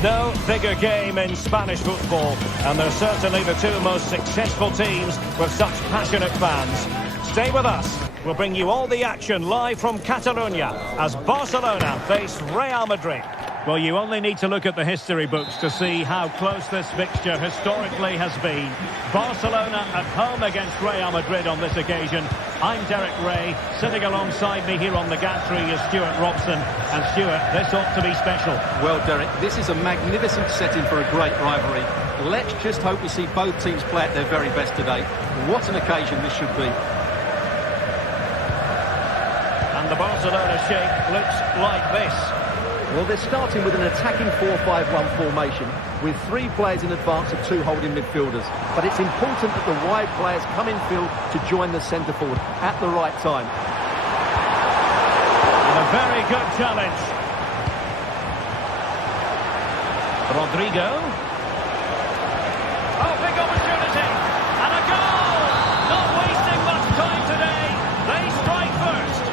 There's no bigger game in Spanish football, and they're certainly the two most successful teams with such passionate fans. Stay with us. We'll bring you all the action live from Catalonia as Barcelona face Real Madrid. Well, you only need to look at the history books to see how close this fixture historically has been. Barcelona at home against Real Madrid on this occasion. I'm Derek Ray. Sitting alongside me here on the gantry is Stuart Robson. And Stuart, this ought to be special. Well, Derek, this is a magnificent setting for a great rivalry. Let's just hope we see both teams play at their very best today. What an occasion this should be. And the Barcelona shape looks like this. Well, they're starting with an attacking 4-5-1 formation with 3 players in advance of 2 holding midfielders. But it's important that the wide players come in field to join the centre forward at the right time. And a very good challenge. Rodrigo. Oh, big opportunity. And a goal! Not wasting much time today. They strike first.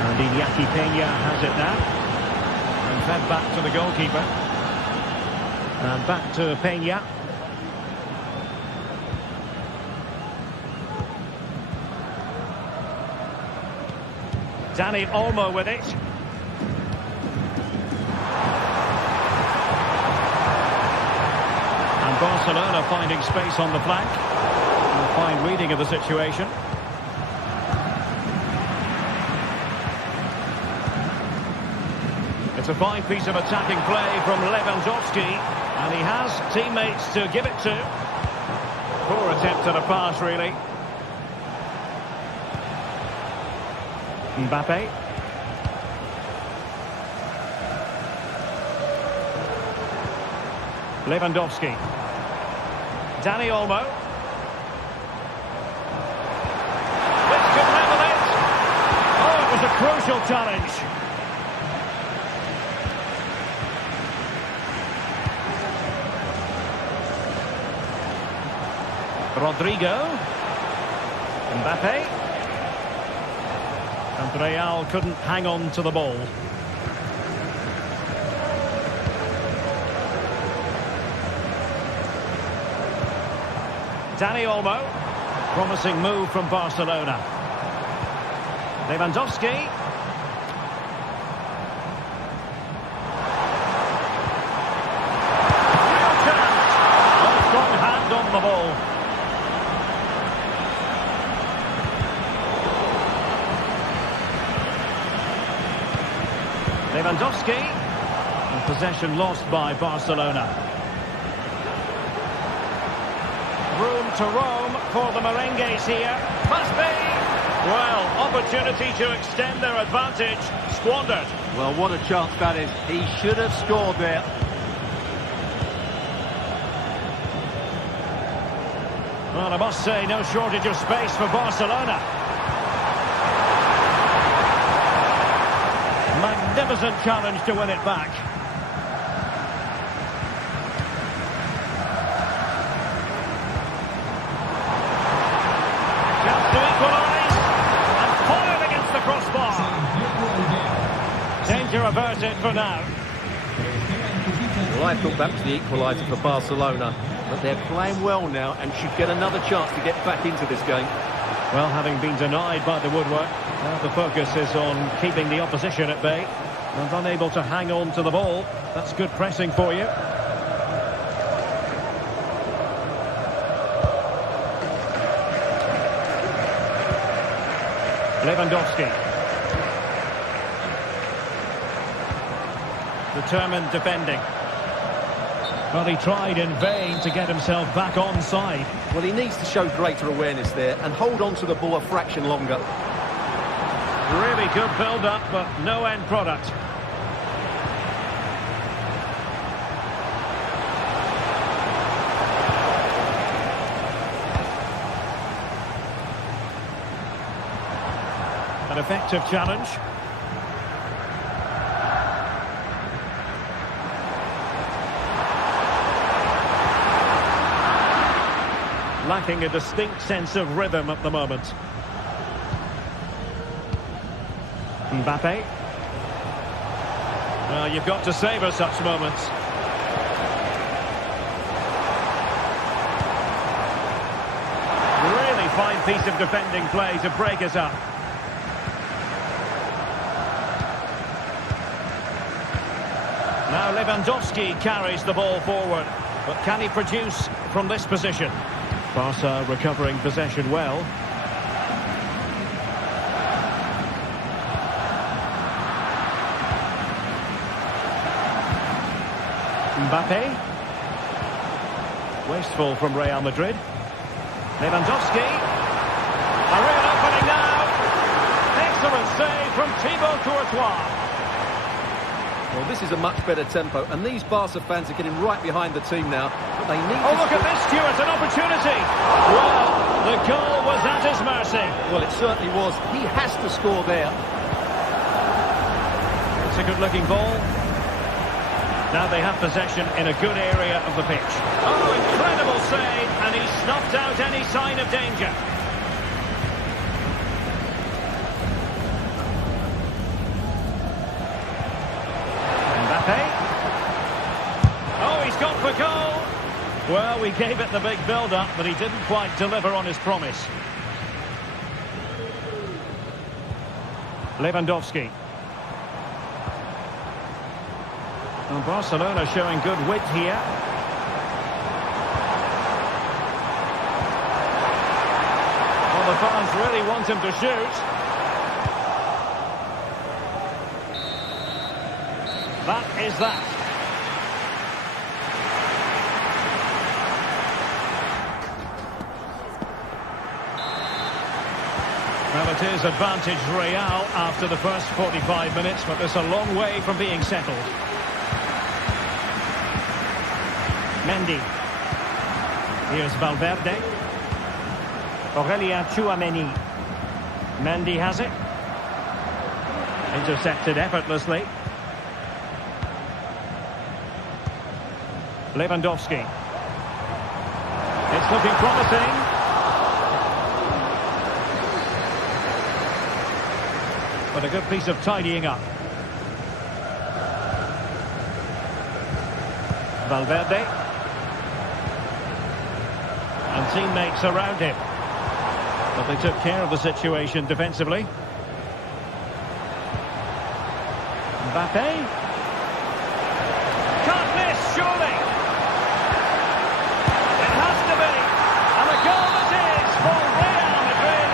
And Iñaki Peña has it now. And fed back to the goalkeeper. And back to Peña. Dani Olmo with it. And Barcelona finding space on the flank. And a fine reading of the situation. It's a fine piece of attacking play from Lewandowski, and he has teammates to give it to. Poor attempt at a pass, really. Mbappe. Lewandowski. Dani Olmo. This could level it. Oh, it was a crucial challenge. Rodrigo. Mbappe. And Real couldn't hang on to the ball. Dani Olmo. Promising move from Barcelona. Lewandowski. Real chance. A strong hand on the ball. Lewandowski, and possession lost by Barcelona. Room to roam for the merengues here. Must be! Well, opportunity to extend their advantage. Squandered. Well, what a chance that is. He should have scored there. Well, I must say, no shortage of space for Barcelona. Magnificent challenge to win it back. Chance to equalise. And fired against the crossbar. Danger averted for now. Well, I thought that was the equaliser for Barcelona. But they're playing well now and should get another chance to get back into this game. Well, having been denied by the woodwork, now the focus is on keeping the opposition at bay. And unable to hang on to the ball. That's good pressing for you. Lewandowski. Determined defending. Well, he tried in vain to get himself back onside. Well, he needs to show greater awareness there and hold on to the ball a fraction longer. Really good build-up, but no end product. An effective challenge. Lacking a distinct sense of rhythm at the moment. Mbappe. Well, you've got to savour such moments. Really fine piece of defending play to break us up. Now Lewandowski carries the ball forward, but can he produce from this position? Barca recovering possession well. Mbappe. Wasteful from Real Madrid. Lewandowski. A real opening now. Excellent save from Thibaut Courtois. Well, this is a much better tempo, and these Barca fans are getting right behind the team now, but they need Oh, look at this, Stuart, an opportunity. Well, the goal was at his mercy. Well, it certainly was. He has to score there. It's a good-looking ball. Now they have possession in a good area of the pitch. Oh, incredible save, and he snuffed out any sign of danger. Oh, he's gone for goal. Well, we gave it the big build-up, but he didn't quite deliver on his promise. Lewandowski. And Barcelona showing good wit here. Well, the fans really want him to shoot. That is that. Well, it is advantage Real after the first 45 minutes, but there's a long way from being settled. Mendy. Here's Valverde. Aurelien Tchouameni. Mendy has it. Intercepted effortlessly. Lewandowski. It's looking promising. But a good piece of tidying up. Valverde. And teammates around him. But they took care of the situation defensively. Mbappe. Can't miss, surely. It has to be. And a goal it is for Real Madrid.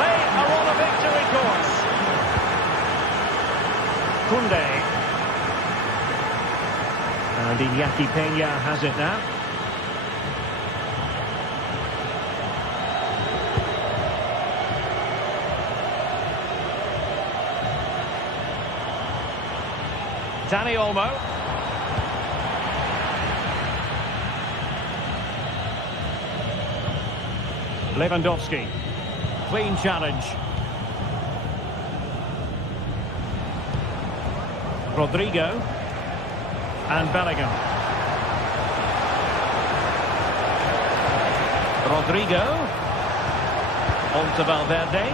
They are on a victory course. Koundé. And Iñaki Peña has it now. Dani Olmo. Lewandowski. Clean challenge. Rodrigo. And Bellingham. Rodrigo. On to Valverde.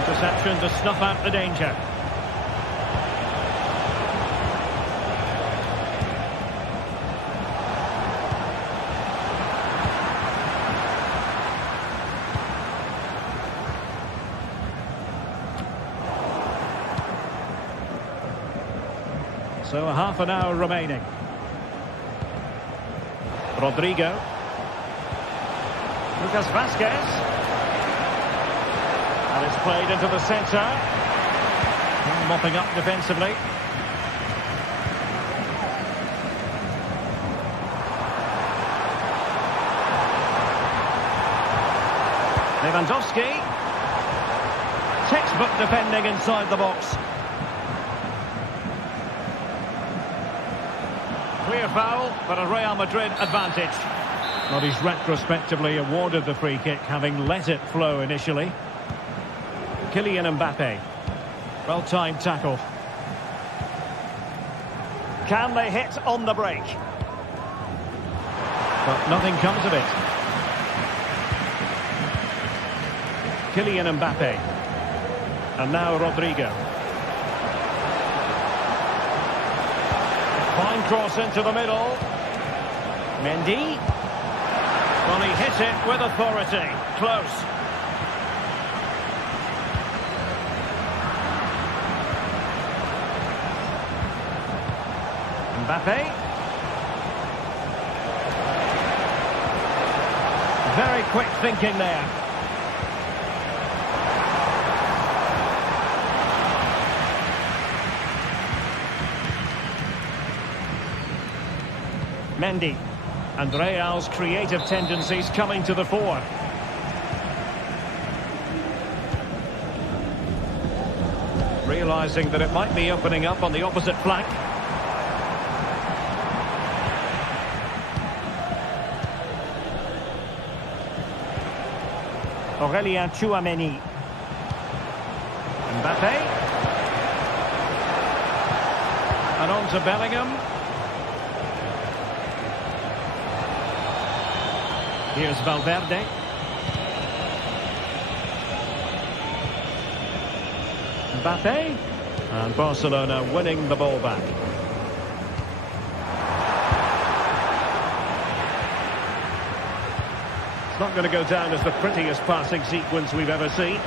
Interception to snuff out the danger. So a half an hour remaining. Rodrigo. Lucas Vazquez. And it's played into the centre. Mopping up defensively. Lewandowski. Textbook defending inside the box. Clear foul, but a Real Madrid advantage. Well, he's retrospectively awarded the free kick, having let it flow initially. Kylian Mbappe. Well-timed tackle. Can they hit on the break? But nothing comes of it. Kylian Mbappe. And now Rodrigo. Fine cross into the middle. Mendy. Well, he hit it with authority. Close. Mbappe. Very quick thinking there. Mendy. And Real's creative tendencies coming to the fore. Realising that it might be opening up on the opposite flank. Aurélien Tchouaméni. Mbappe. And on to Bellingham. Here's Valverde. Mbappe. And Barcelona winning the ball back. It's not going to go down as the prettiest passing sequence we've ever seen.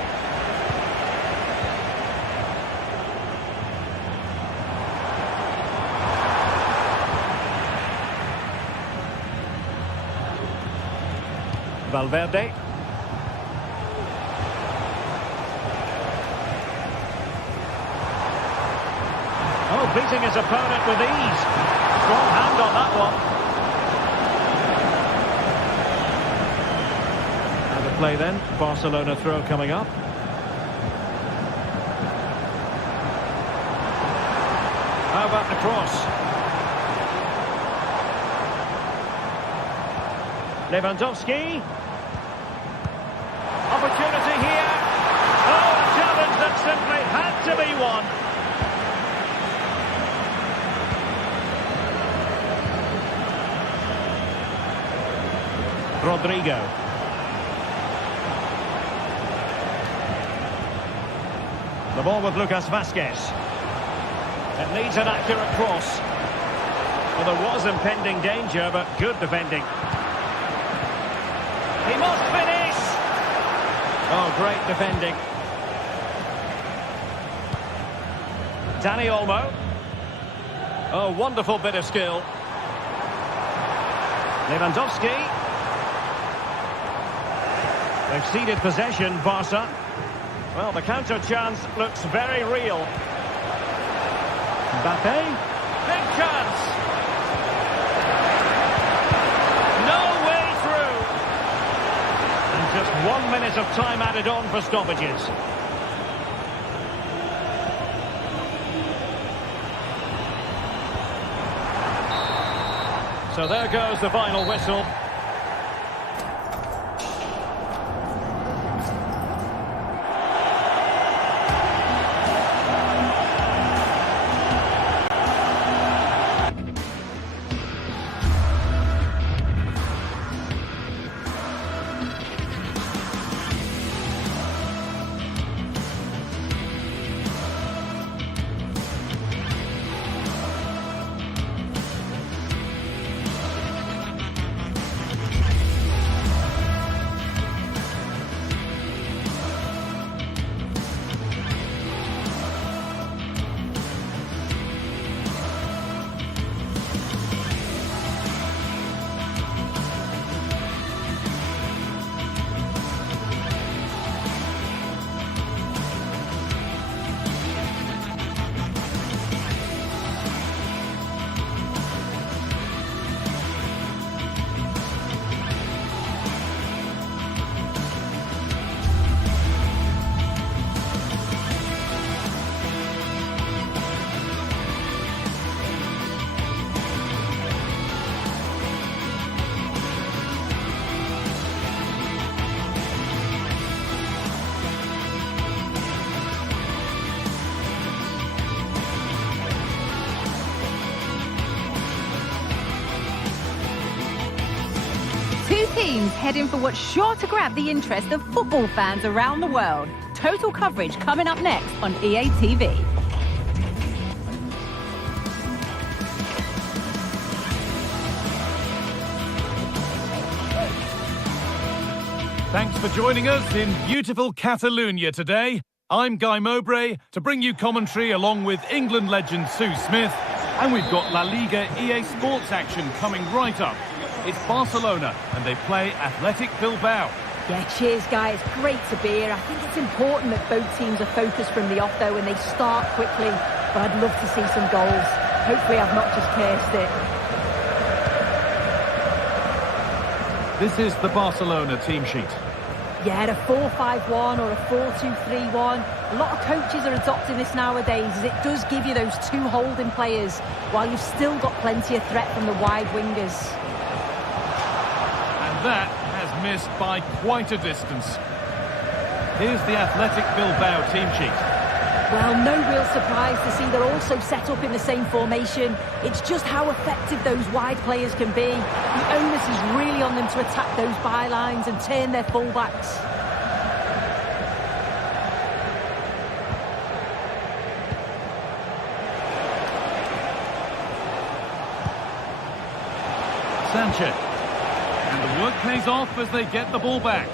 Valverde. Oh, beating his opponent with ease. Strong hand on that one. And the play then. Barcelona throw coming up. How about the cross? Lewandowski. Opportunity here. Oh, a challenge that simply had to be won. Rodrigo. The ball with Lucas Vázquez. It needs an accurate cross. Well, there was impending danger, but good defending. He must finish! Oh, great defending. Dani Olmo. Oh, wonderful bit of skill. Lewandowski. They've ceded possession, Barca. Well, the counter chance looks very real. Mbappe. Big chance. No way through. And just 1 minute of time added on for stoppages. So there goes the final whistle. Two teams heading for what's sure to grab the interest of football fans around the world. Total coverage coming up next on EA TV. Thanks for joining us in beautiful Catalonia today. I'm Guy Mowbray to bring you commentary along with England legend Sue Smith. And we've got La Liga EA Sports action coming right up. It's Barcelona and they play Athletic Bilbao. Yeah, cheers, Guy. It's great to be here. I think it's important that both teams are focused from the off, though, and they start quickly. But I'd love to see some goals. Hopefully I've not just cursed it. This is the Barcelona team sheet. Yeah, a 4-5-1 or a 4-2-3-1. A lot of coaches are adopting this nowadays, as it does give you those two holding players, while you've still got plenty of threat from the wide wingers. And that has missed by quite a distance. Here's the Athletic Bilbao team sheet. Well, no real surprise to see they're also set up in the same formation. It's just how effective those wide players can be. The onus is really on them to attack those bylines and turn their fullbacks. Sanchez. And the work pays off as they get the ball back.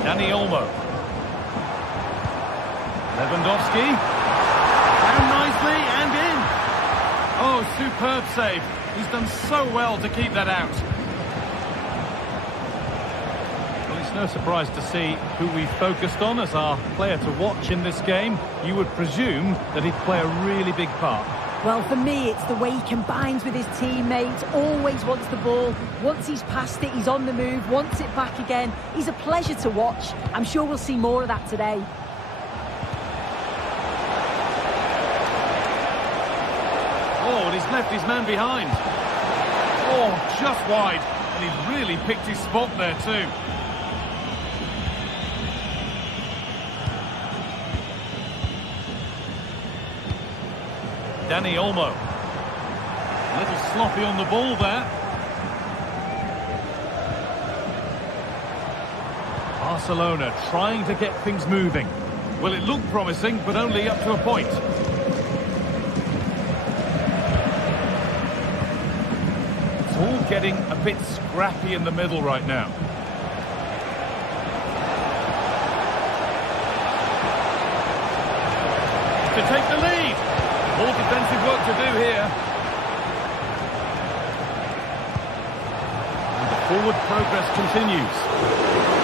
Dani Olmo. Lewandowski. Down nicely and in. Oh, superb save. He's done so well to keep that out. Well, it's no surprise to see who we focused on as our player to watch in this game. You would presume that he'd play a really big part. Well, for me, it's the way he combines with his teammates, always wants the ball. Once he's passed it, he's on the move, wants it back again. He's a pleasure to watch. I'm sure we'll see more of that today. Oh, and he's left his man behind. Oh, just wide. And he really picked his spot there too. Dani Olmo. A little sloppy on the ball there. Barcelona trying to get things moving. Well, it looked promising, but only up to a point. It's all getting a bit scrappy in the middle right now. To take the lead. More defensive work to do here. And the forward progress continues.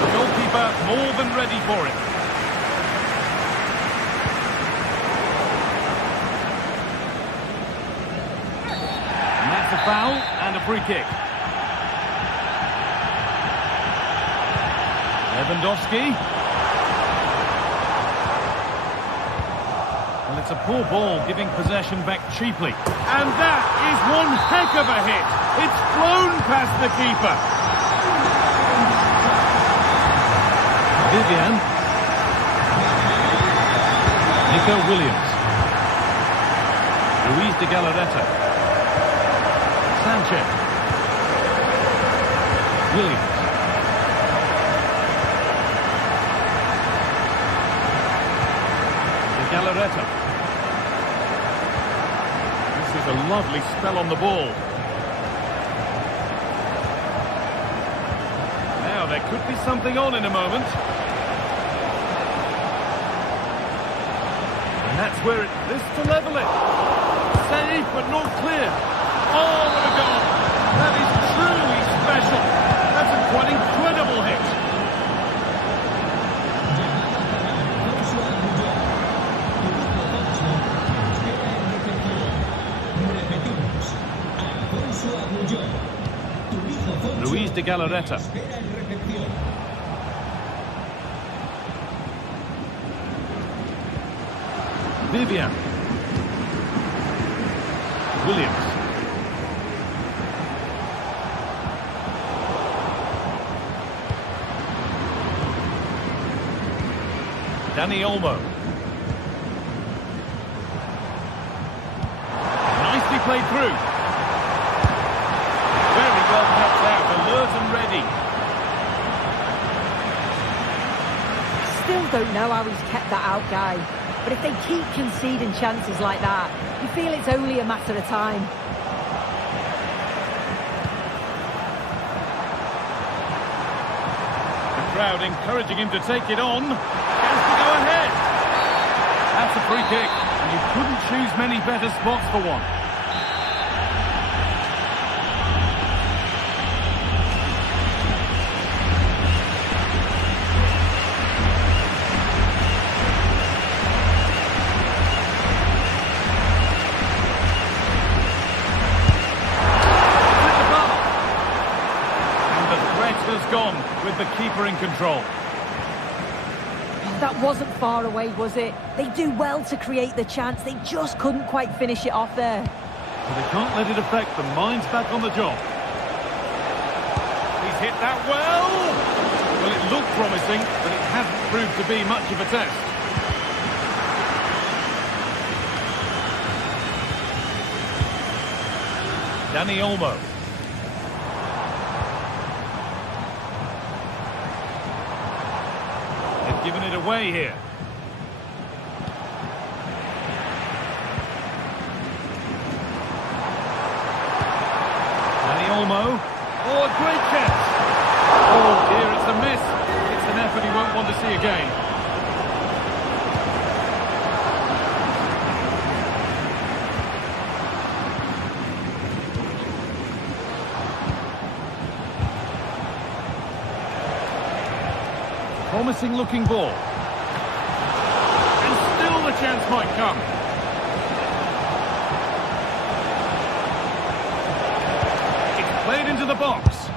The goalkeeper more than ready for it. And that's a foul and a free kick. Lewandowski. It's a poor ball, giving possession back cheaply. And that is one heck of a hit. It's flown past the keeper. Vivian. Nico Williams. Luis de Galarreta. Sanchez. Williams. De Galarreta. A lovely spell on the ball. Now there could be something on in a moment. And that's where it is to level it. Save but not clear. Oh, what a goal. That is truly special. That's a quite incredible hit. Luis de Galarreta. Vivian. Williams. Dani Olmo. Nicely played through. Very well kept out, alert and ready. Still don't know how he's kept that out, Guy. But if they keep conceding chances like that, you feel it's only a matter of time. crowd encouraging him to take it on. Has to go ahead. That's a free kick, and you couldn't choose many better spots for one. Gone with the keeper in control. That wasn't far away, was it? They do well to create the chance. They just couldn't quite finish it off there. Well, they can't let it affect them. Mind's back on the job. He's hit that well. Well, it looked promising, but it hasn't proved to be much of a test. Dani Olmo. Giving it away here. Dani Olmo. Oh, a great catch. Oh, here it's a miss. It's an effort he won't want to see again. Promising looking ball. And still the chance might come. It's played into the box.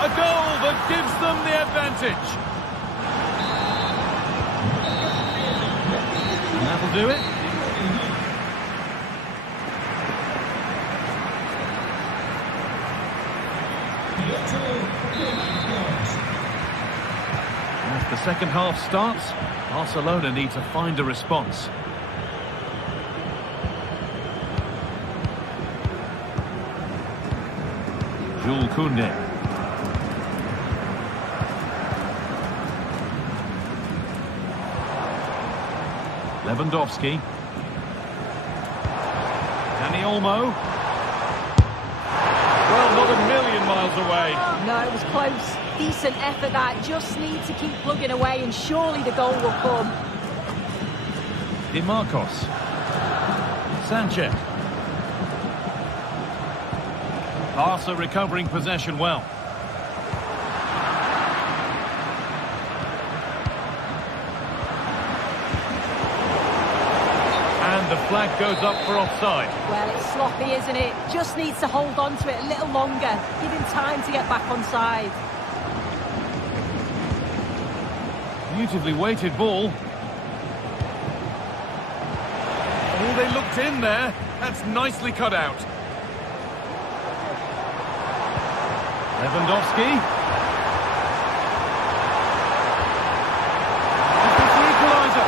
A goal that gives them the advantage. And that'll do it. As the second half starts, Barcelona need to find a response. Jules Koundé. Lewandowski. Dani Olmo. Well, not a million miles away. No, it was close. Decent effort that. Just need to keep plugging away and surely the goal will come. Di Marcos. Sanchez. Barca recovering possession well. And the flag goes up for offside. Well, it's sloppy, isn't it? Just needs to hold on to it a little longer. Give him time to get back on side. Beautifully weighted ball. Oh, they looked in there. That's nicely cut out. Lewandowski. That's the equaliser.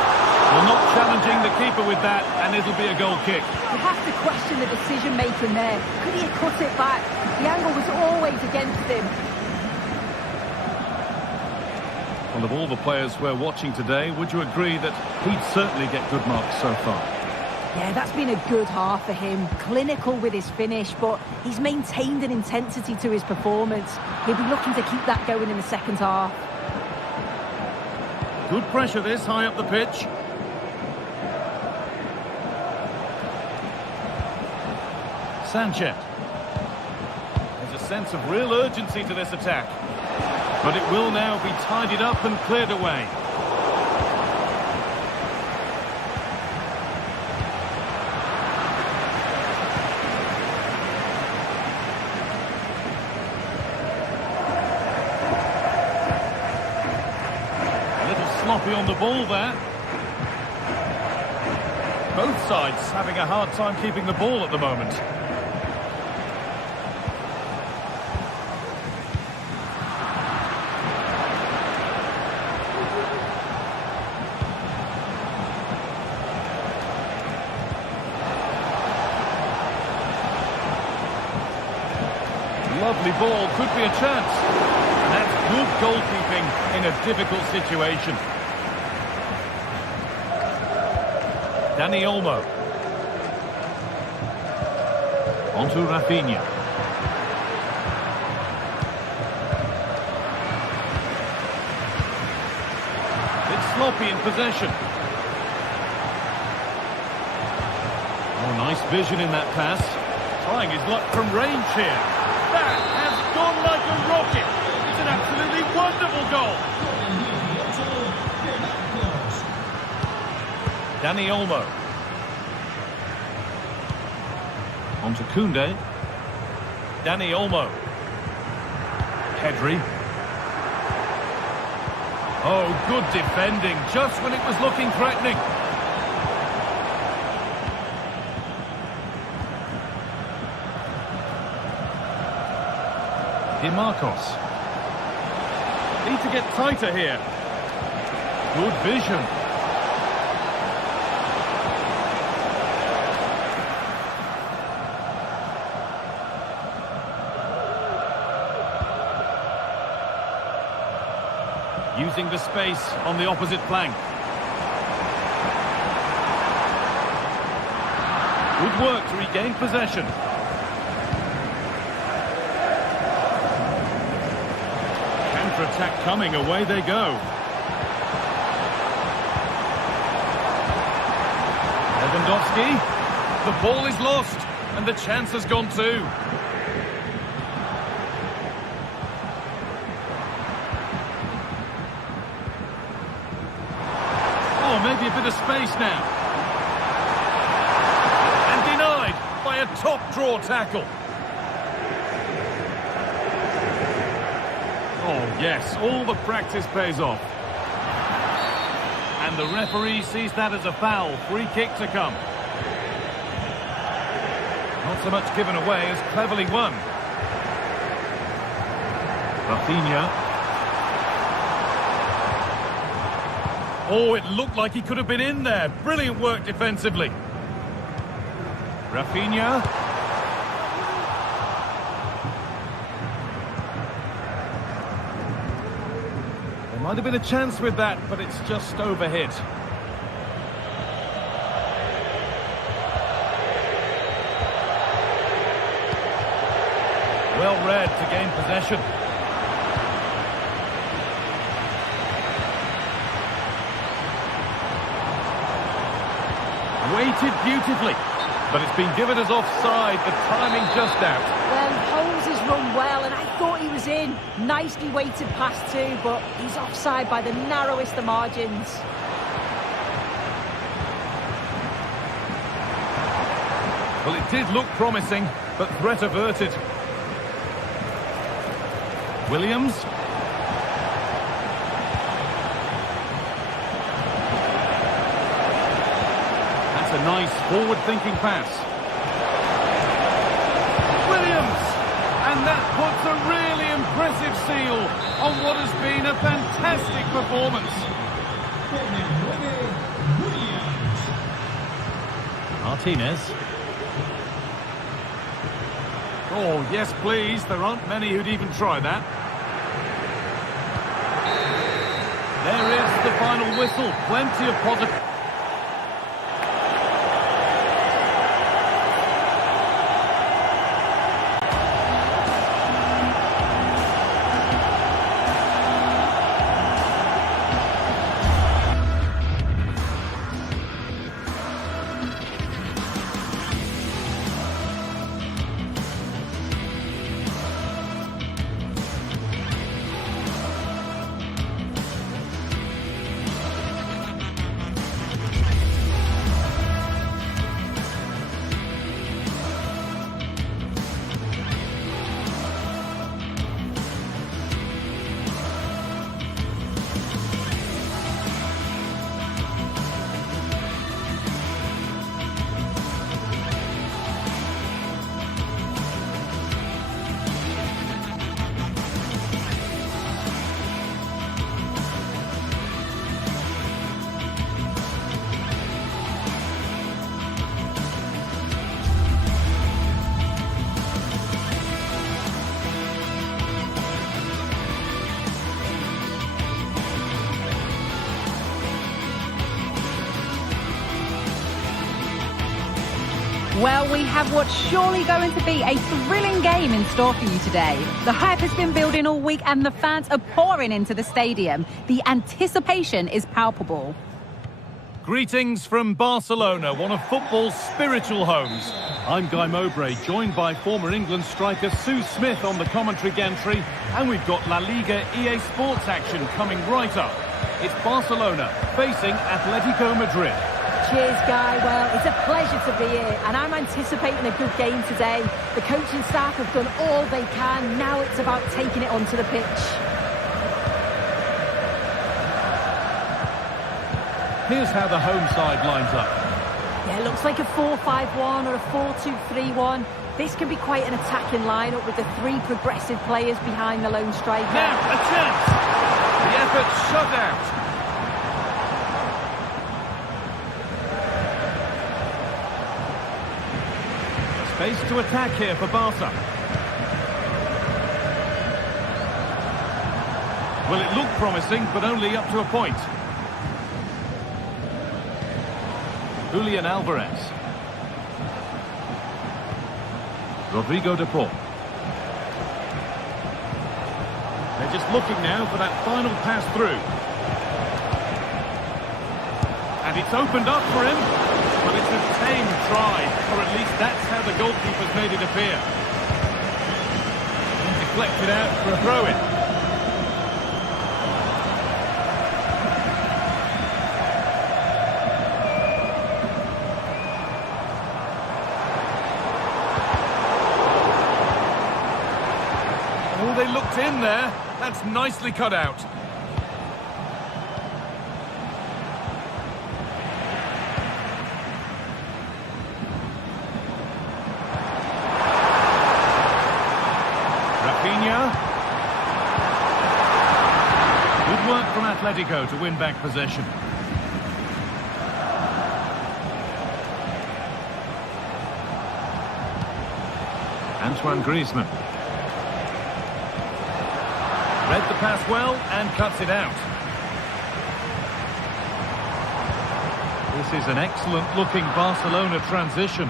Well, not challenging the keeper with that, and it'll be a goal kick. You have to question the decision-making there. Could he have cut it back? The angle was always against him. Well, of all the players we're watching today, would you agree that he'd certainly get good marks so far? Yeah, that's been a good half for him. Clinical with his finish, but he's maintained an intensity to his performance. He'll be looking to keep that going in the second half. Good pressure this, high up the pitch. Sanchez. There's a sense of real urgency to this attack. But it will now be tidied up and cleared away. A little sloppy on the ball there. Both sides having a hard time keeping the ball at the moment. Lovely ball, could be a chance. And that's good goalkeeping in a difficult situation. Dani Olmo. On to Rafinha. copying possession. Oh, nice vision in that pass. Trying his luck from range here. That has gone like a rocket. It's an absolutely wonderful goal. Dani Olmo. On to Koundé. Dani Olmo. Pedri. Oh, good defending, just when it was looking threatening. Marcos. Need to get tighter here. Good vision. Using the space on the opposite flank. Good work to regain possession. Attack coming, away they go. Lewandowski, the ball is lost and the chance has gone too. Oh, maybe a bit of space now. And denied by a top draw tackle. Oh, yes, all the practice pays off. And the referee sees that as a foul. Free kick to come. Not so much given away as cleverly won. Rafinha. Oh, it looked like he could have been in there. Brilliant work defensively. Rafinha. Might have been a chance with that, but it's just overhit. Well read to gain possession. Weighted beautifully, but it's been given as offside. The timing just out. Well, Holmes has run well, and I thought he was in. Nicely weighted pass too, but he's offside by the narrowest of margins. Well, it did look promising, but threat averted. Williams. That's a nice forward-thinking pass. Williams! And that puts a really impressive seal on what has been a fantastic performance. Martinez. Oh, yes, please. There aren't many who'd even try that. There is the final whistle. Plenty of positive... Well, we have what's surely going to be a thrilling game in store for you today. The hype has been building all week and the fans are pouring into the stadium. The anticipation is palpable. Greetings from Barcelona, one of football's spiritual homes. I'm Guy Mowbray, joined by former England striker Sue Smith on the commentary gantry, and we've got La Liga EA Sports action coming right up. It's Barcelona facing Atletico Madrid. Cheers, Guy. Well, it's a pleasure to be here, and I'm anticipating a good game today. The coaching staff have done all they can. Now it's about taking it onto the pitch. Here's how the home side lines up. Yeah, it looks like a 4-5-1 or a 4-2-3-1. This can be quite an attacking lineup with the three progressive players behind the lone striker. Now, a chance! The effort shut out. Space to attack here for Barca. Well, it looked promising, but only up to a point. Julian Alvarez. Rodrigo de Paul. They're just looking now for that final pass through. And it's opened up for him. Well, it's a tame try, or at least that's how the goalkeeper's made it appear. Deflected out for a throw-in. Oh, they looked in there. That's nicely cut out. Good work from Atletico to win back possession. Antoine Griezmann. Read the pass well and cuts it out. This is an excellent looking Barcelona transition.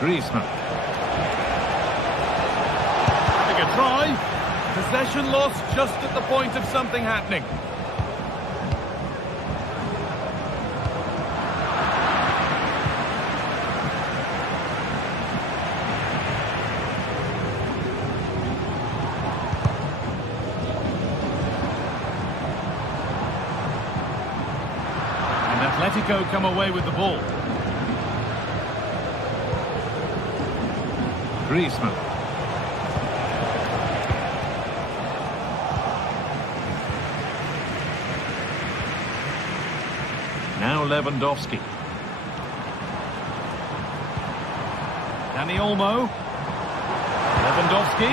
Griezmann. Having a try. Possession lost just at the point of something happening. And Atletico come away with the ball. Griezmann. Now Lewandowski. Dani Olmo. Lewandowski.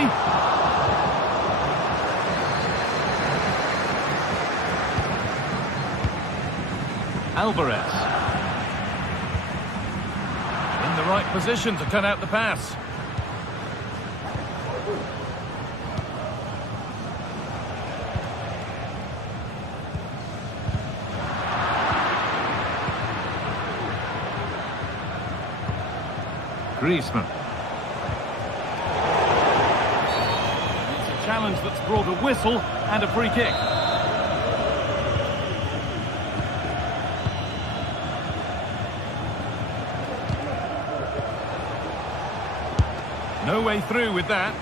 Alvarez. In the right position to cut out the pass. Griezmann. It's a challenge that's brought a whistle and a free kick. No way through with that.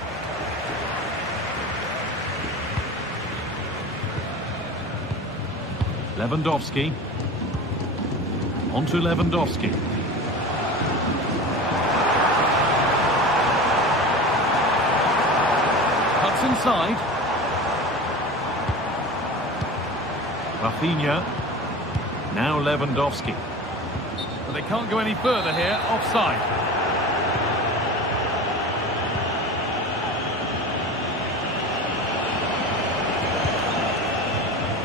Lewandowski. On to Lewandowski. Cuts inside. Rafinha. Now Lewandowski. But they can't go any further here. Offside.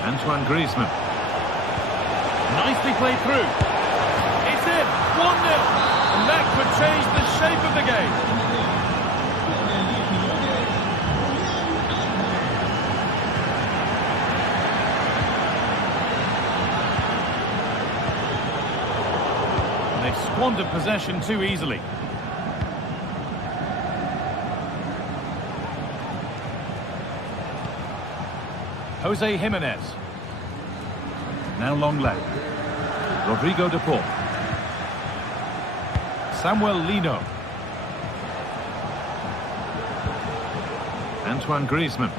Antoine Griezmann. Nicely played through. It's in. 1-0. And that could change the shape of the game. And they've squandered possession too easily. Jose Jimenez. Now long left. Rodrigo de Paul. Samuel Lino. Antoine Griezmann.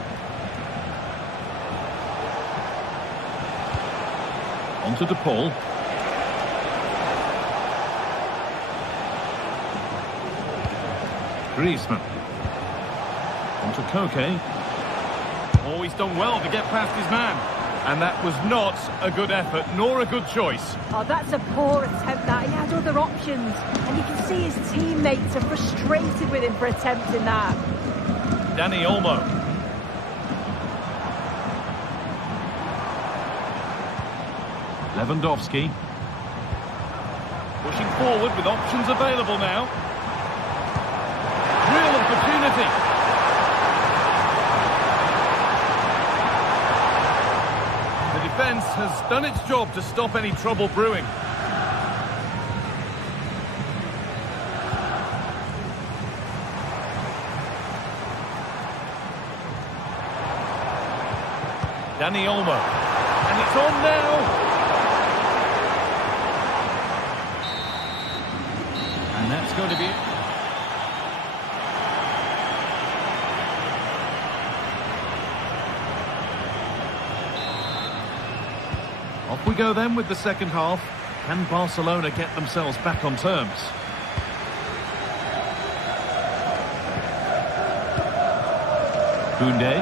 On to de Paul. Griezmann. On to Koke. Oh, he's done well to get past his man. And that was not a good effort, nor a good choice. Oh, that's a poor attempt, that. He had other options. And you can see his teammates are frustrated with him for attempting that. Dani Olmo. Lewandowski. Pushing forward with options available now. Real opportunity. Defence has done its job to stop any trouble brewing. Dani Olmo, and it's on now. And that's going to be it. Off we go then with the second half. Can Barcelona get themselves back on terms? Koundé.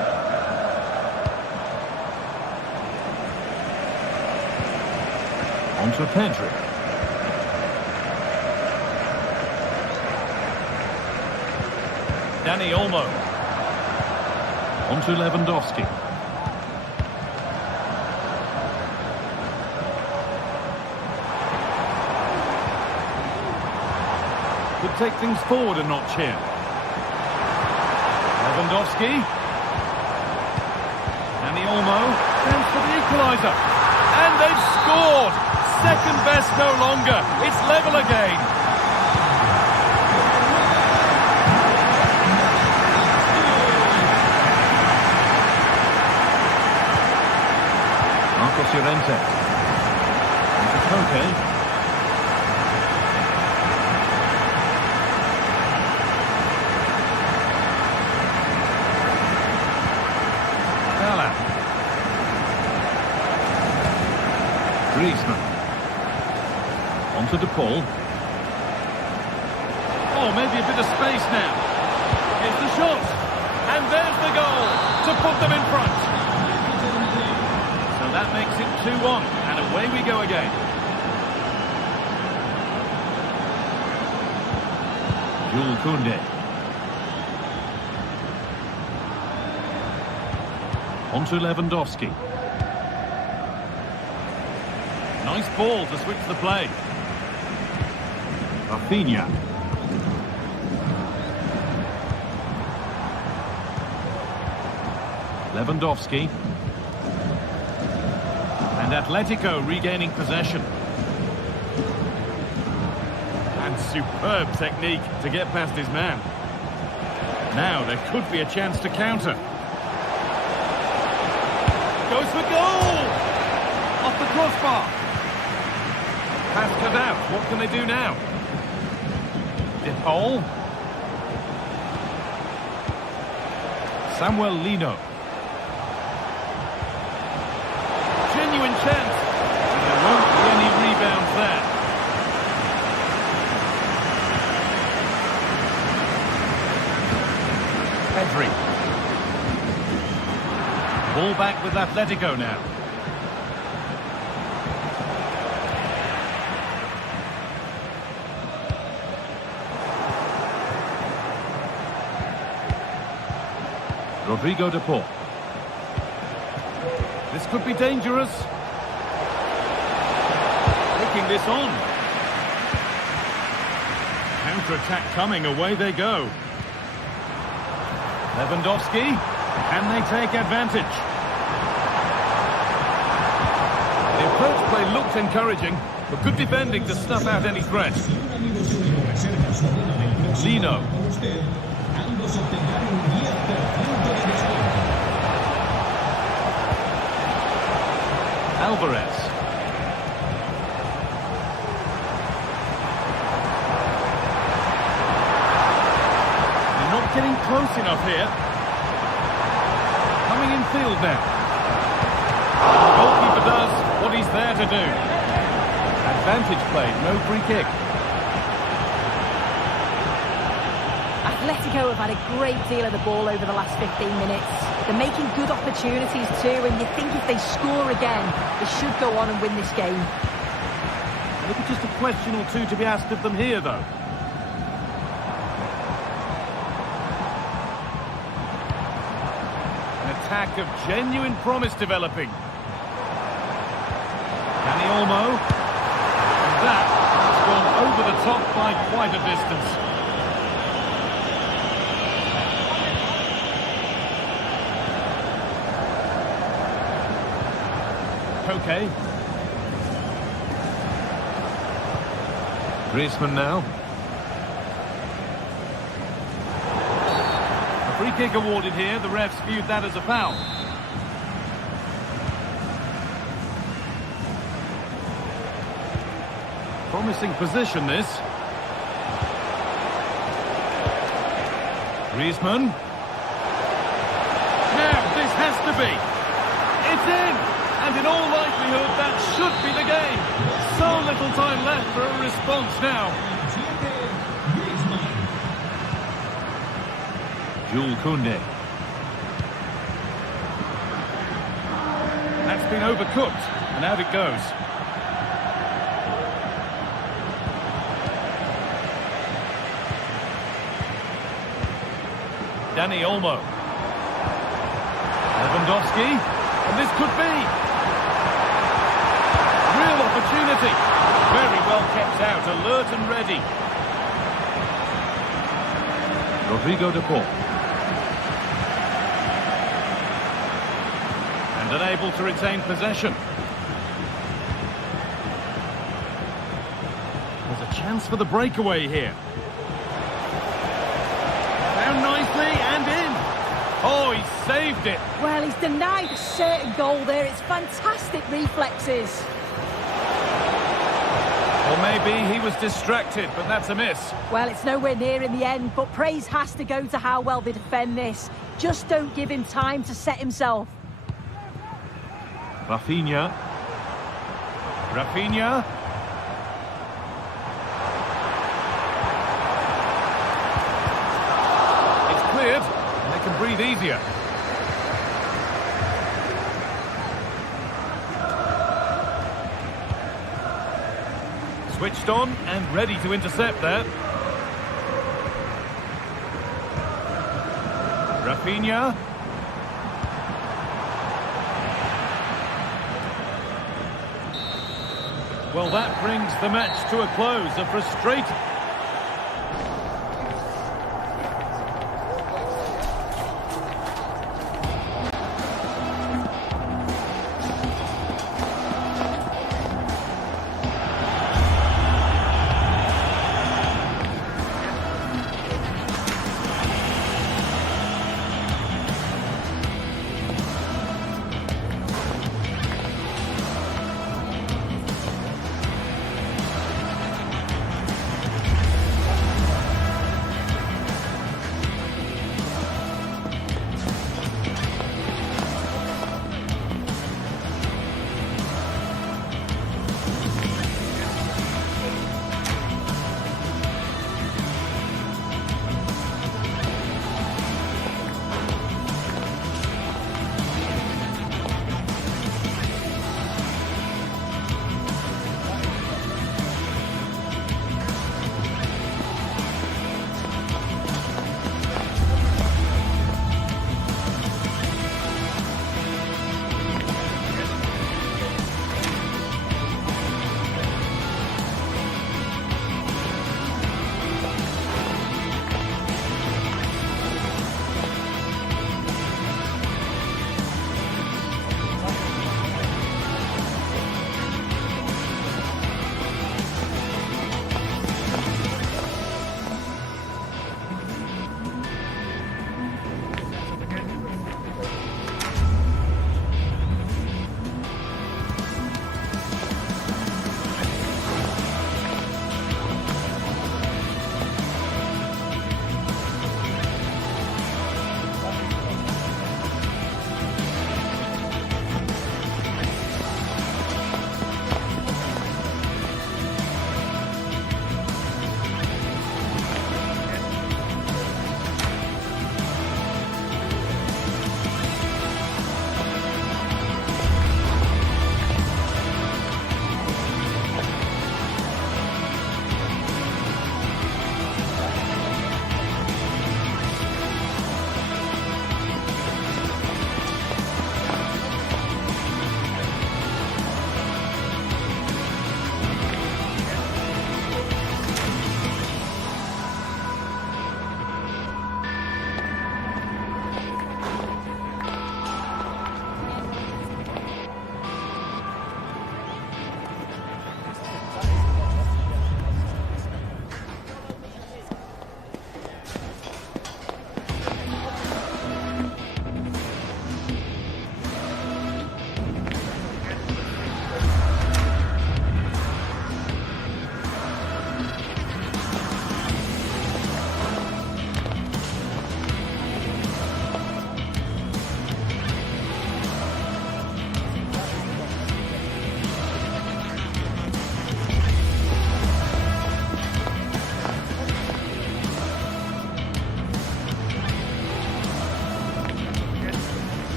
On to Pedri. Dani Olmo. On to Lewandowski. Could take things forward a notch here. Lewandowski. Dani Olmo. Chance for the equaliser. And they've scored! Second best no longer. It's level again. Marcos Llorente. Koke. Griezmann. On to de Paul. Oh, maybe a bit of space now. Here's the shot. And there's the goal to put them in front. So that makes it 2-1. And away we go again. Jules Koundé. On to Lewandowski. Nice ball to switch the play. Rafinha. Lewandowski. And Atletico regaining possession. And superb technique to get past his man. Now there could be a chance to counter. Goes for goal! Off the crossbar. Pass cut out. What can they do now? De Paul. Samuel Lino. Genuine chance. And there won't be any rebounds there. Pedri. Ball back with Atletico now. Rodrigo de Paul. This could be dangerous. Taking this on. Counter-attack coming, away they go. Lewandowski, can they take advantage? The approach play looked encouraging. But good defending to snuff out any threat. Lino. Alvarez. They're not getting close enough here. Coming in field now. The goalkeeper does what he's there to do. Advantage played, no free kick. Atletico have had a great deal of the ball over the last 15 minutes. They're making good opportunities too, and you think if they score again, they should go on and win this game. Maybe just a question or two to be asked of them here, though. An attack of genuine promise developing. Dani Olmo. And that has gone over the top by quite a distance. Okay. Griezmann now. A free kick awarded here. The refs viewed that as a foul. Promising position, this. Griezmann. Now, this has to be. It's in! And in all likelihood, that should be the game. So little time left for a response now. Jules Koundé. That's been overcooked, and out it goes. Dani Olmo. Lewandowski. And this could be. Real opportunity. Very well kept out, alert and ready. Rodrigo de Paul. And unable to retain possession. There's a chance for the breakaway here. Down nicely and in. Oh, he saved it. Well, he's denied a certain goal there. It's fantastic reflexes. Or maybe he was distracted, but that's a miss. Well, it's nowhere near in the end, but praise has to go to how well they defend this. Just don't give him time to set himself. Rafinha. Rafinha. It's cleared, and they can breathe easier. Switched on and ready to intercept that. Rafinha. Well, that brings the match to a close. A frustrating...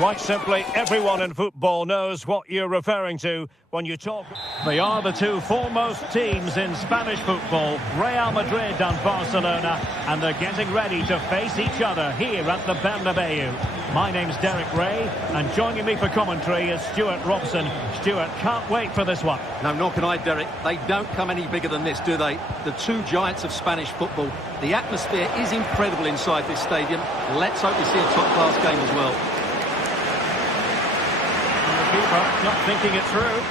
Quite simply, everyone in football knows what you're referring to when you talk. They are the two foremost teams in Spanish football, Real Madrid and Barcelona, and they're getting ready to face each other here at the Bernabeu. My name's Derek Ray, and joining me for commentary is Stuart Robson. Stuart, can't wait for this one. No, nor can I, Derek. They don't come any bigger than this, do they? The two giants of Spanish football. The atmosphere is incredible inside this stadium. Let's hope we see a top-class game as well. Keeper not thinking it through.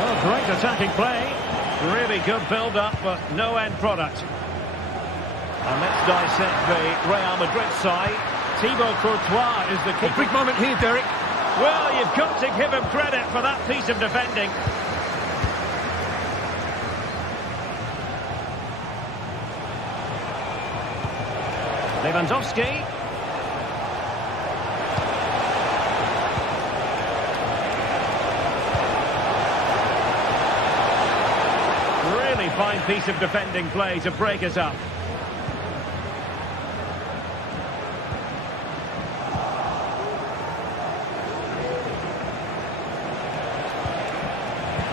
Oh, great attacking play. Really good build-up, but no end product. And let's dissect the Real Madrid side. Thibaut Courtois is the keeper. Big moment here, Derek. Well, you've got to give him credit for that piece of defending. Lewandowski. Fine piece of defending play to break us up.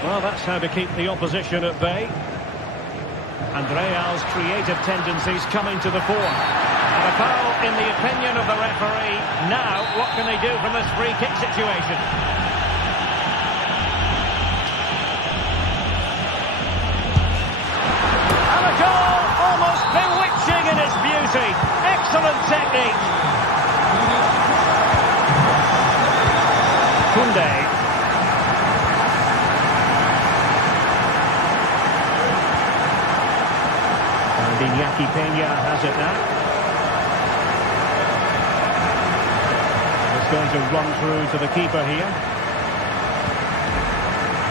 Well, that's how to keep the opposition at bay. And Real's creative tendencies coming to the fore. And a foul in the opinion of the referee. Now, what can they do from this free kick situation? Bewitching in its beauty. Excellent technique. Koundé. And Iñaki Peña has it now. It's going to run through to the keeper here.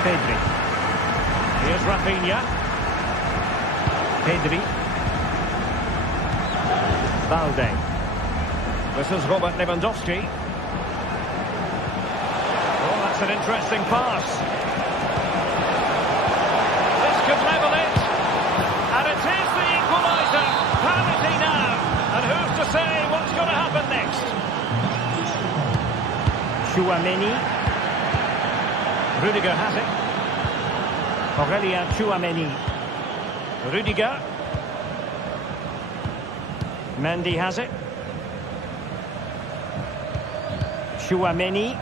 Pedri. Here's Rafinha. Pedri. Valde. This is Robert Lewandowski. Oh, that's an interesting pass. This could level it. And it is the equaliser. Penalty now. And who's to say what's going to happen next? Tchouaméni. Rudiger has it. Aurélien Tchouaméni. Rudiger. Mendy has it. Tchouaméni.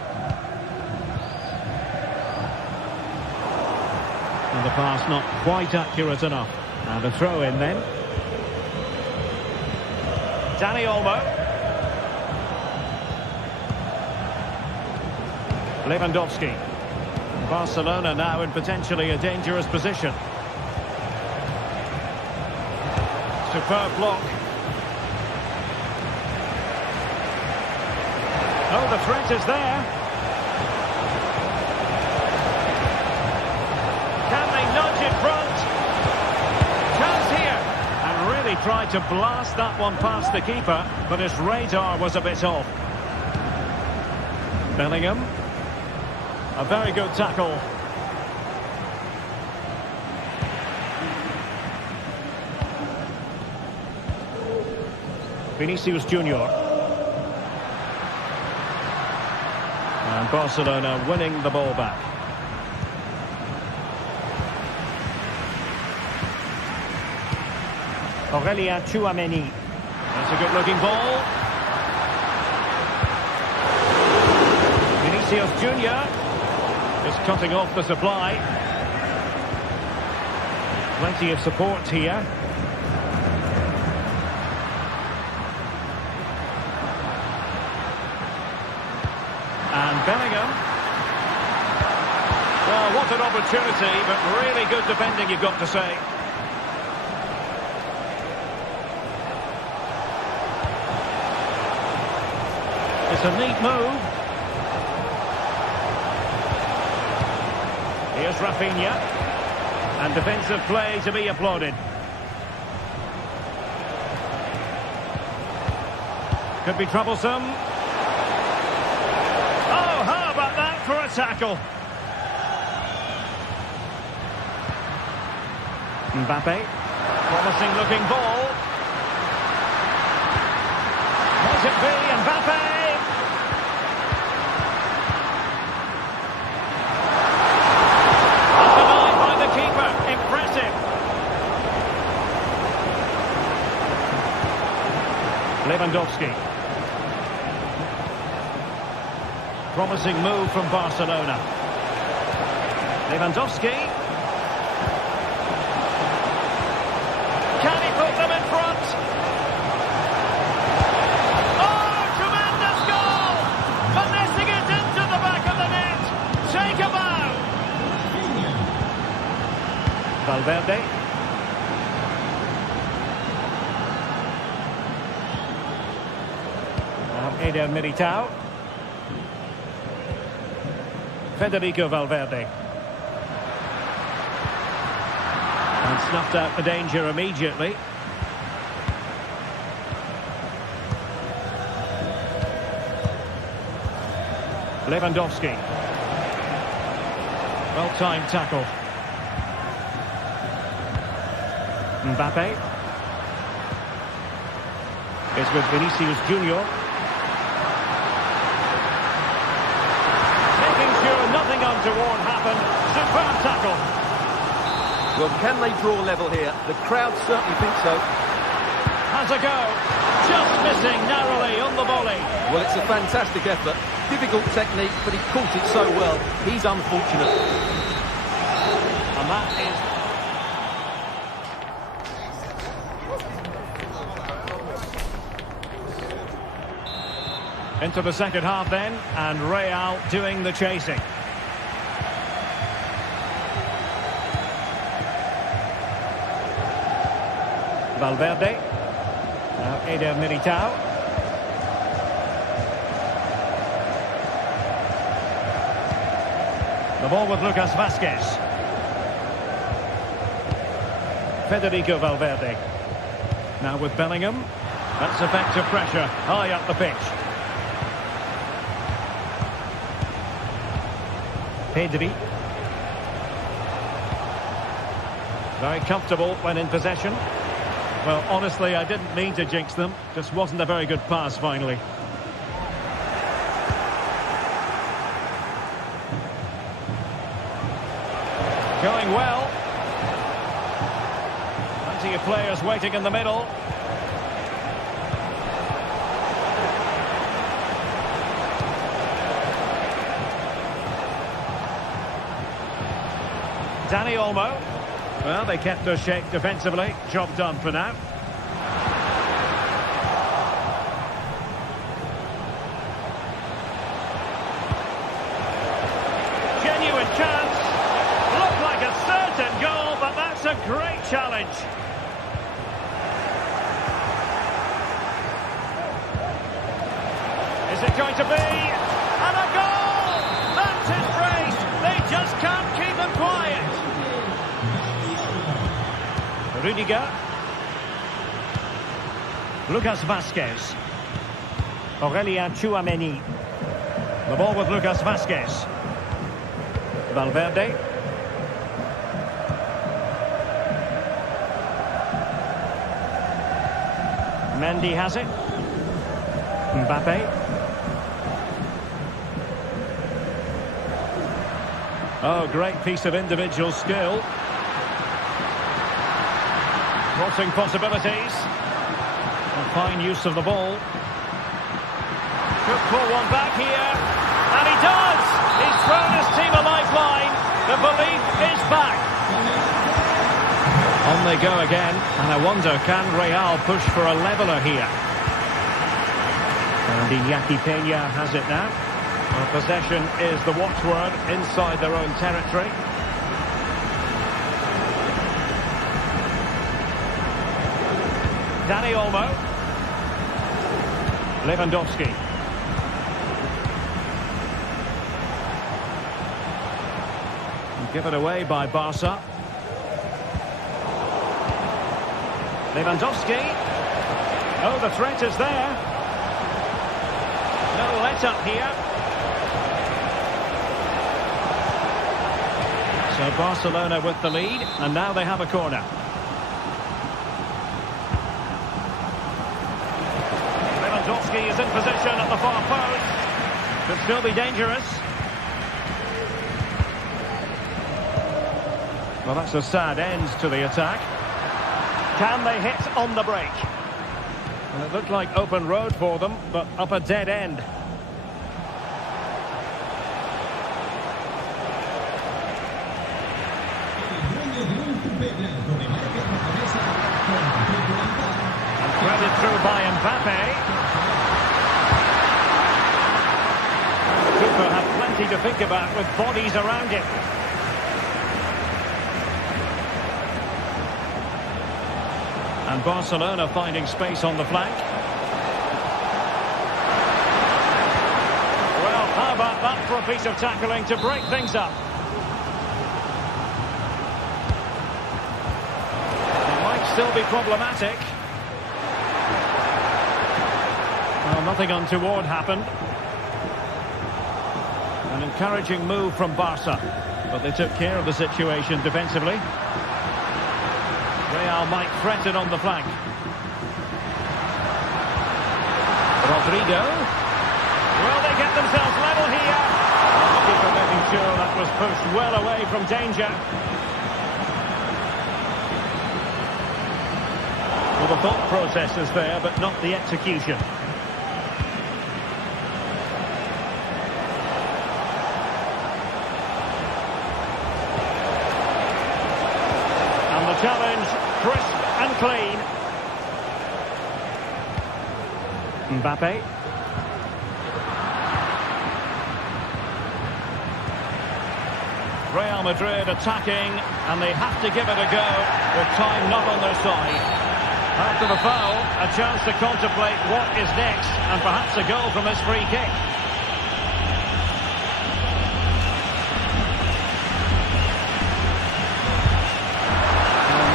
And the pass not quite accurate enough. And a throw in then. Dani Olmo. Lewandowski. Barcelona now in potentially a dangerous position. Superb block. Oh, the threat is there. Can they nudge in front? Chance here. And really tried to blast that one past the keeper, but his radar was a bit off. Bellingham. A very good tackle. Vinicius Junior. And Barcelona winning the ball back. Aurélien Tchouaméni. That's a good-looking ball. Vinicius Junior is cutting off the supply. Plenty of support here. And Bellingham. Well, what an opportunity, but really good defending, you've got to say. It's a neat move. Here's Rafinha. And defensive play to be applauded. Could be troublesome. Oh, how about that for a tackle? Mbappe. Promising looking ball. it be? Mbappe! Denied by the keeper. Impressive. Lewandowski. Promising move from Barcelona. Lewandowski. Can he put them in front? Oh, tremendous goal! Finessing it into the back of the net. Take a bow. Valverde. Now Eder Militao. Federico Valverde. And snuffed out the danger immediately. Lewandowski. Well-timed tackle. Mbappe. Is with Vinicius Junior. Making sure nothing untoward happened. Superb tackle. Well, can they draw level here? The crowd certainly think so. Has a go. Just missing narrowly on the volley. Well, it's a fantastic effort. Difficult technique, but he caught it so well. He's unfortunate. And that is... Into the second half then, and Real doing the chasing. Valverde. Now Eder Militao. The ball with Lucas Vazquez. Federico Valverde. Now with Bellingham. That's effective pressure high up the pitch. Pedri. Very comfortable when in possession. Well, honestly, I didn't mean to jinx them. Just wasn't a very good pass, finally. Going well. Plenty of players waiting in the middle. Dani Olmo. Well, they kept their shape defensively. Job done for now. Genuine chance. Looked like a certain goal, but that's a great challenge. Is it going to be? And a goal! That's his brace. They just can't keep him quiet. Rudiger. Lucas Vazquez. Aurelien Tchouameni. The ball with Lucas Vazquez. Valverde. Mendy has it. Mbappe. Oh, great piece of individual skill. Crossing possibilities. And fine use of the ball. Could pull one back here. And he does! He's thrown his team a lifeline. The belief is back. On they go again. And I wonder, can Real push for a leveller here? And Iñaki Peña has it now. Well, possession is the watchword inside their own territory. Dani Olmo. Lewandowski. Given away by Barca. Lewandowski. Oh, the threat is there. No let-up here. So Barcelona with the lead, and now they have a corner. Lewandowski. Lewandowski is in position at the far post. Could still be dangerous. Well, that's a sad end to the attack. Can they hit on the break? And it looked like open road for them, but up a dead end. And threaded through by Mbappe. Cooper had plenty to think about with bodies around him. And Barcelona finding space on the flank. Well, how about that for a piece of tackling to break things up? It might still be problematic. Well, nothing untoward happened. An encouraging move from Barca, but they took care of the situation defensively. Real might threaten on the flank. Rodrigo. Will they get themselves level here? The keeper making sure that was pushed well away from danger. Well, the thought process is there, but not the execution. And the challenge, crisp and clean. Mbappe. Real Madrid attacking, and they have to give it a go with time not on their side. After the foul, a chance to contemplate what is next, and perhaps a goal from this free kick.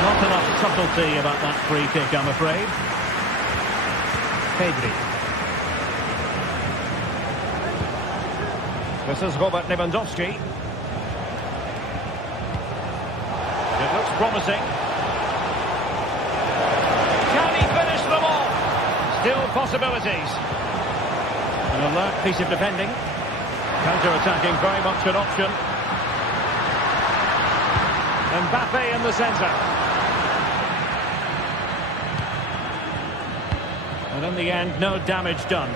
Not enough subtlety about that free kick, I'm afraid. Pedri. This is Robert Lewandowski. It looks promising. Can he finish them all? Still possibilities. An alert piece of defending. Counter-attacking, very much an option. Mbappe in the centre. And in the end, no damage done.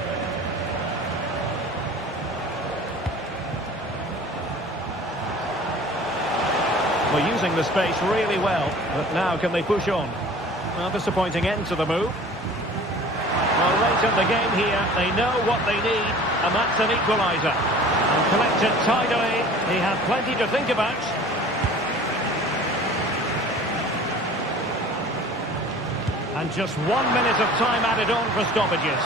We're using the space really well, but now can they push on? Well, disappointing end to the move. Well, late in the game here, they know what they need, and that's an equaliser. And collected tidily, he had plenty to think about. And just 1 minute of time added on for stoppages.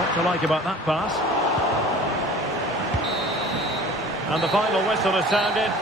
What to like about that pass? And the final whistle has sounded.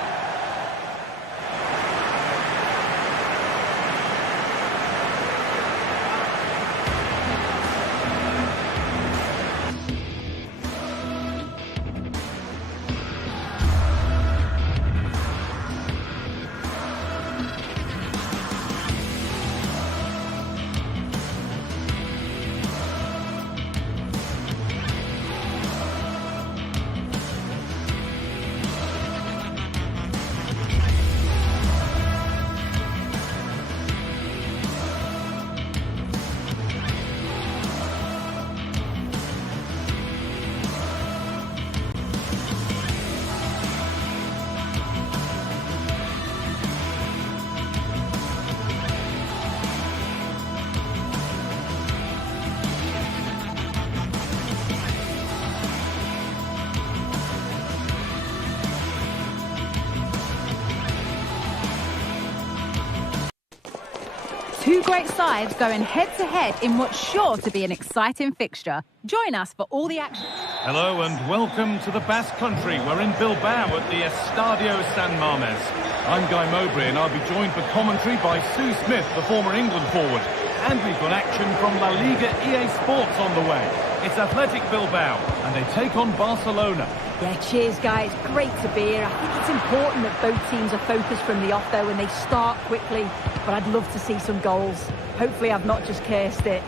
Two great sides going head-to-head in what's sure to be an exciting fixture. Join us for all the action. Hello and welcome to the Basque Country. We're in Bilbao at the Estadio San Mamés. I'm Guy Mowbray and I'll be joined for commentary by Sue Smith, the former England forward. And we've got action from La Liga EA Sports on the way. It's Athletic Bilbao and they take on Barcelona. Yeah, cheers, guys. Great to be here. I think it's important that both teams are focused from the off, though, and they start quickly. But I'd love to see some goals. Hopefully, I've not just cursed it.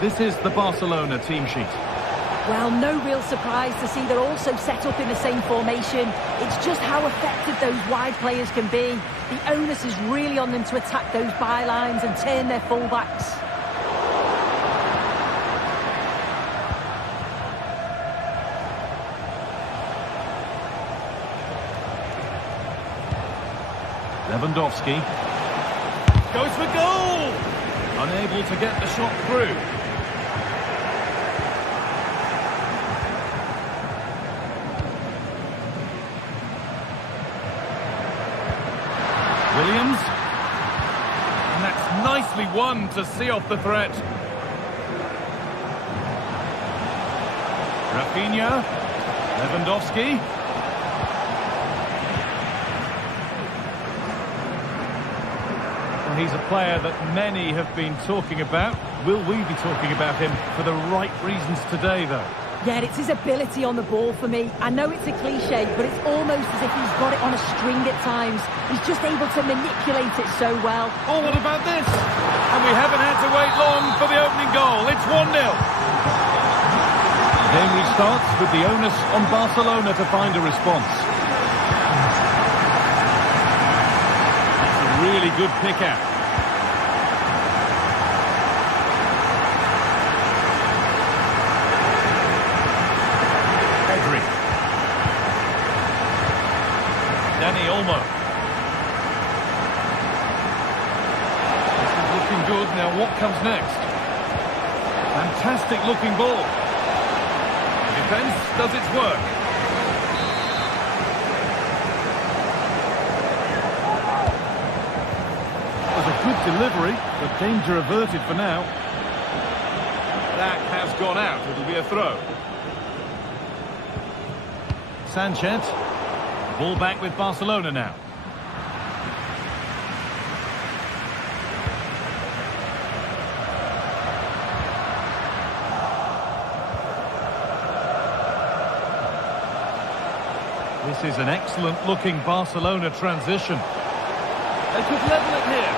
This is the Barcelona team sheet. Well, no real surprise to see they're also set up in the same formation. It's just how effective those wide players can be. The onus is really on them to attack those bylines and turn their fullbacks. Lewandowski goes for goal! Unable to get the shot through. Williams. And that's nicely won to see off the threat. Rafinha. Lewandowski. Well, he's a player that many have been talking about. Will we be talking about him for the right reasons today, though? Yeah, it's his ability on the ball for me. I know it's a cliche, but it's almost as if he's got it on a string at times. He's just able to manipulate it so well. Oh, what about this? And we haven't had to wait long for the opening goal. It's 1-0. The game restarts with the onus on Barcelona to find a response. That's a really good pick out. Danny Olmo. This is looking good. Now what comes next? Fantastic looking ball. The defence does its work. It was a good delivery, but danger averted for now. That has gone out. It'll be a throw. Sanchez. Ball back with Barcelona now. This is an excellent-looking Barcelona transition. They could level it here.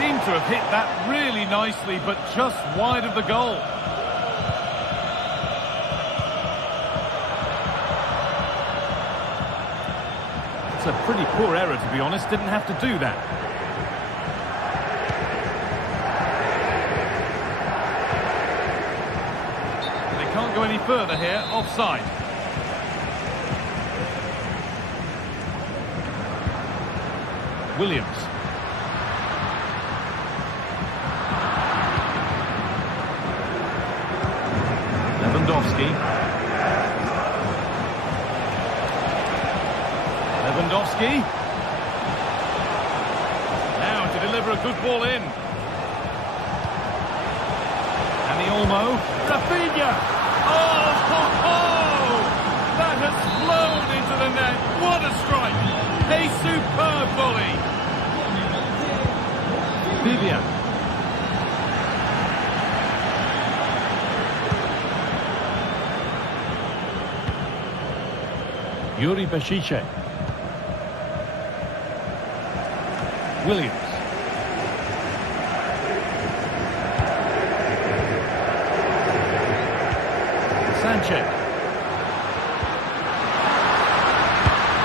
Seem to have hit that really nicely, but just wide of the goal. It's a pretty poor error, to be honest. Didn't have to do that. They can't go any further here. Offside. Williams. Lewandowski. Lewandowski. Now to deliver a good ball in. Danny Olmo. Rafinha. Oh, ho, ho! That has flown into the net. What a strike. A superb volley. Vivian. Yuri Bešice. Williams. Sanchez.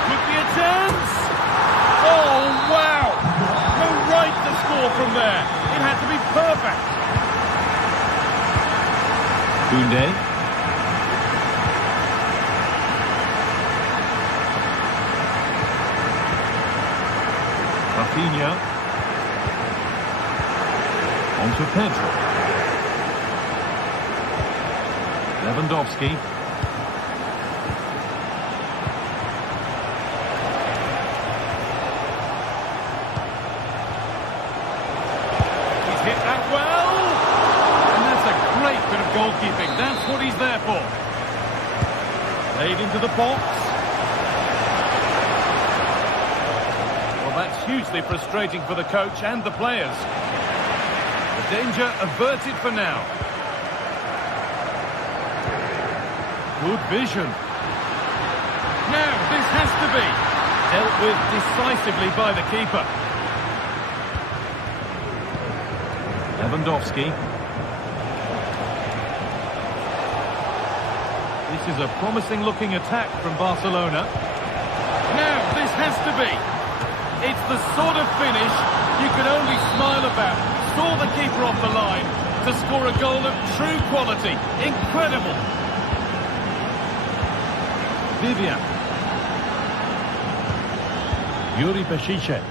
With the attempts. Oh, wow. No right to score from there. It had to be perfect. Koundé. Rafinha. On to Pedro. Lewandowski. He's hit that well. And that's a great bit of goalkeeping. That's what he's there for. Played into the box. That's hugely frustrating for the coach and the players. The danger averted for now. Good vision. Now, this has to be dealt with decisively by the keeper. Lewandowski. This is a promising-looking attack from Barcelona. Now, this has to be. It's the sort of finish you can only smile about. Saw the keeper off the line to score a goal of true quality. Incredible. Vivian. Yuri Peshice.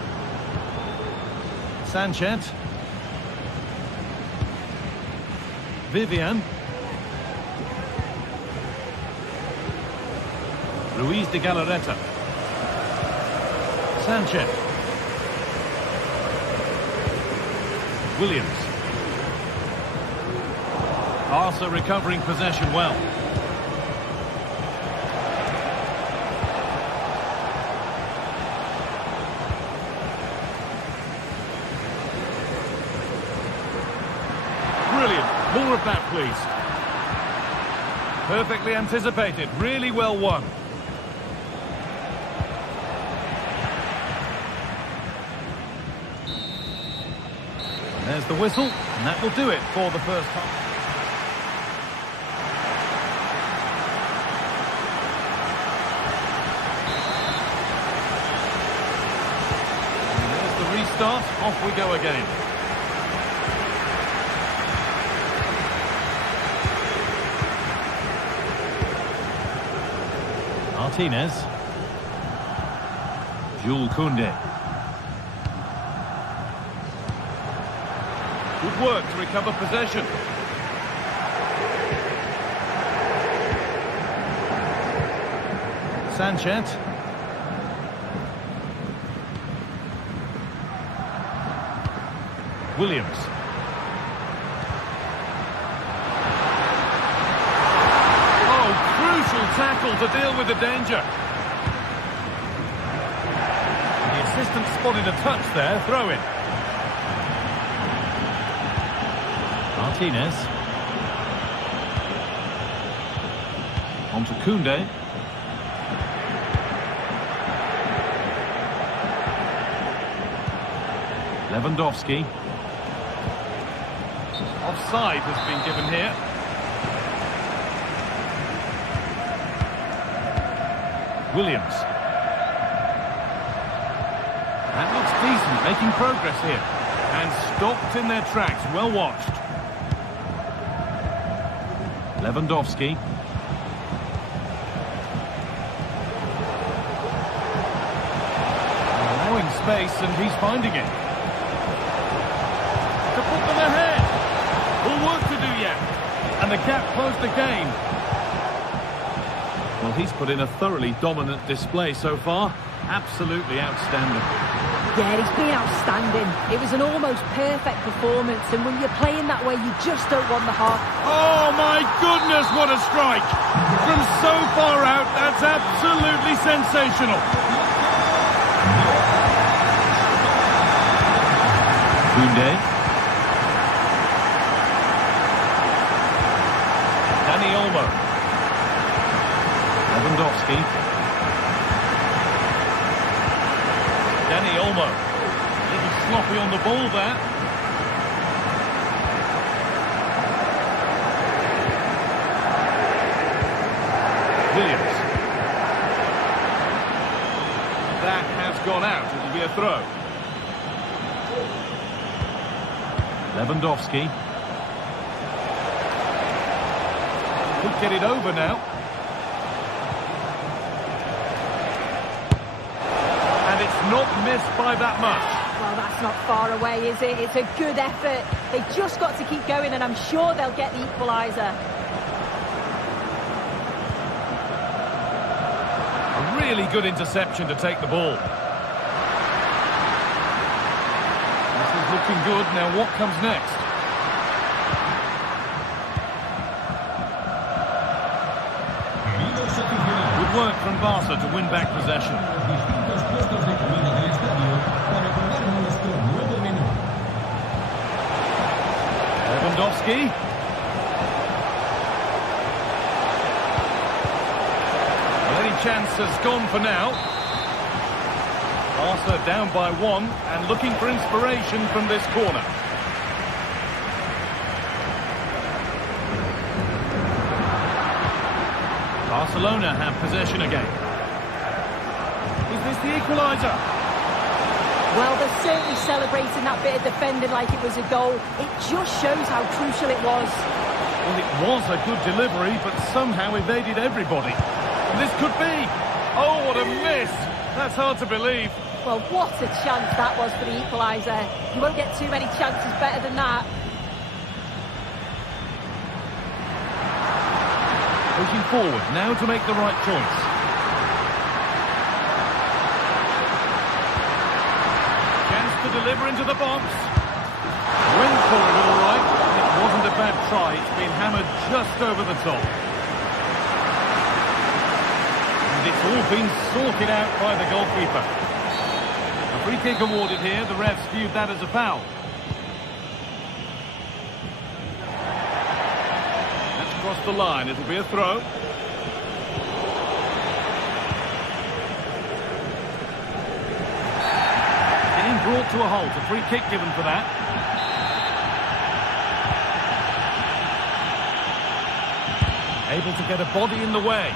Sanchez. Vivian. Ruiz de Galarreta. Sanchez. Williams. Barca recovering possession well. Brilliant. More of that, please. Perfectly anticipated. Really well won. There's the whistle, and that will do it for the first half. And there's the restart. Off we go again. Martinez. Jules Koundé. Good work to recover possession. Sanchez. Williams. Oh, crucial tackle to deal with the danger. The assistant spotted a touch there, throw in. Martinez. On to Koundé. Lewandowski. Offside has been given here. Williams. That looks decent, making progress here. And stopped in their tracks, well watched. Lewandowski. Allowing space, and he's finding it. To put them ahead. More work to do yet. And the gap closed again. Well, he's put in a thoroughly dominant display so far. Absolutely outstanding. Yeah, he's been outstanding. It was an almost perfect performance, and when you're playing that way, you just don't want the half. Oh my goodness, what a strike! From so far out, that's absolutely sensational. Koundé. Dani Olmo. Lewandowski. Dani Olmo. A little sloppy on the ball there. Williams. That has gone out. It'll be a throw. Lewandowski. Could get it over now. And it's not missed by that much. Well, that's not far away, is it? It's a good effort. They've just got to keep going, and I'm sure they'll get the equaliser. A really good interception to take the ball. This is looking good. Now what comes next? Good work from Barca to win back possession. Lewandowski. Well, any chance has gone for now. Barca down by 1 and looking for inspiration from this corner. Barcelona have possession again. Is this the equaliser? Well, they're certainly celebrating that bit of defending like it was a goal. It just shows how crucial it was. Well, it was a good delivery, but somehow evaded everybody. And this could be... Oh, what a miss! That's hard to believe. Well, what a chance that was for the equaliser. You won't get too many chances better than that. Pushing forward, now to make the right choice. Chance to deliver into the box. Went for it all right. It wasn't a bad try. It's been hammered just over the top. And it's all been sorted out by the goalkeeper. A free kick awarded here. The refs viewed that as a foul. That's crossed the line. It'll be a throw. Getting brought to a halt. A free kick given for that. Able to get a body in the way.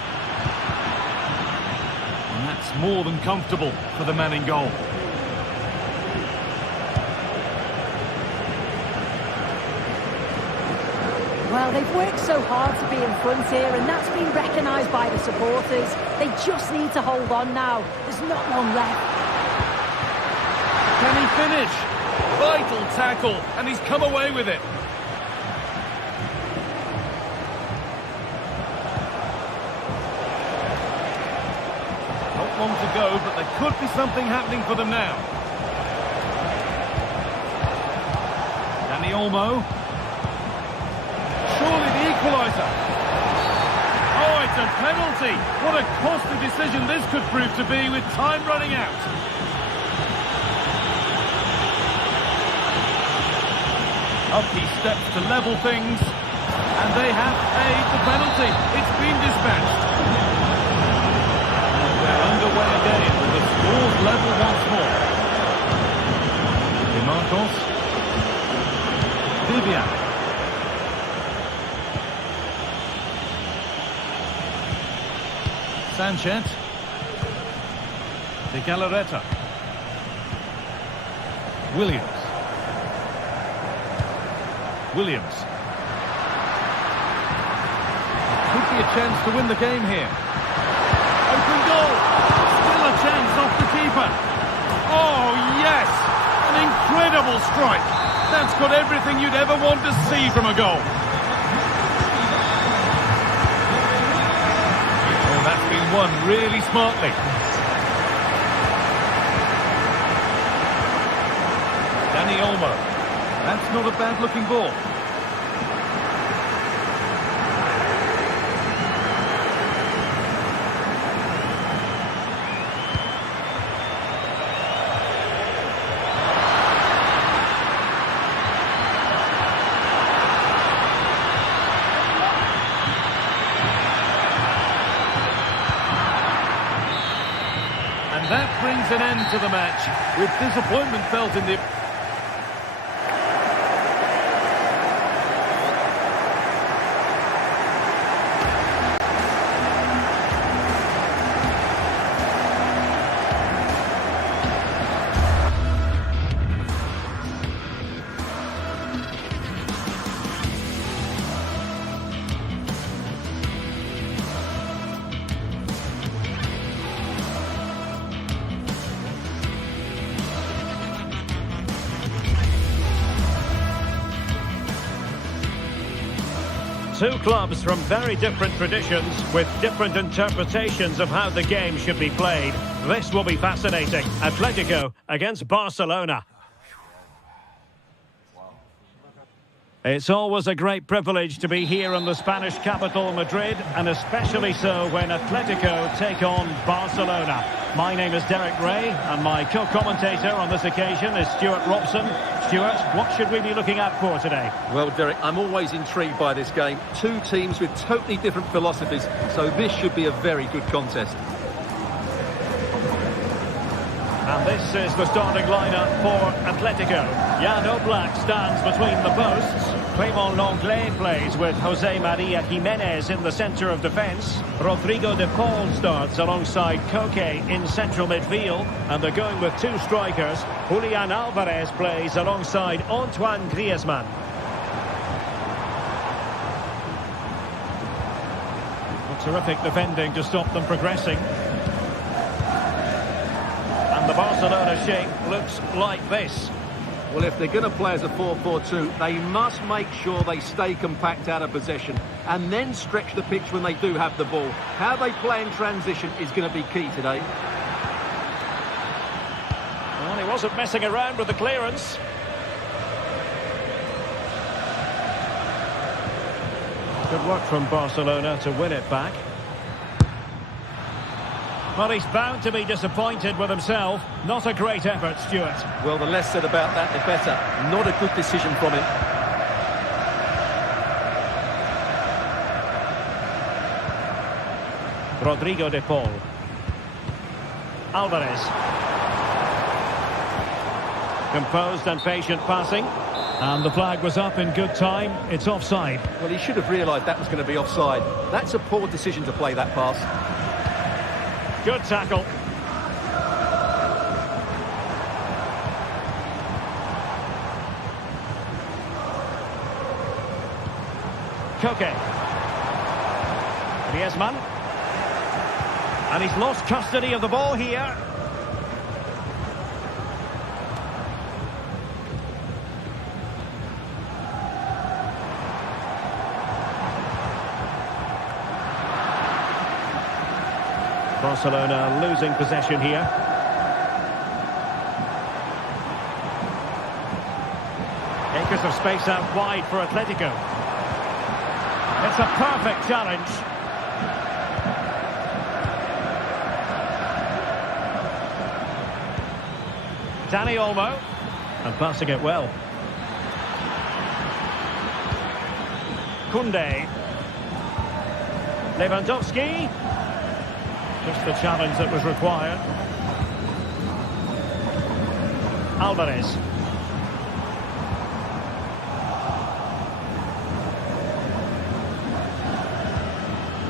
And that's more than comfortable for the man in goal. Well, they've worked so hard to be in front here, and that's been recognised by the supporters. They just need to hold on now. There's not long left. Can he finish? Vital tackle, and he's come away with it. Not long to go, but there could be something happening for them now. Dani Olmo. Surely the equaliser. Oh, it's a penalty. What a costly decision this could prove to be with time running out. Up he steps to level things. And they have paid the penalty. It's been dispatched. They're underway again with the scores level once more. De Marcos. Vivian. Sanchez. De Galarreta. Williams. Could be a chance to win the game here. Open goal. Still a chance off the keeper. Oh, yes. An incredible strike. That's got everything you'd ever want to see from a goal. That's been won really smartly. Dani Olmo. That's not a bad-looking ball. And that brings an end to the match, with disappointment felt in the... Two clubs from very different traditions with different interpretations of how the game should be played. This will be fascinating. Atletico against Barcelona. It's always a great privilege to be here in the Spanish capital, Madrid, and especially so when Atletico take on Barcelona. My name is Derek Ray, and my co-commentator on this occasion is Stuart Robson. Stuart, what should we be looking out for today? Well, Derek, I'm always intrigued by this game. Two teams with totally different philosophies, so this should be a very good contest. And this is the starting lineup for Atletico. Jan Oblak stands between the posts. Clément Lenglet plays with Jose Maria Jimenez in the centre of defence. Rodrigo de Paul starts alongside Koke in central midfield. And they're going with two strikers. Julian Alvarez plays alongside Antoine Griezmann. Terrific defending to stop them progressing. And the Barcelona shape looks like this. Well, if they're going to play as a 4-4-2, they must make sure they stay compact out of possession and then stretch the pitch when they do have the ball. How they play in transition is going to be key today. Well, he wasn't messing around with the clearance. Good work from Barcelona to win it back. Well, he's bound to be disappointed with himself. Not a great effort, Stuart. Well, the less said about that, the better. Not a good decision from him. Rodrigo de Paul. Alvarez. Composed and patient passing. And the flag was up in good time. It's offside. Well, he should have realised that was going to be offside. That's a poor decision to play that pass. Good tackle. Koke. Griezmann. And he's lost custody of the ball here. Barcelona losing possession here. Acres of space out wide for Atletico. It's a perfect challenge. Dani Olmo. And passing it well. Koundé. Lewandowski. Just the challenge that was required. Alvarez.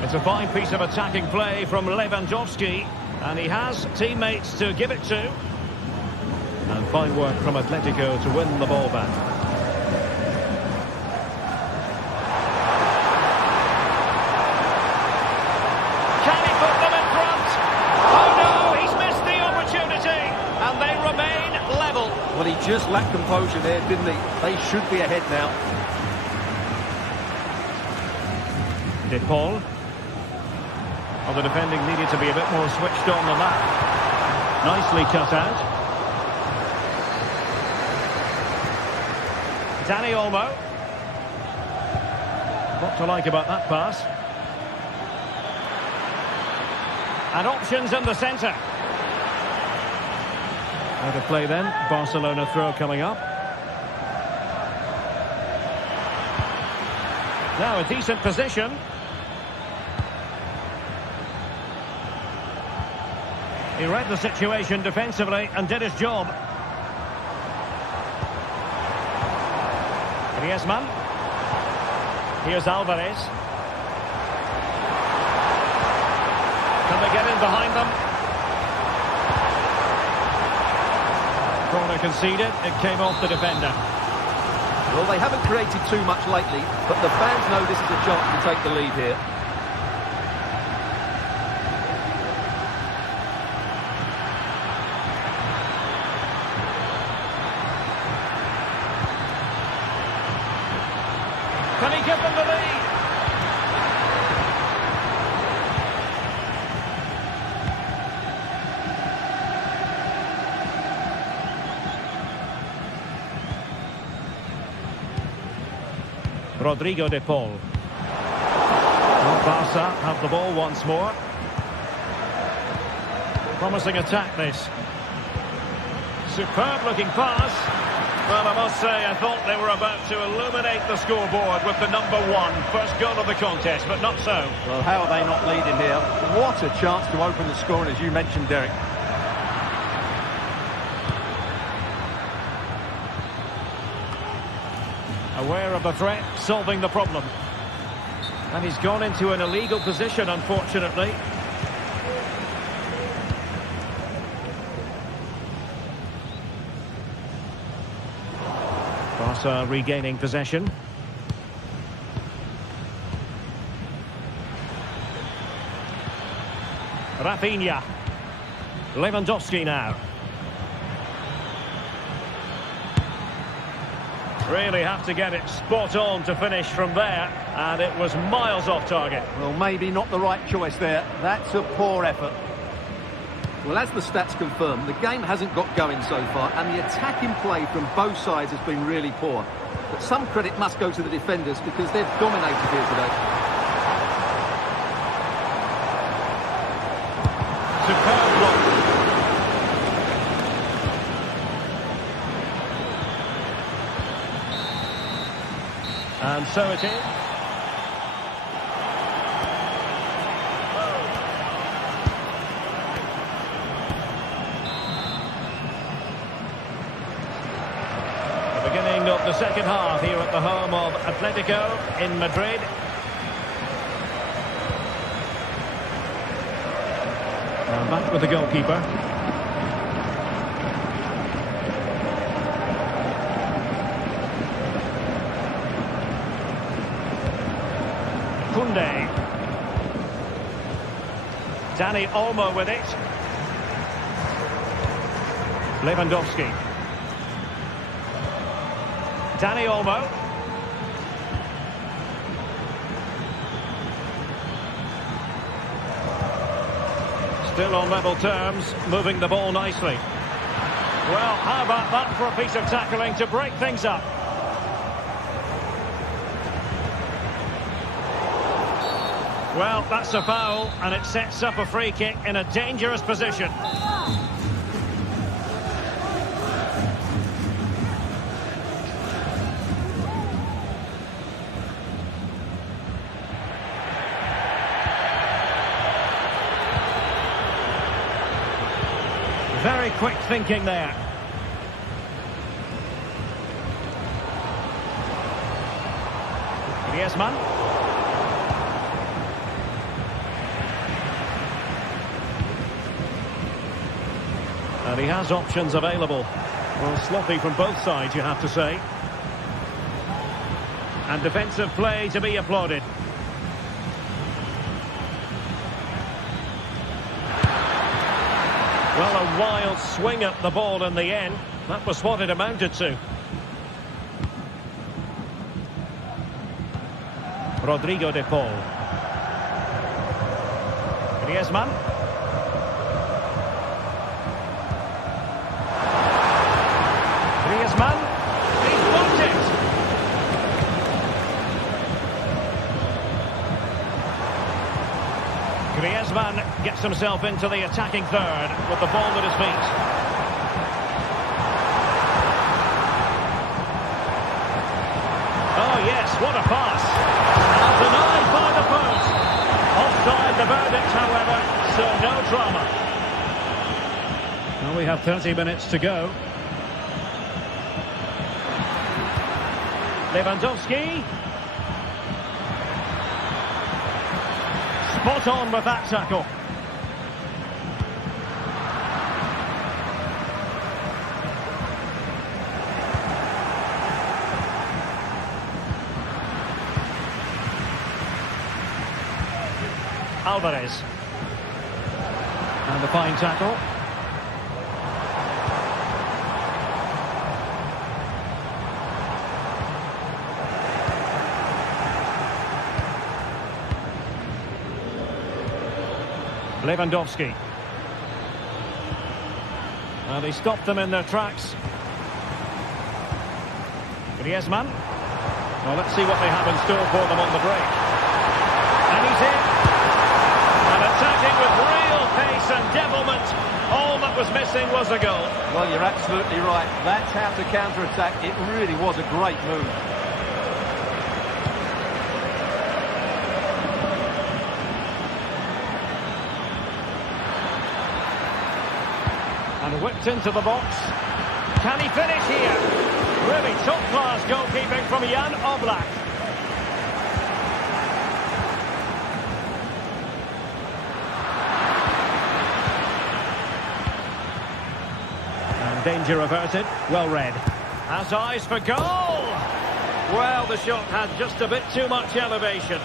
It's a fine piece of attacking play from Lewandowski. And he has teammates to give it to. And fine work from Atletico to win the ball back. Well, he just lacked composure there, didn't he? They should be ahead now. De Paul. Well, the defending needed to be a bit more switched on than that. Nicely cut out. Dani Olmo. What to like about that pass. And options in the centre. Out of play then. Barcelona throw coming up. Now a decent position. He read the situation defensively and did his job. Griezmann. Here's Alvarez. Can they get in behind them? Corner conceded, it came off the defender. Well, they haven't created too much lately, but the fans know this is a chance to take the lead here. Can he give them the lead? Rodrigo de Paul. Well, Barca have the ball once more. Promising attack this. Superb looking pass. Well, I must say, I thought they were about to illuminate the scoreboard with the number one. First goal of the contest, but not so. Well, how are they not leading here? What a chance to open the scoring, as you mentioned, Derek. Aware of the threat, solving the problem. And he's gone into an illegal position, unfortunately. Barca regaining possession. Rafinha. Lewandowski now. Really have to get it spot on to finish from there, and it was miles off target. Well, maybe not the right choice there. That's a poor effort. Well, as the stats confirm, the game hasn't got going so far, and the attacking play from both sides has been really poor. But some credit must go to the defenders because they've dominated here today. Superb block. And so it is. The beginning of the second half here at the home of Atletico in Madrid. And back with the goalkeeper. Koundé. Dani Olmo with it. Lewandowski. Dani Olmo. Still on level terms, moving the ball nicely. Well, how about that for a piece of tackling to break things up? Well, that's a foul, and it sets up a free kick in a dangerous position. Very quick thinking there. Griezmann. And he has options available. Well, sloppy from both sides, you have to say. And defensive play to be applauded. Well, a wild swing at the ball in the end. That was what it amounted to. Rodrigo de Paul. Griezmann. Griezmann. He's blocked it. Griezmann gets himself into the attacking third with the ball at his feet. Oh yes, what a pass. And denied by the post. Offside the verdict, however, so no drama. Well, we have 30 minutes to go. Lewandowski. Spot on with that tackle. Alvarez. And a fine tackle. Lewandowski. And he stopped them in their tracks. Griezmann. Well, let's see what they have in store for them on the break. And he's in. And attacking with real pace and devilment. All that was missing was a goal. Well, you're absolutely right. That's how to counter-attack. It really was a great move. And whipped into the box. Can he finish here? Really top-class goalkeeping from Jan Oblak. And danger averted. Well read. Has eyes for goal! Well, the shot had just a bit too much elevation.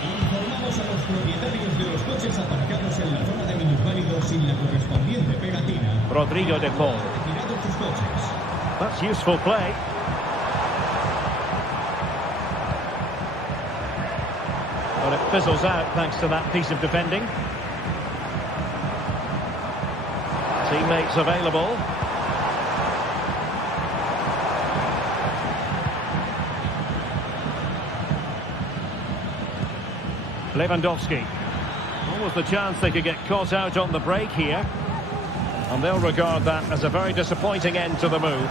Informamos a los propietarios de los coches aparcados en la zona de minusválidos sin la correspondiente pegatina. Rodrigo de Paul. Retirados sus coches. That's useful play. But it fizzles out thanks to that piece of defending. Teammates available. Lewandowski. Almost the chance they could get caught out on the break here. And they'll regard that as a very disappointing end to the move.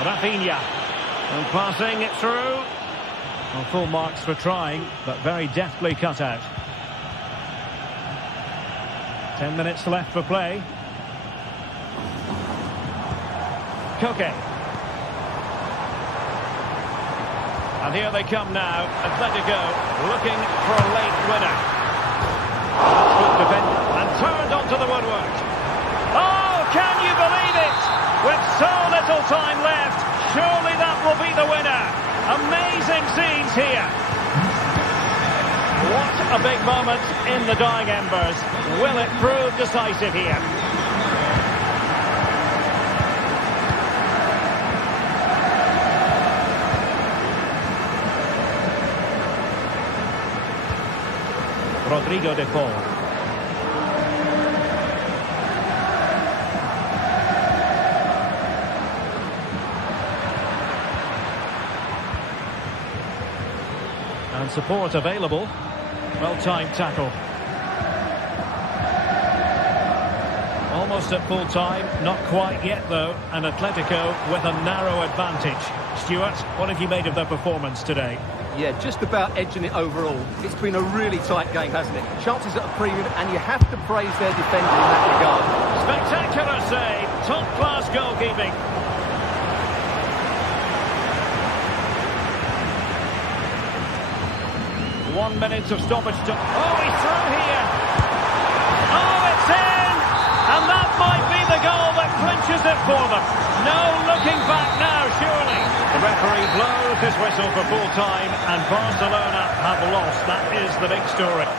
Rafinha. And passing it through. Well, full marks for trying, but very deftly cut out. 10 minutes left for play. Koke. And here they come now. Atletico looking for a late winner. That's good defending. And turned onto the woodwork. Oh, can you believe it? With so little time left, surely that will be the winner. Amazing scenes here. What a big moment in the dying embers. Will it prove decisive here? Rodrigo de Paul. And support available. Well-timed tackle. Almost at full time, not quite yet though, and Atletico with a narrow advantage. Stuart, what have you made of their performance today? Yeah, just about edging it overall. It's been a really tight game, hasn't it? Chances at a premium, and you have to praise their defending in that regard. Spectacular save, top-class goalkeeping. One minute of stoppage time. Oh, he's through here. Oh, it's in! And that might be the goal that clinches it for them. No looking back now, surely. The referee blows his whistle for full time, and Barcelona have lost. That is the big story.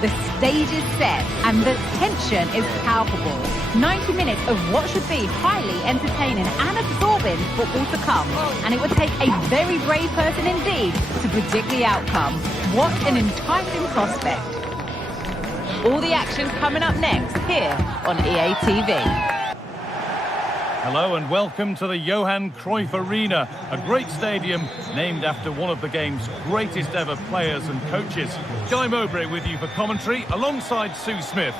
The stage is set and the tension is palpable. 90 minutes of what should be highly entertaining and absorbing football to come. And it would take a very brave person indeed to predict the outcome. What an enticing prospect. All the action coming up next here on EA TV. Hello and welcome to the Johan Cruyff Arena, a great stadium named after one of the game's greatest ever players and coaches. Guy Mowbray with you for commentary alongside Sue Smith.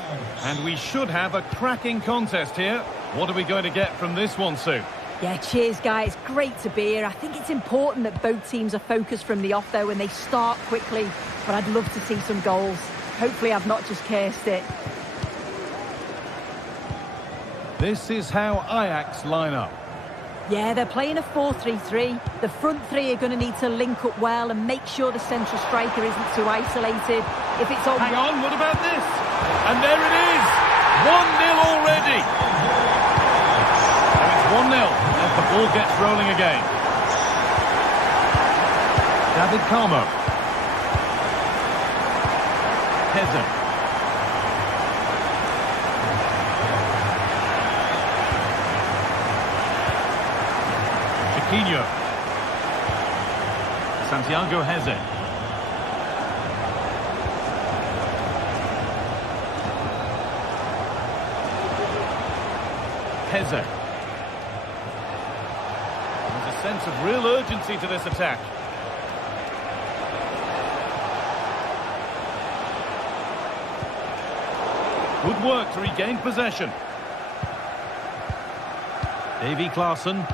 And we should have a cracking contest here. What are we going to get from this one, Sue? Yeah, cheers, guys. Great to be here. I think it's important that both teams are focused from the off, though, and they start quickly. But I'd love to see some goals. Hopefully I've not just cursed it. This is how Ajax line up. Yeah, they're playing a 4-3-3. The front three are going to need to link up well and make sure the central striker isn't too isolated. If it's all... Hang on, what about this? And there it is! 1-0 already! And it's 1-0 as the ball gets rolling again. David Carmo. Hezze. Chiquinho. Santiago Hezze. Hezze. There's a sense of real urgency to this attack. Good work to regain possession. Davy Klaassen.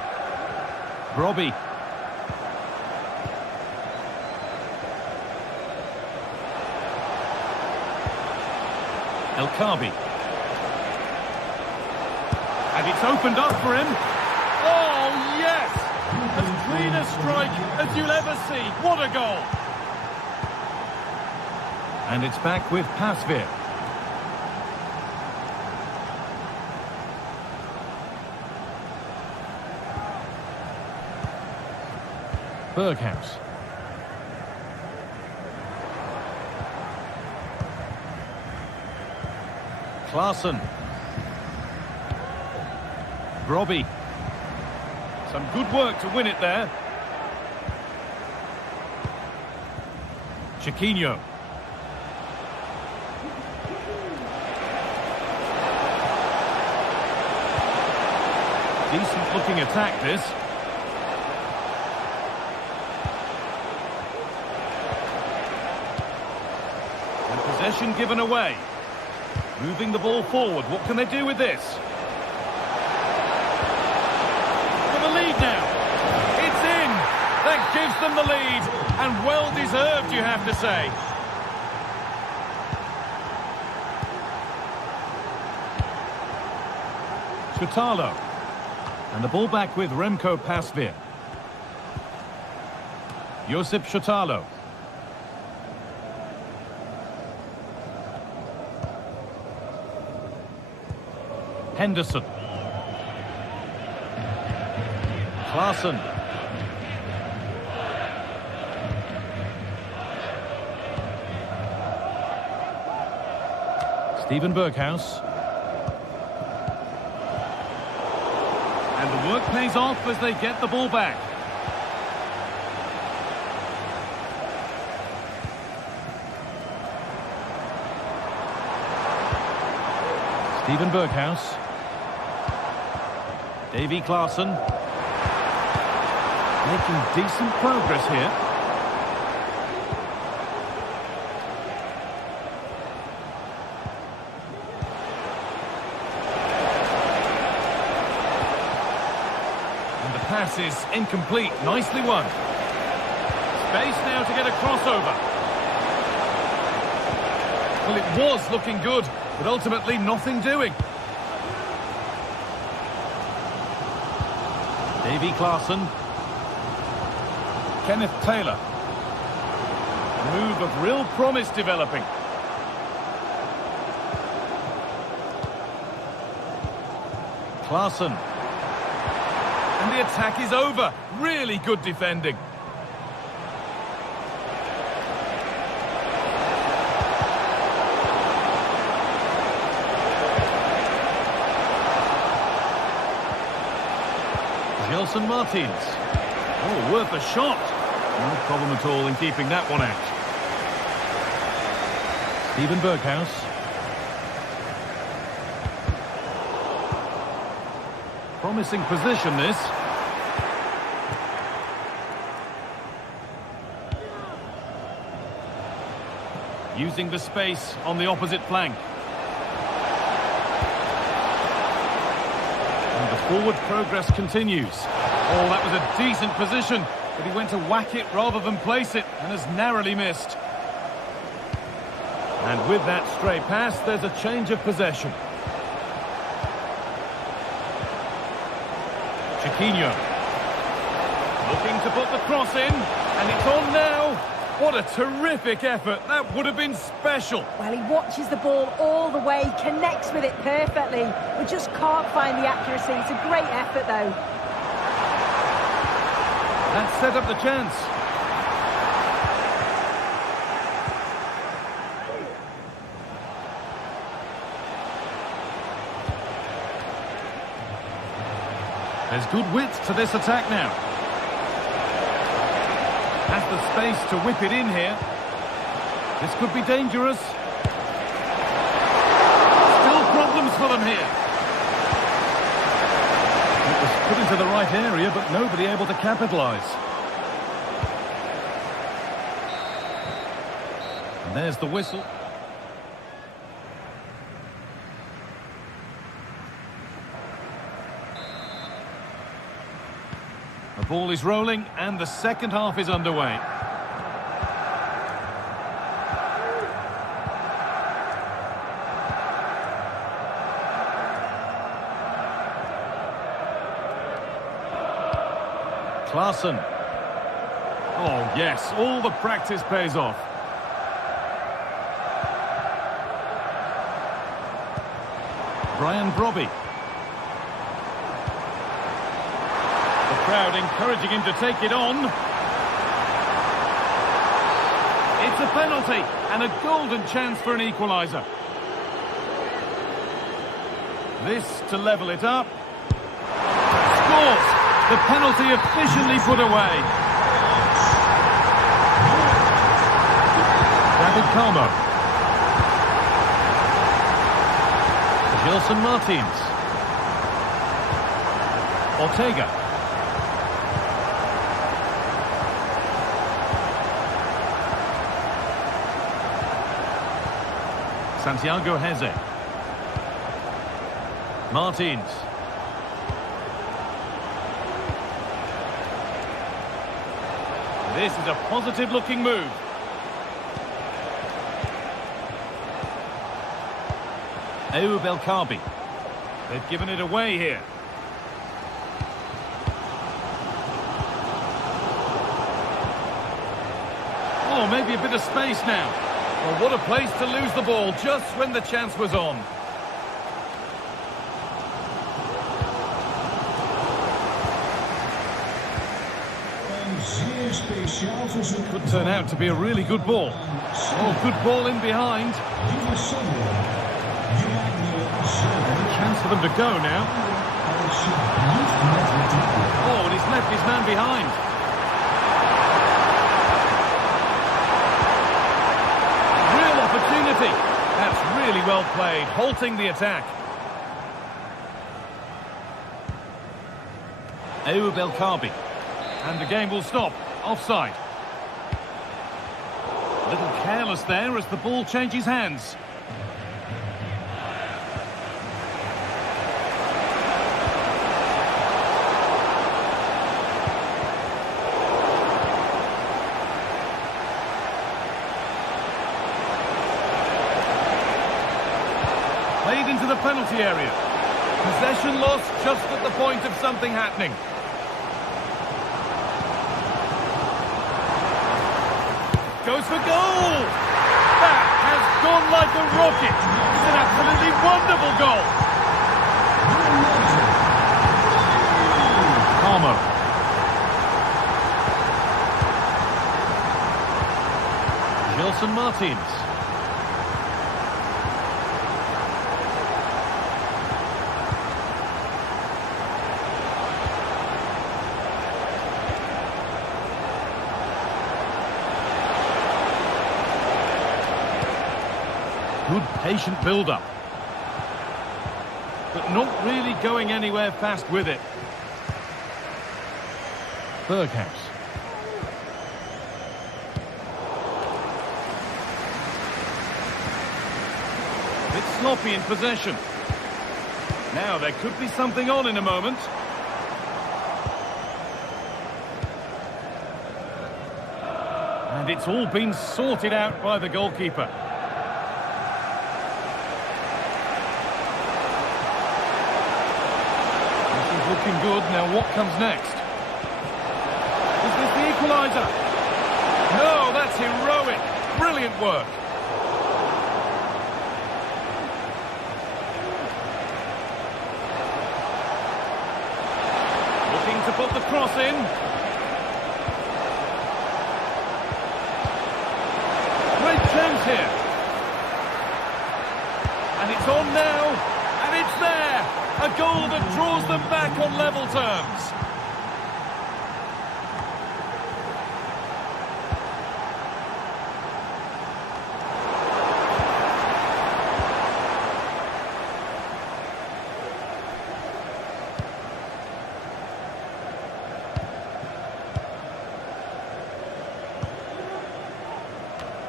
Robbie. El Khabi. And it's opened up for him. Oh, yes! As clean a strike as you'll ever see. What a goal! And it's back with Pasveer. Berghaus. Klaassen. Robbie. Some good work to win it there. Chiquinho. Decent looking attack this. Possession given away. Moving the ball forward. What can they do with this? For the lead now. It's in. That gives them the lead. And well deserved, you have to say. Shutalo. And the ball back with Remco Pasveer. Josip Shutalo. Henderson. Klaassen. Steven Berghaus. And the work pays off as they get the ball back. Steven Berghaus. Davy Klaassen. Making decent progress here. And the pass is incomplete. Nicely won. Space now to get a crossover. Well, it was looking good, but ultimately nothing doing. Davy Klaassen. Kenneth Taylor. A move of real promise developing. Klaassen. And the attack is over. Really good defending. Gelson Martins. Oh, worth a shot. No problem at all in keeping that one out. Steven Berghaus. Promising position, this. Using the space on the opposite flank. And the forward progress continues. Oh, that was a decent position, but he went to whack it rather than place it, and has narrowly missed. And with that stray pass, there's a change of possession. Chiquinho. Looking to put the cross in, and it's on now. What a terrific effort. That would have been special. Well, he watches the ball all the way, connects with it perfectly. We just can't find the accuracy. It's a great effort, though. That set up the chance. There's good width to this attack now. Has the space to whip it in here. This could be dangerous. Still problems for them here. It was put into the right area, but nobody able to capitalise. And there's the whistle. The ball is rolling and the second half is underway. Klaassen. Oh yes, all the practice pays off. Brian Brobby. Crowd encouraging him to take it on. It's a penalty and a golden chance for an equaliser. This to level it up. Scores! The penalty efficiently put away. David Calmo. Gelson Martins. Ortega. Santiago Heze. Martins. This is a positive-looking move. Ayoub El-Kaabi. They've given it away here. Oh, maybe a bit of space now. Well, what a place to lose the ball just when the chance was on. Could turn out to be a really good ball. Oh, good ball in behind. Chance for them to go now. Oh, and he's left his man behind. That's really well played, halting the attack. Ayoub El-Kaabi. And the game will stop. Offside. A little careless there as the ball changes hands. Played into the penalty area. Possession lost just at the point of something happening. Goes for goal! That has gone like a rocket. It's an absolutely wonderful goal. Calmo. Gelson Martins. Good patient build-up. But not really going anywhere fast with it. Berghaus. A bit sloppy in possession. Now there could be something on in a moment. And it's all been sorted out by the goalkeeper. This is looking good. Now what comes next? Is this the equaliser? No, that's heroic. Brilliant work. Looking to put the cross in. Great chance here. And it's on now. And it's there. A goal that draws them back on level terms.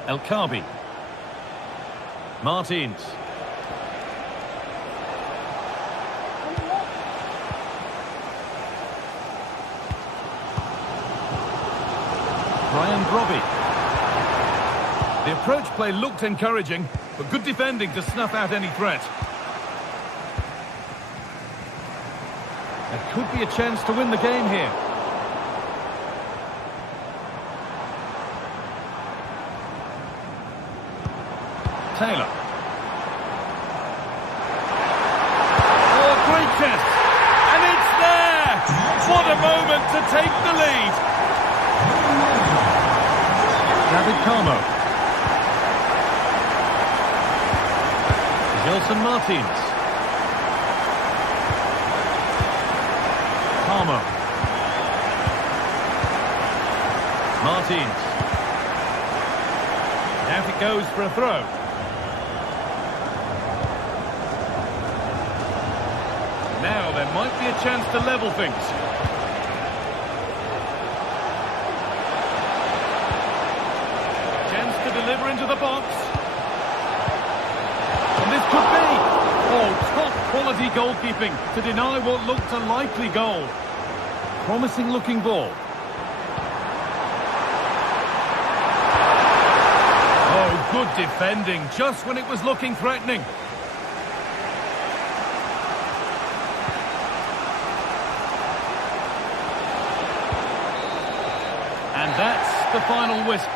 El Khabi. Martins. Brian Brobby. The approach play looked encouraging, but good defending to snuff out any threat. There could be a chance to win the game here. Taylor. Oh, great test. And it's there. What a moment to take the lead. David Carmo. Gelson Martins. Carmo. Martins. Now it goes for a throw. Now there might be a chance to level things. Chance to deliver into the box. And this could be. Oh, top quality goalkeeping to deny what looked a likely goal. Promising looking ball. Oh, good defending just when it was looking threatening. And that's the final whistle.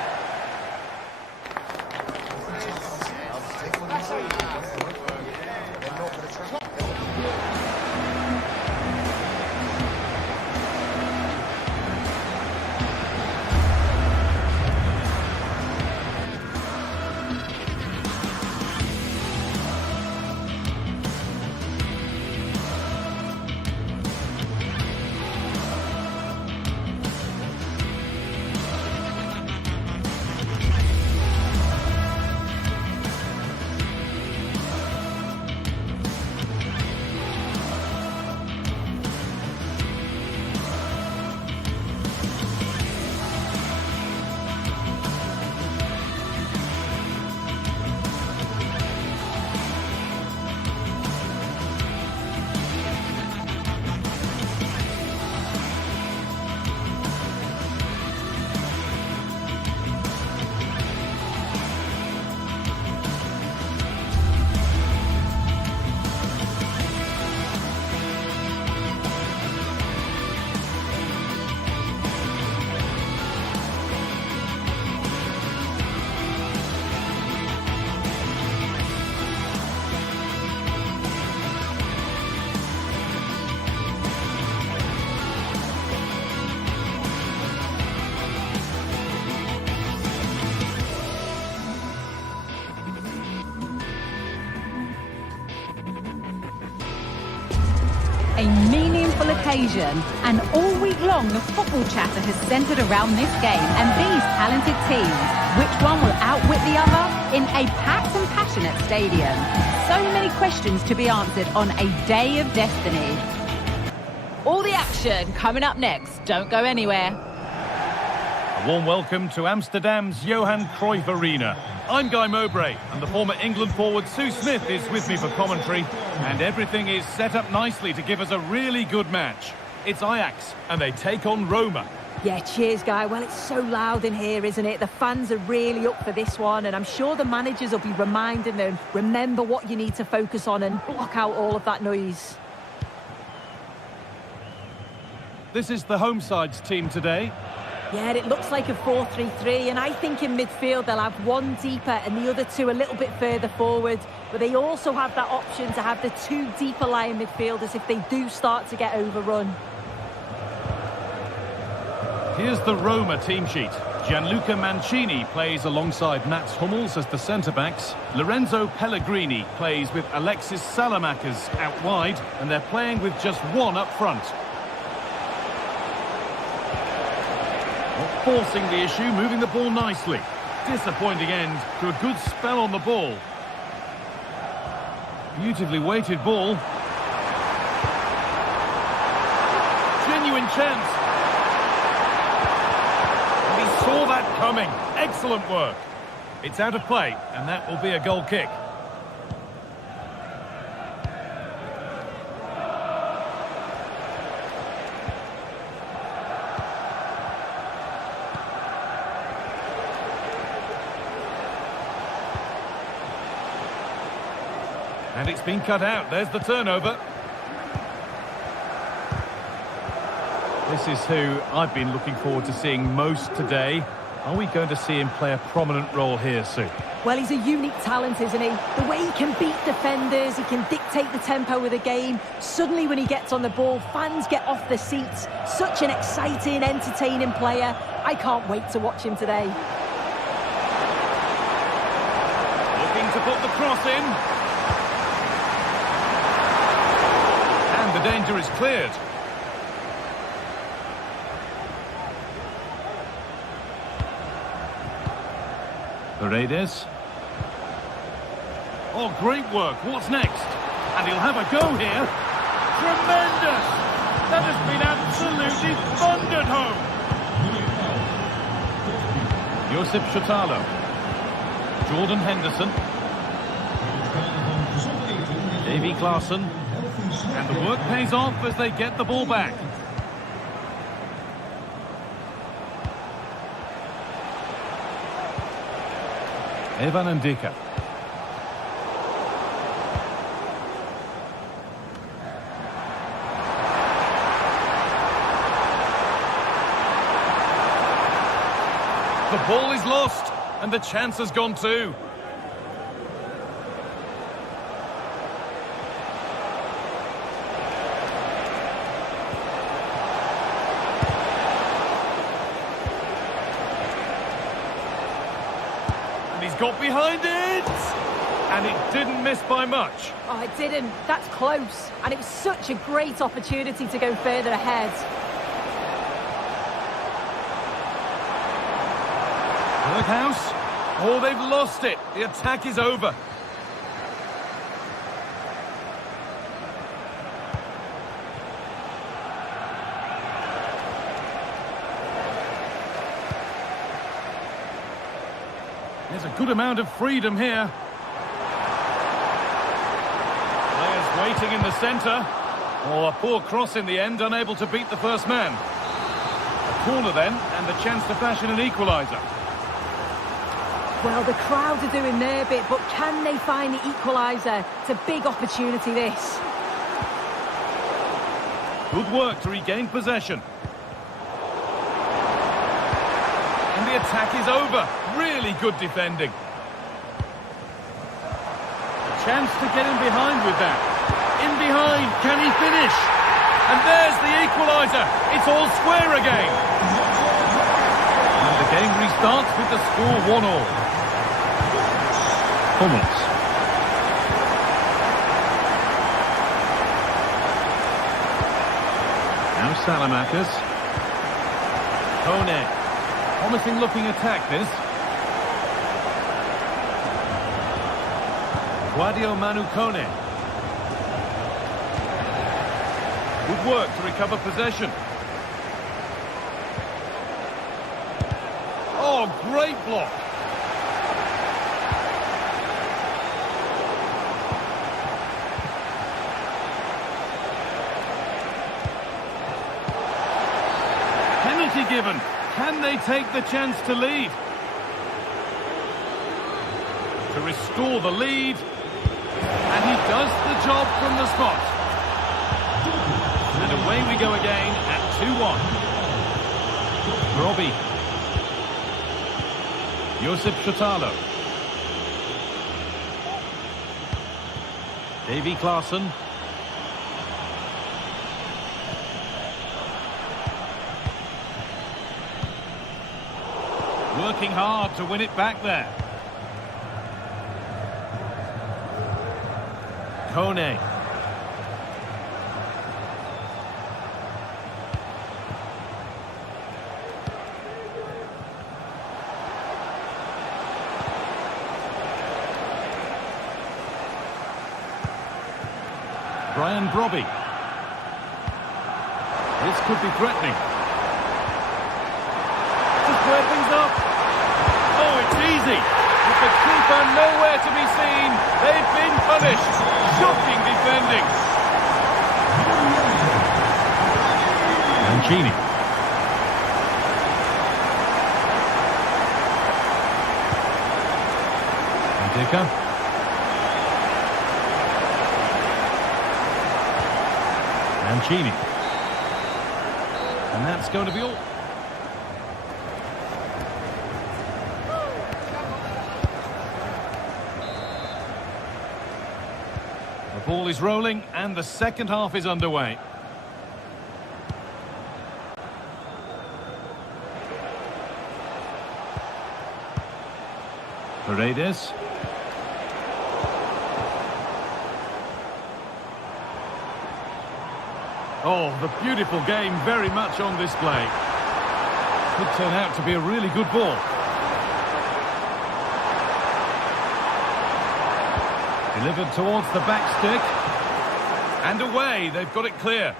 A meaningful occasion, and all week long the football chatter has centred around this game and these talented teams. Which one will outwit the other? in a packed and passionate stadium. So many questions to be answered on a day of destiny. All the action coming up next. Don't go anywhere. A warm welcome to Amsterdam's Johan Cruyff Arena. I'm Guy Mowbray, and the former England forward Sue Smith is with me for commentary, and everything is set up nicely to give us a really good match. It's Ajax, and they take on Roma. Yeah, cheers, Guy. Well, it's so loud in here, isn't it? The fans are really up for this one, and I'm sure the managers will be reminding them, remember what you need to focus on and block out all of that noise. This is the home side's team today. Yeah, it looks like a 4-3-3, and I think in midfield they'll have one deeper and the other two a little bit further forward. But they also have that option to have the two deeper lying midfielders if they do start to get overrun. Here's the Roma team sheet. Gianluca Mancini plays alongside Mats Hummels as the centre-backs. Lorenzo Pellegrini plays with Alexis Salamakers out wide, and they're playing with just one up front. Not forcing the issue, moving the ball nicely. Disappointing end to a good spell on the ball. Beautifully weighted ball. Genuine chance. And he saw that coming. Excellent work. It's out of play, and that will be a goal kick. And it's been cut out. There's the turnover. This is who I've been looking forward to seeing most today. Are we going to see him play a prominent role here, Sue? Well, he's a unique talent, isn't he? The way he can beat defenders, he can dictate the tempo of the game. Suddenly, when he gets on the ball, fans get off their seats. Such an exciting, entertaining player. I can't wait to watch him today. Looking to put the cross in. The danger is cleared. Paredes. Oh, great work. What's next? And he'll have a go here. Tremendous! That has been absolutely thundered home. Josip Chotalo. Jordan Henderson. Davy Klaassen. And the work pays off as they get the ball back. Evan Ndika. The ball is lost, and the chance has gone too. Got behind it, and it didn't miss by much. Oh, it didn't. That's close, and it was such a great opportunity to go further ahead. Berghaus. Oh, they've lost it. The attack is over. There's a good amount of freedom here. Players waiting in the centre. Oh, a poor cross in the end, unable to beat the first man. A corner then, and the chance to fashion an equaliser. Well, the crowd are doing their bit, but can they find the equaliser? It's a big opportunity, this. Good work to regain possession. And the attack is over. Really good defending. A chance to get in behind with that. In behind, can he finish? And there's the equaliser. It's all square again. And the game restarts with the score 1-1. Hummels. Now Salamakers. Kone. Promising looking attack, this. Guadio Manu Kone. Good work to recover possession. Oh, great block. Penalty given. Can they take the chance to lead? To restore the lead. And he does the job from the spot. And away we go again at 2-1. Robbie. Josip Shotalo. Davy Klaassen. Working hard to win it back there. Kone. Brian Brobby. This could be threatening. To square things up. Oh, it's easy. With the keeper nowhere to be seen, they've been punished. Shocking defending. Mancini. Ndika. Mancini. And that's going to be all. The ball is rolling and the second half is underway. Paredes. Oh, the beautiful game very much on display. Could turn out to be a really good ball. Delivered towards the back stick. And away, they've got it clear.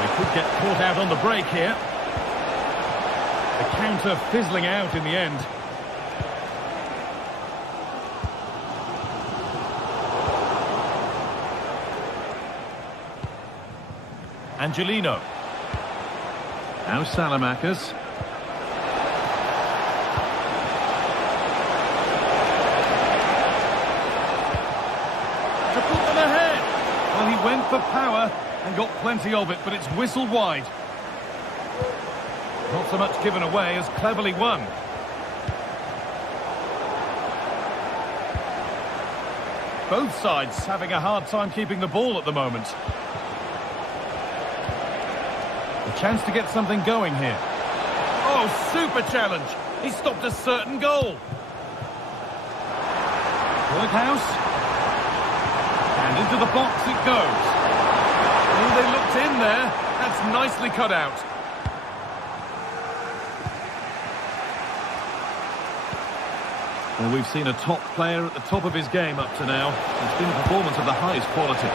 They could get caught out on the break here. The counter fizzling out in the end. Angelino. Now Salamakers. To put them ahead. Well, he went for power and got plenty of it, but it's whistled wide. Not so much given away as cleverly won. Both sides having a hard time keeping the ball at the moment. A chance to get something going here. Oh, super challenge. He stopped a certain goal. Berghaus. And into the box it goes. Oh, they looked in there. That's nicely cut out. Well, we've seen a top player at the top of his game up to now. It's been a performance of the highest quality.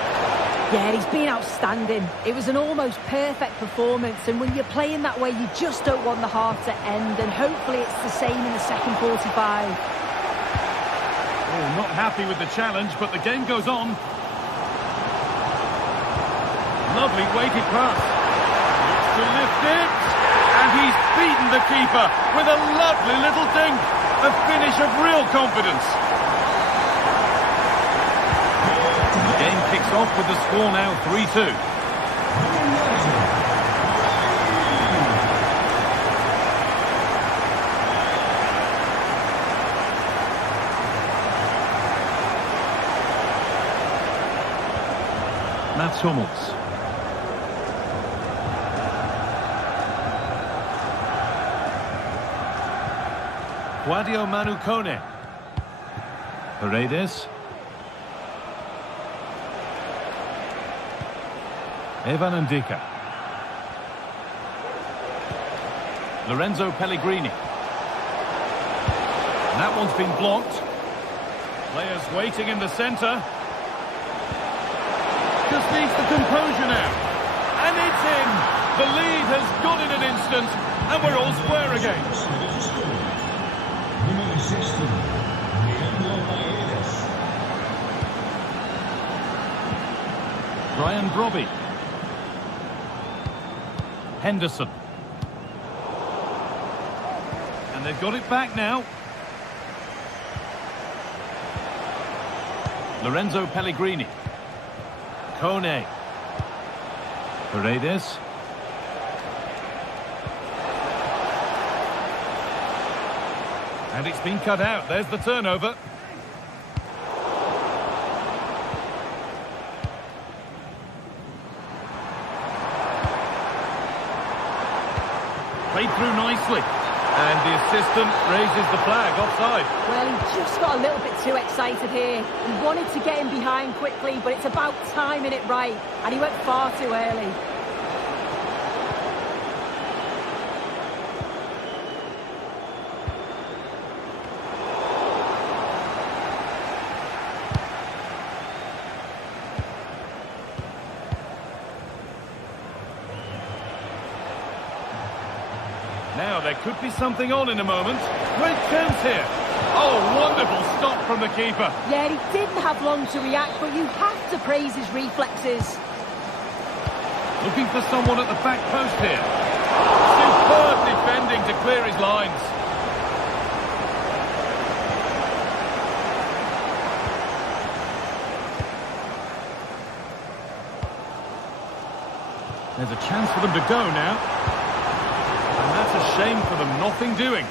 Yeah, he's been outstanding. It was an almost perfect performance, and when you're playing that way, you just don't want the half to end, and hopefully it's the same in the second 45. Oh, not happy with the challenge, but the game goes on. Lovely weighted pass. Looks to lift it, and he's beaten the keeper with a lovely little dink. A finish of real confidence. The game kicks off with the score now 3-2. Mats Hummels. Guadio Manu Kone. Paredes. Evan Ndika. Lorenzo Pellegrini. That one's been blocked. Players waiting in the centre. Just needs the composure now. And it's in. The lead has gone in an instant, and we're all square again. Brian Brobby. Henderson. And they've got it back now. Lorenzo Pellegrini. Kone. Paredes. And it's been cut out. There's the turnover. Played through nicely. And the assistant raises the flag offside. Well, he just got a little bit too excited here. He wanted to get him behind quickly, but it's about timing it right. And he went far too early. Now, there could be something on in a moment. Great chance here. Oh, wonderful stop from the keeper. Yeah, he didn't have long to react, but you have to praise his reflexes. Looking for someone at the back post here. Superb defending to clear his lines. There's a chance for them to go now. And that's a shame for them, nothing doing.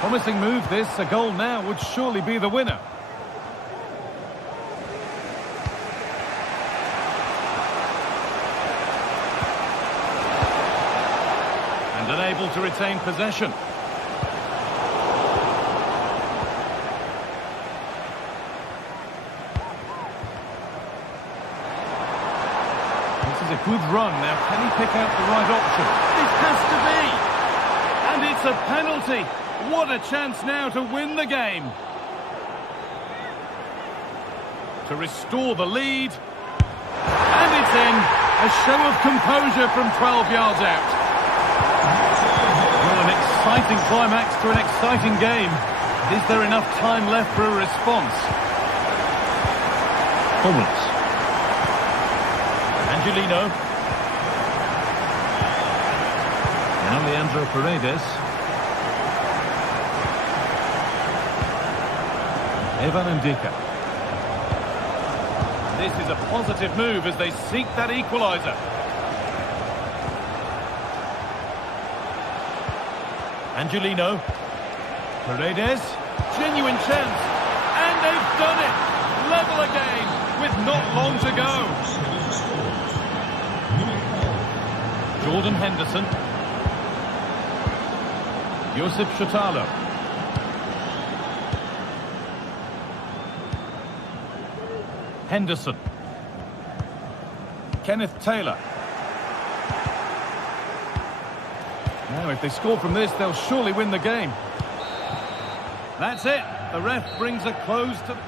Promising move this, a goal now would surely be the winner. And unable to retain possession. A good run. Now, can he pick out the right option? This has to be! And it's a penalty. What a chance now to win the game. To restore the lead. And it's in. A show of composure from 12 yards out. Well, an exciting climax to an exciting game. Is there enough time left for a response? Hummels. Angelino. Now Leandro Paredes. Evan Ndika. This is a positive move as they seek that equaliser. Angelino. Paredes. Genuine chance. And they've done it. Level again with not long to go. Jordan Henderson. Josip Shatalo. Henderson. Kenneth Taylor. Now, if they score from this, they'll surely win the game. That's it. The ref brings a close to...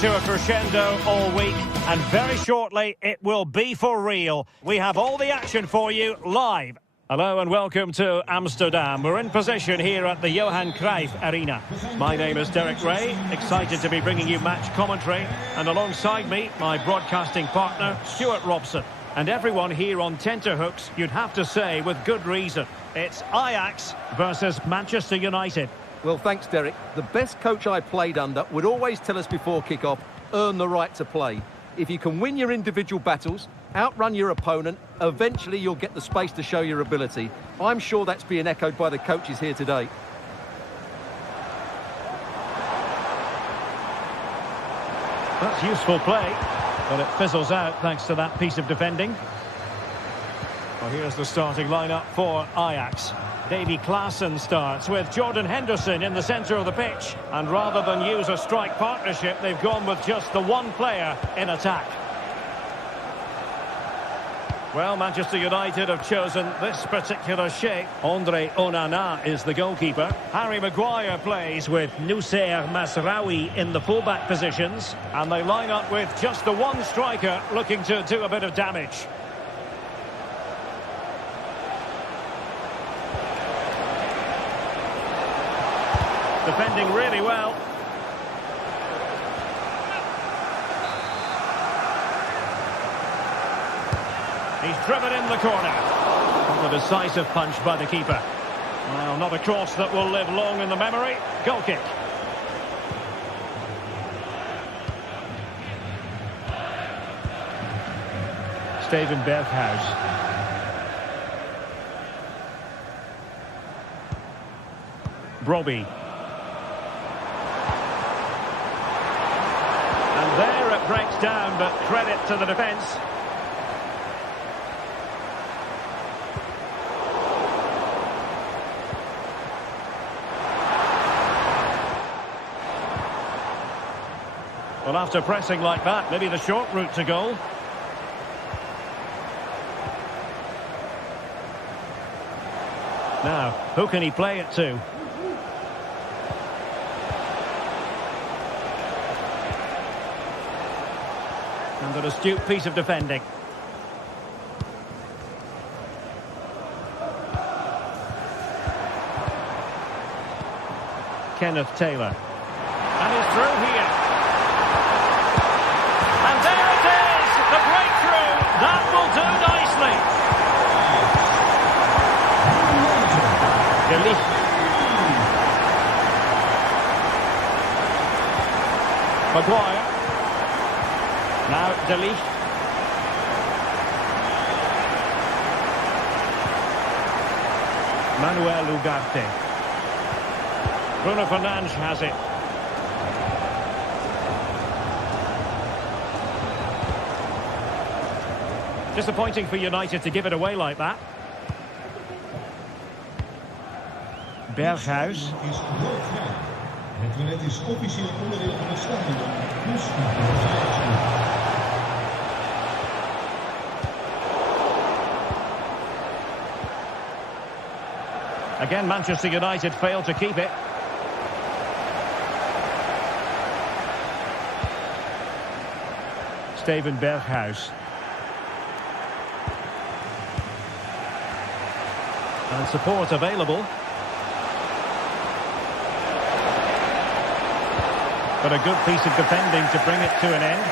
to a crescendo all week, and very shortly it will be for real. We have all the action for you live. Hello and welcome to Amsterdam. We're in position here at the Johan Cruyff Arena. My name is Derek Ray, excited to be bringing you match commentary, and alongside me, my broadcasting partner, Stuart Robson. And everyone here on tenterhooks, you'd have to say with good reason. It's Ajax versus Manchester United. Well, thanks, Derek. The best coach I played under would always tell us before kick-off, earn the right to play. If you can win your individual battles, outrun your opponent, eventually you'll get the space to show your ability. I'm sure that's being echoed by the coaches here today. That's useful play, but it fizzles out thanks to that piece of defending. Well, here's the starting lineup for Ajax. Davy Klaassen starts with Jordan Henderson in the centre of the pitch. And rather than use a strike partnership, they've gone with just the one player in attack. Well, Manchester United have chosen this particular shape. Andre Onana is the goalkeeper. Harry Maguire plays with Noussair Masraoui in the fullback positions. And they line up with just the one striker looking to do a bit of damage. Defending really well. He's driven in the corner. The decisive punch by the keeper. Well, not a cross that will live long in the memory. Goal kick. Steven Berghuis. Brobbey. And there it breaks down, but credit to the defence. Well, after pressing like that, maybe the short route to goal. Now, who can he play it to? And an astute piece of defending. Kenneth Taylor. And he's through here. And there it is! The breakthrough! That will do nicely. De Ligt. Maguire. Now De Ligt. Manuel Ugarte. Bruno Fernandes has it. Disappointing for United to give it away like that. Berghuis. Het toilet is officieel onderdeel van het stadion. Dus Again, Manchester United failed to keep it. Steven Berghuis. And support available. But a good piece of defending to bring it to an end.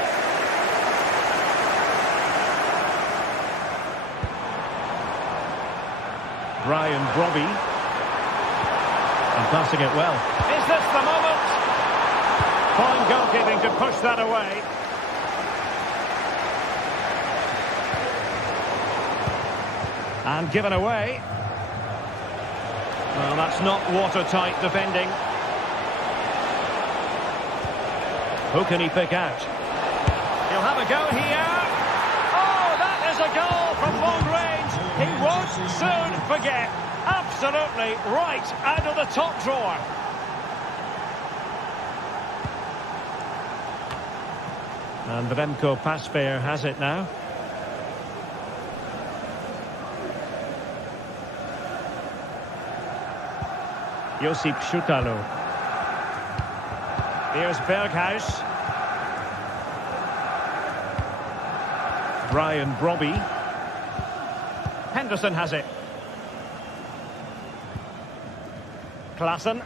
Brian Brobbey. And passing it well. Is this the moment? Fine goalkeeping to push that away. And given away. Well, that's not watertight defending. Who can he pick out? He'll have a go here. Oh, that is a goal from long range. He won't soon forget. Absolutely right out of the top drawer. And Remco Pasveer has it now. Josip Schutalo. Here's Berghuis. Brian Brobby. Henderson has it. Klaassen.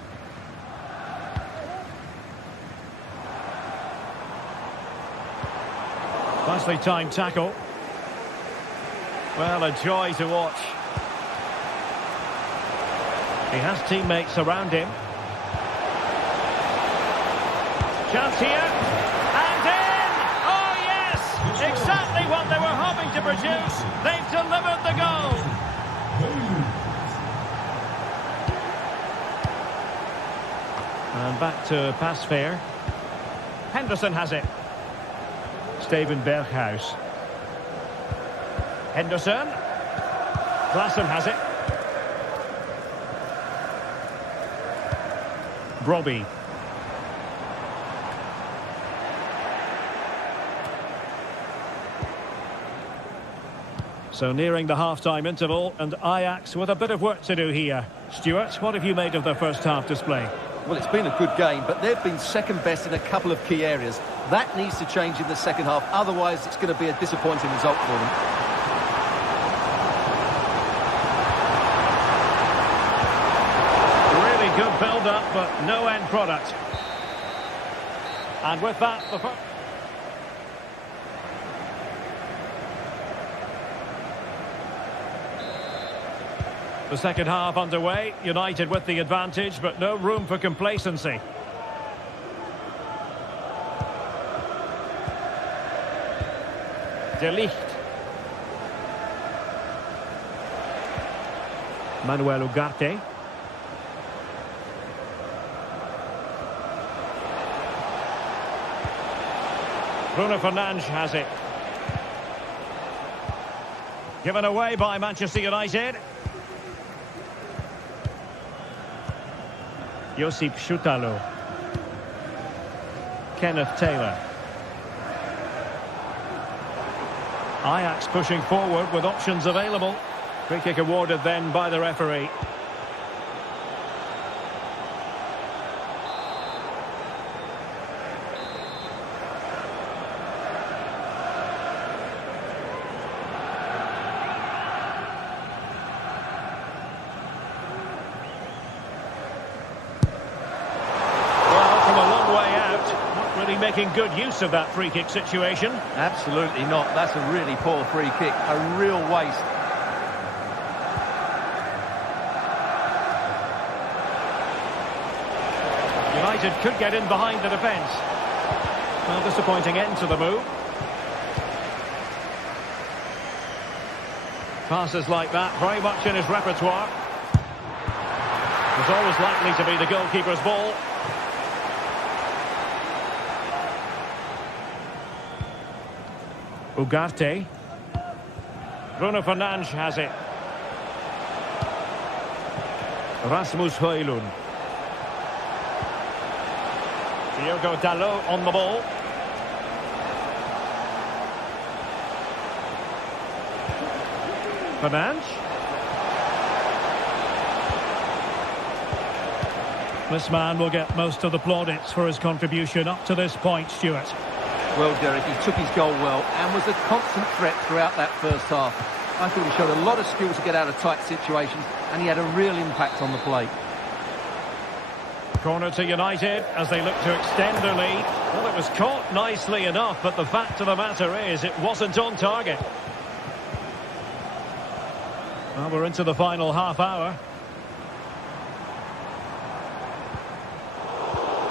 Nicely timed tackle. Well, a joy to watch. He has teammates around him. Chance here. And in! Oh, yes! Exactly what they were hoping to produce. They've delivered the goal. And back to pass fair. Henderson has it. Steven Berghuis. Henderson. Klaassen has it. Brobby. So nearing the half-time interval, and Ajax with a bit of work to do here. Stuart, what have you made of their first half display? Well, it's been a good game, but they've been second best in a couple of key areas. That needs to change in the second half, otherwise it's going to be a disappointing result for them. Really good build-up, but no end product. And with that, the second half underway. United with the advantage, but no room for complacency. De Ligt. Manuel Ugarte. Bruno Fernandes has it. Given away by Manchester United. Josip Schutalo. Kenneth Taylor. Ajax pushing forward with options available. Free kick awarded then by the referee. Making good use of that free kick situation. Absolutely not. That's a really poor free kick. A real waste. United could get in behind the defence. Well, disappointing end to the move. Passes like that, very much in his repertoire. It's always likely to be the goalkeeper's ball. Ugarte. Bruno Fernandes has it. Rasmus Højlund. Diogo Dalot on the ball. Fernandes. This man will get most of the plaudits for his contribution up to this point, Stuart. Well, Derek, he took his goal well and was a constant threat throughout that first half. I thought he showed a lot of skill to get out of tight situations, and he had a real impact on the plate. Corner to United as they look to extend their lead. Well, it was caught nicely enough, but the fact of the matter is it wasn't on target. Well, we're into the final half hour.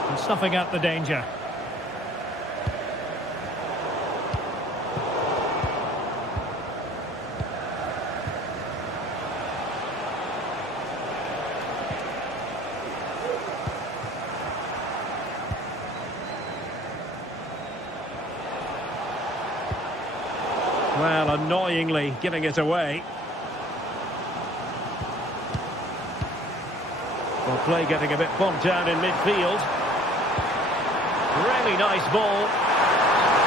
And snuffing out the danger. Well, annoyingly giving it away. Well, play getting a bit bogged down in midfield. Really nice ball.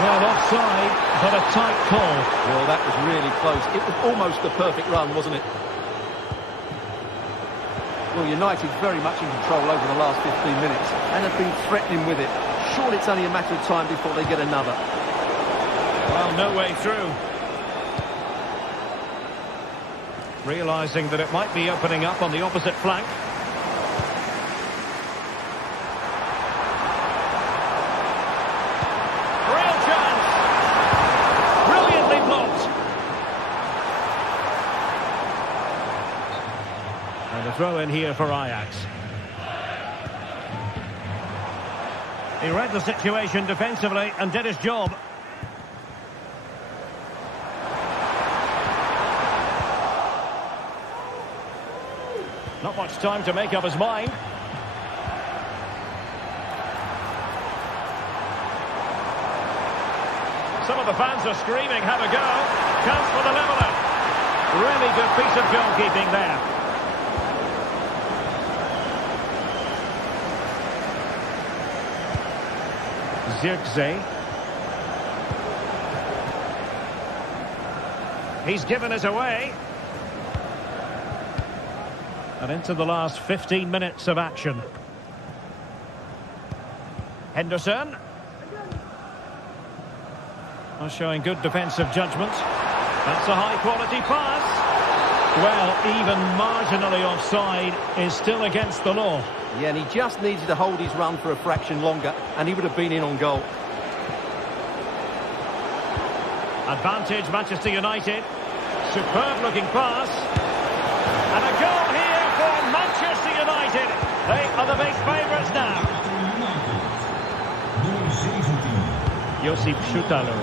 Well, offside, but a tight call. Well, that was really close. It was almost a perfect run, wasn't it? Well, United very much in control over the last 15 minutes and have been threatening with it. Surely it's only a matter of time before they get another. Well, no way through. Realising that it might be opening up on the opposite flank. Real chance! Brilliantly blocked! And a throw in here for Ajax. He read the situation defensively and did his job. Not much time to make up his mind. Some of the fans are screaming, have a go. Chance for the leveller. Really good piece of goalkeeping there. Zirkzee. He's given it away. And into the last 15 minutes of action. Henderson. Showing good defensive judgment. That's a high-quality pass. Well, even marginally offside is still against the law. Yeah, and he just needed to hold his run for a fraction longer, and he would have been in on goal. Advantage, Manchester United. Superb-looking pass. And a goal here for Manchester United. They are the big favourites now. Josip Schutalo.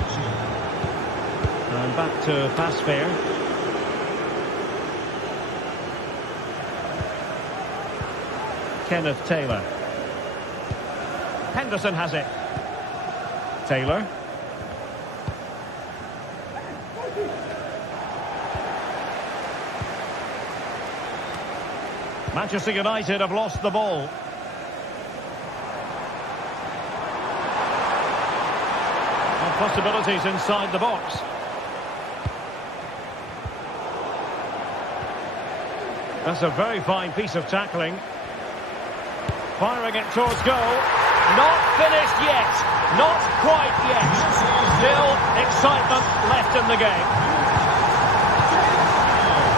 And back to pass fair. Kenneth Taylor. Henderson has it. Taylor. Manchester United have lost the ball. And possibilities inside the box. That's a very fine piece of tackling. Firing it towards goal. Not finished yet. Not quite yet. Still excitement left in the game.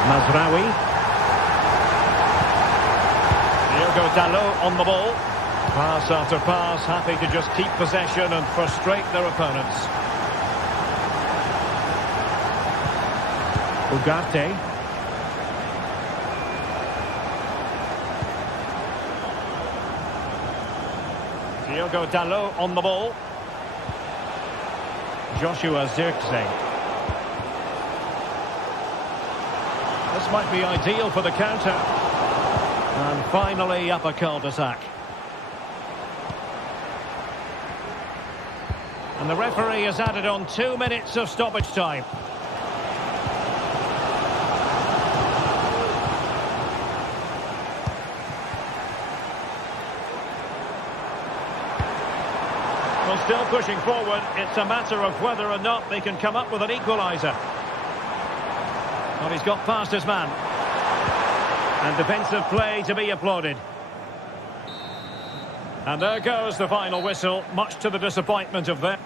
Mazraoui. Diogo Dalot on the ball. Pass after pass, happy to just keep possession and frustrate their opponents. Ugarte. Diogo Dalot on the ball. Joshua Zirkzee. This might be ideal for the counter. And finally up a cul-de-sac. And the referee has added on 2 minutes of stoppage time. Well, still pushing forward. It's a matter of whether or not they can come up with an equaliser. Well, he's got past his man. And defensive play to be applauded. And there goes the final whistle, much to the disappointment of them.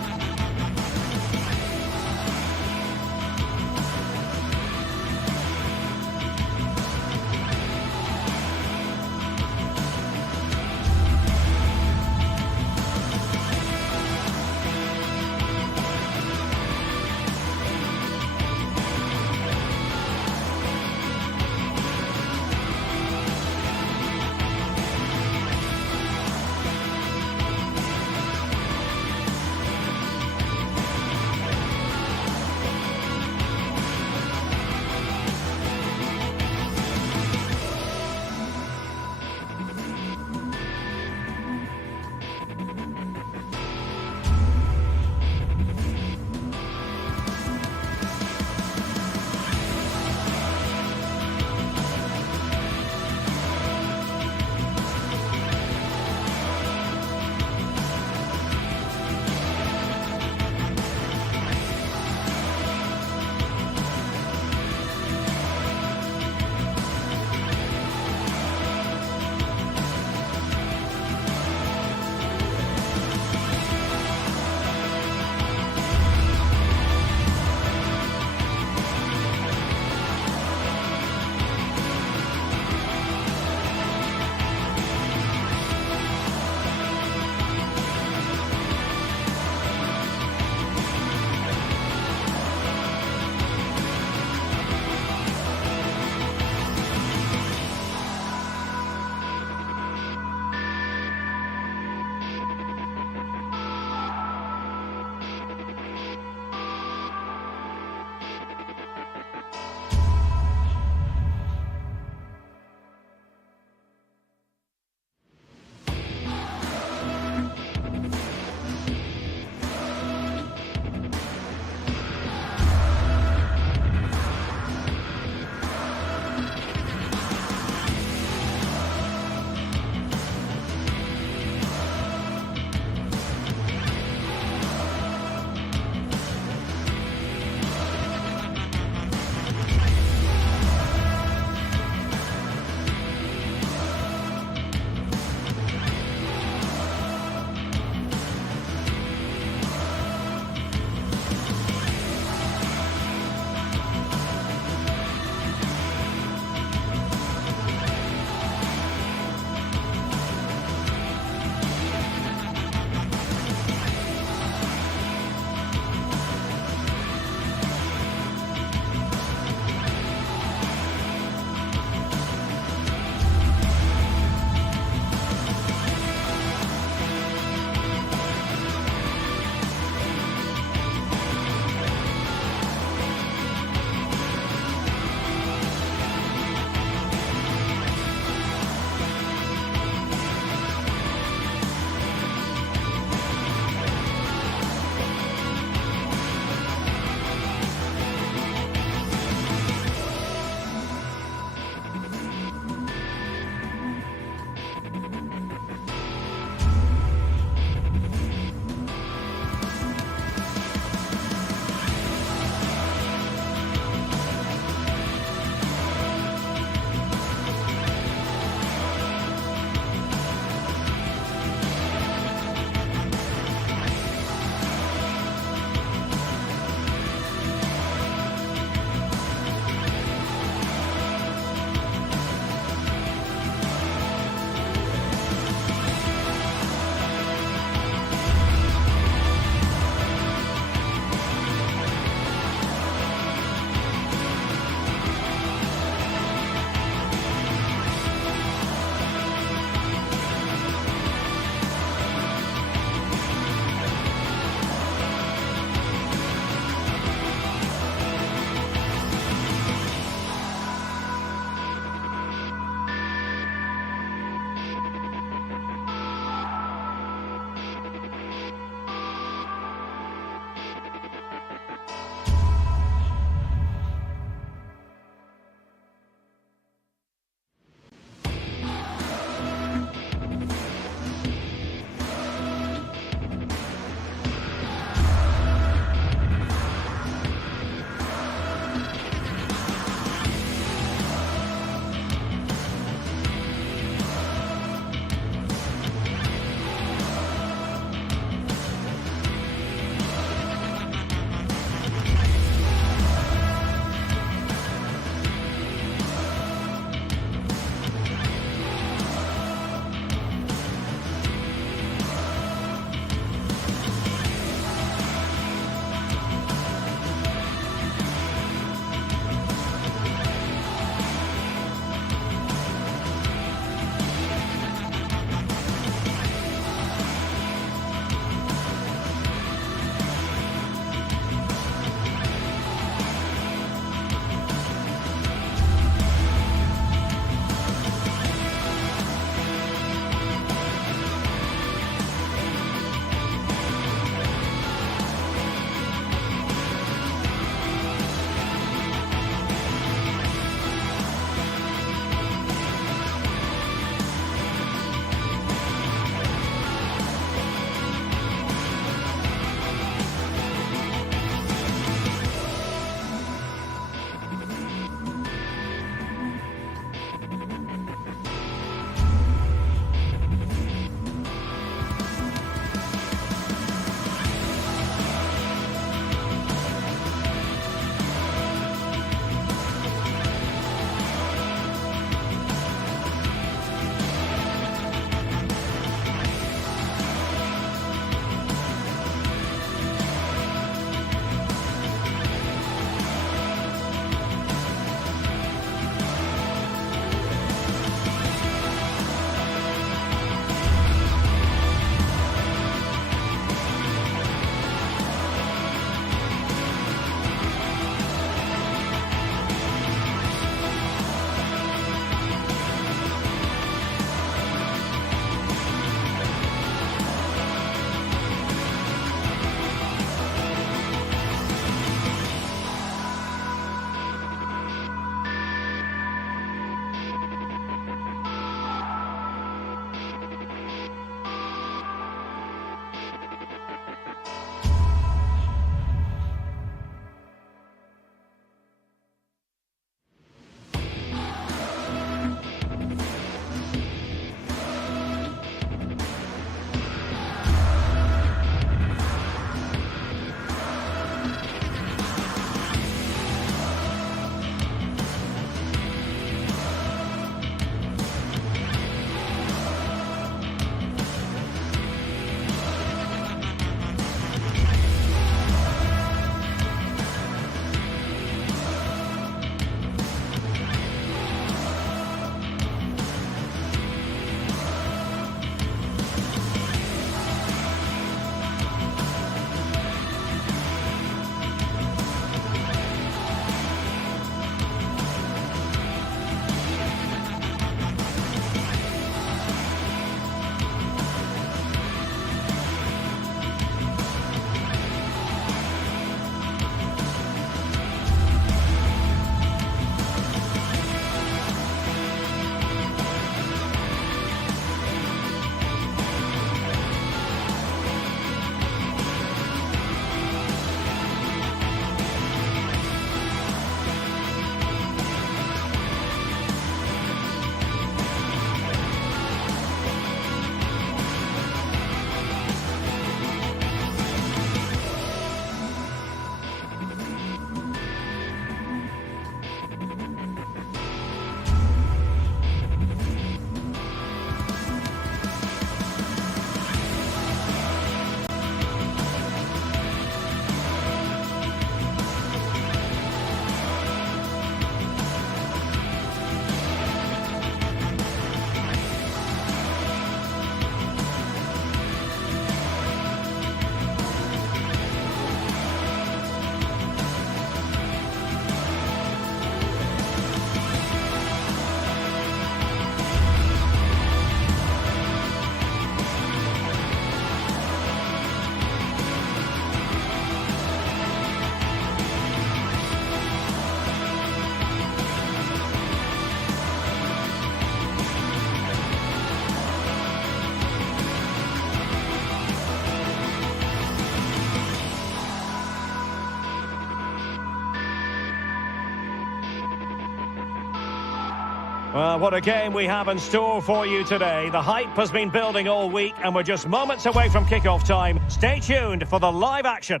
Well, what a game we have in store for you today. The hype has been building all week and we're just moments away from kick-off time. Stay tuned for the live action.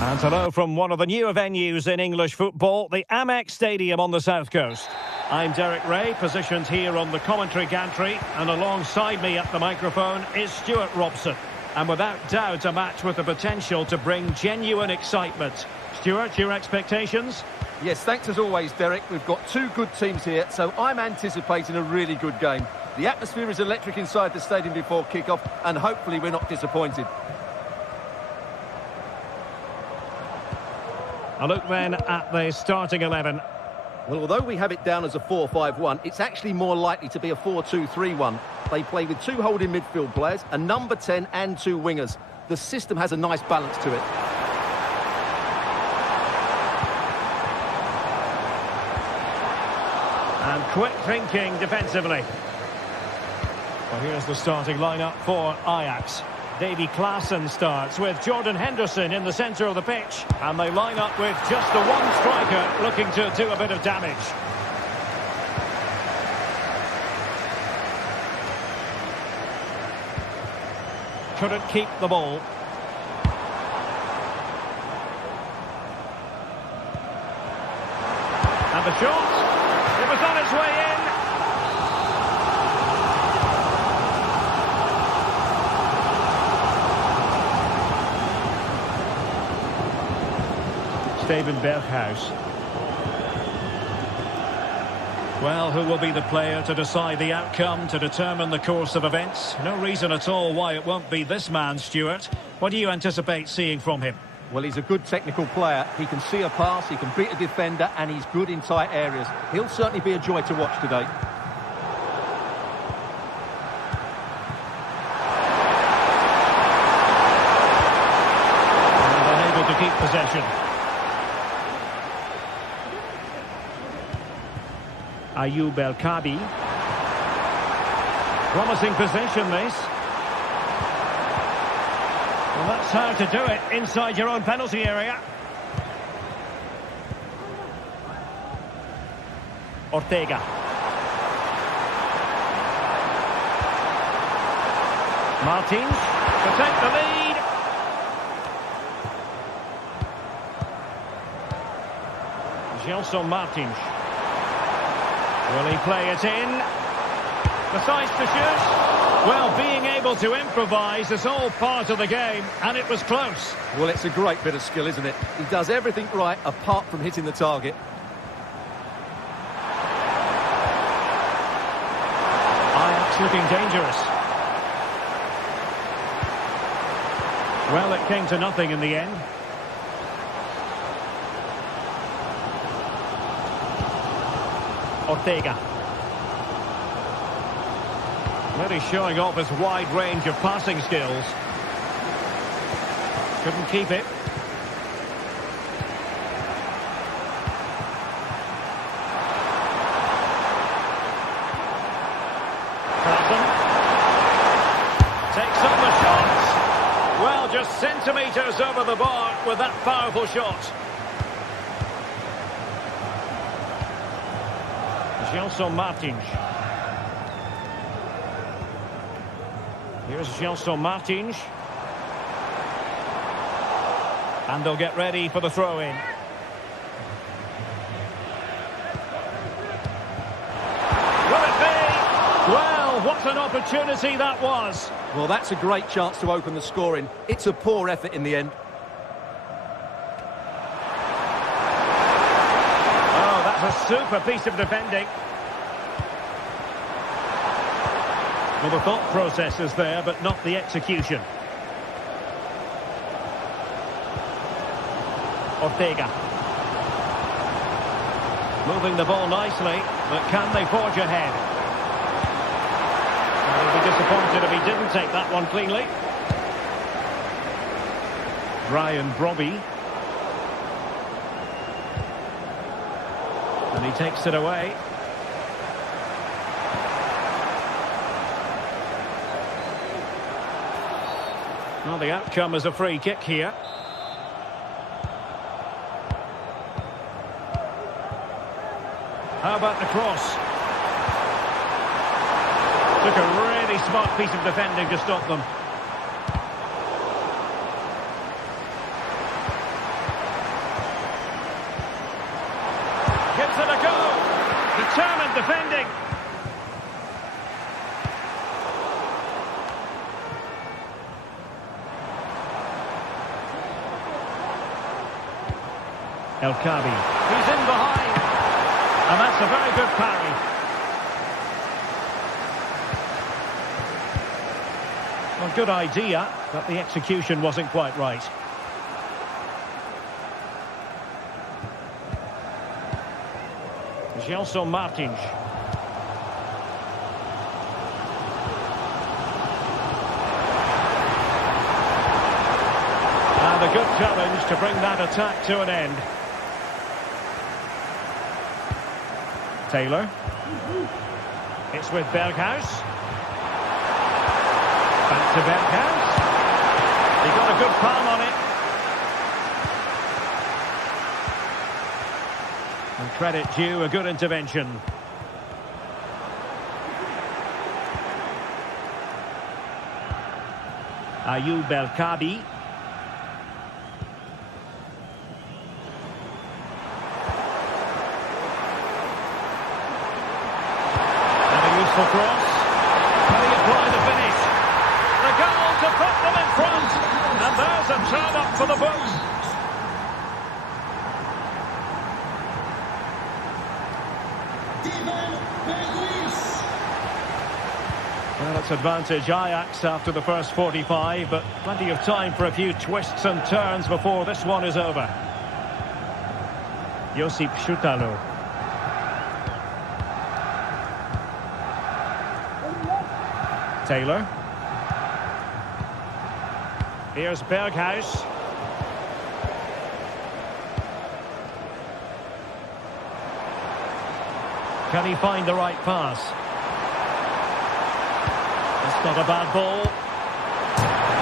And hello from one of the newer venues in English football, the Amex Stadium on the South Coast. I'm Derek Ray, positioned here on the commentary gantry, and alongside me at the microphone is Stuart Robson. And without doubt, a match with the potential to bring genuine excitement. Stuart, your expectations? Yes, thanks as always, Derek. We've got two good teams here, so I'm anticipating a really good game. The atmosphere is electric inside the stadium before kick-off, and hopefully we're not disappointed. A look then at the starting 11. Well, although we have it down as a 4-5-1, it's actually more likely to be a 4-2-3-1. They play with two holding midfield players, a number 10 and two wingers. The system has a nice balance to it. And quick thinking defensively. Well, here's the starting lineup for Ajax. Davy Klaassen starts with Jordan Henderson in the centre of the pitch. And they line up with just the one striker looking to do a bit of damage. Couldn't keep the ball. And the shot. It was on its way in. Steven Berghuis. Well, who will be the player to decide the outcome, to determine the course of events? No reason at all why it won't be this man, Stuart. What do you anticipate seeing from him? Well, he's a good technical player. He can see a pass, he can beat a defender, and he's good in tight areas. He'll certainly be a joy to watch today. And unable to keep possession. Ayoub El-Kabi. Promising possession, this. Well, that's how to do it inside your own penalty area. Ortega. Martins to take the lead. Gelson Martins. Will he play it in? Decides to shoot. Well, being able to improvise is all part of the game, and it was close. Well, it's a great bit of skill, isn't it? He does everything right apart from hitting the target. Ajax looking dangerous. Well, it came to nothing in the end. Ortega. Really showing off his wide range of passing skills. Couldn't keep it. Klaassen. Takes on the shot. Well, just centimetres over the bar with that powerful shot. Gelson Martins. Here's Gelson Martins. And they'll get ready for the throw-in. Will it be? Well, what an opportunity that was. Well, that's a great chance to open the scoring. It's a poor effort in the end. A super piece of defending. Well, the thought process is there, but not the execution. Ortega. Moving the ball nicely, but can they forge ahead? Well, he'll be disappointed if he didn't take that one cleanly. Brian Brobby. And he takes it away. Well, the outcome is a free kick here. How about the cross? Took a really smart piece of defending to stop them. Gives it a go. Determined defending. El Kabi. He's in behind. And that's a very good parry. Well, good idea, but the execution wasn't quite right. Gelson Martins. And a good challenge to bring that attack to an end. Taylor. It's with Berghuis. Back to Berghuis. He got a good palm on it. And credit due, a good intervention. Ayoub El Kabi. Cross. Can he apply the finish? The goal to put them in front. And there's a turn up for the books. Well, it's advantage Ajax after the first 45, but plenty of time for a few twists and turns before this one is over. Josip Schutalo. Taylor. Here's Berghuis. Can he find the right pass? It's not a bad ball.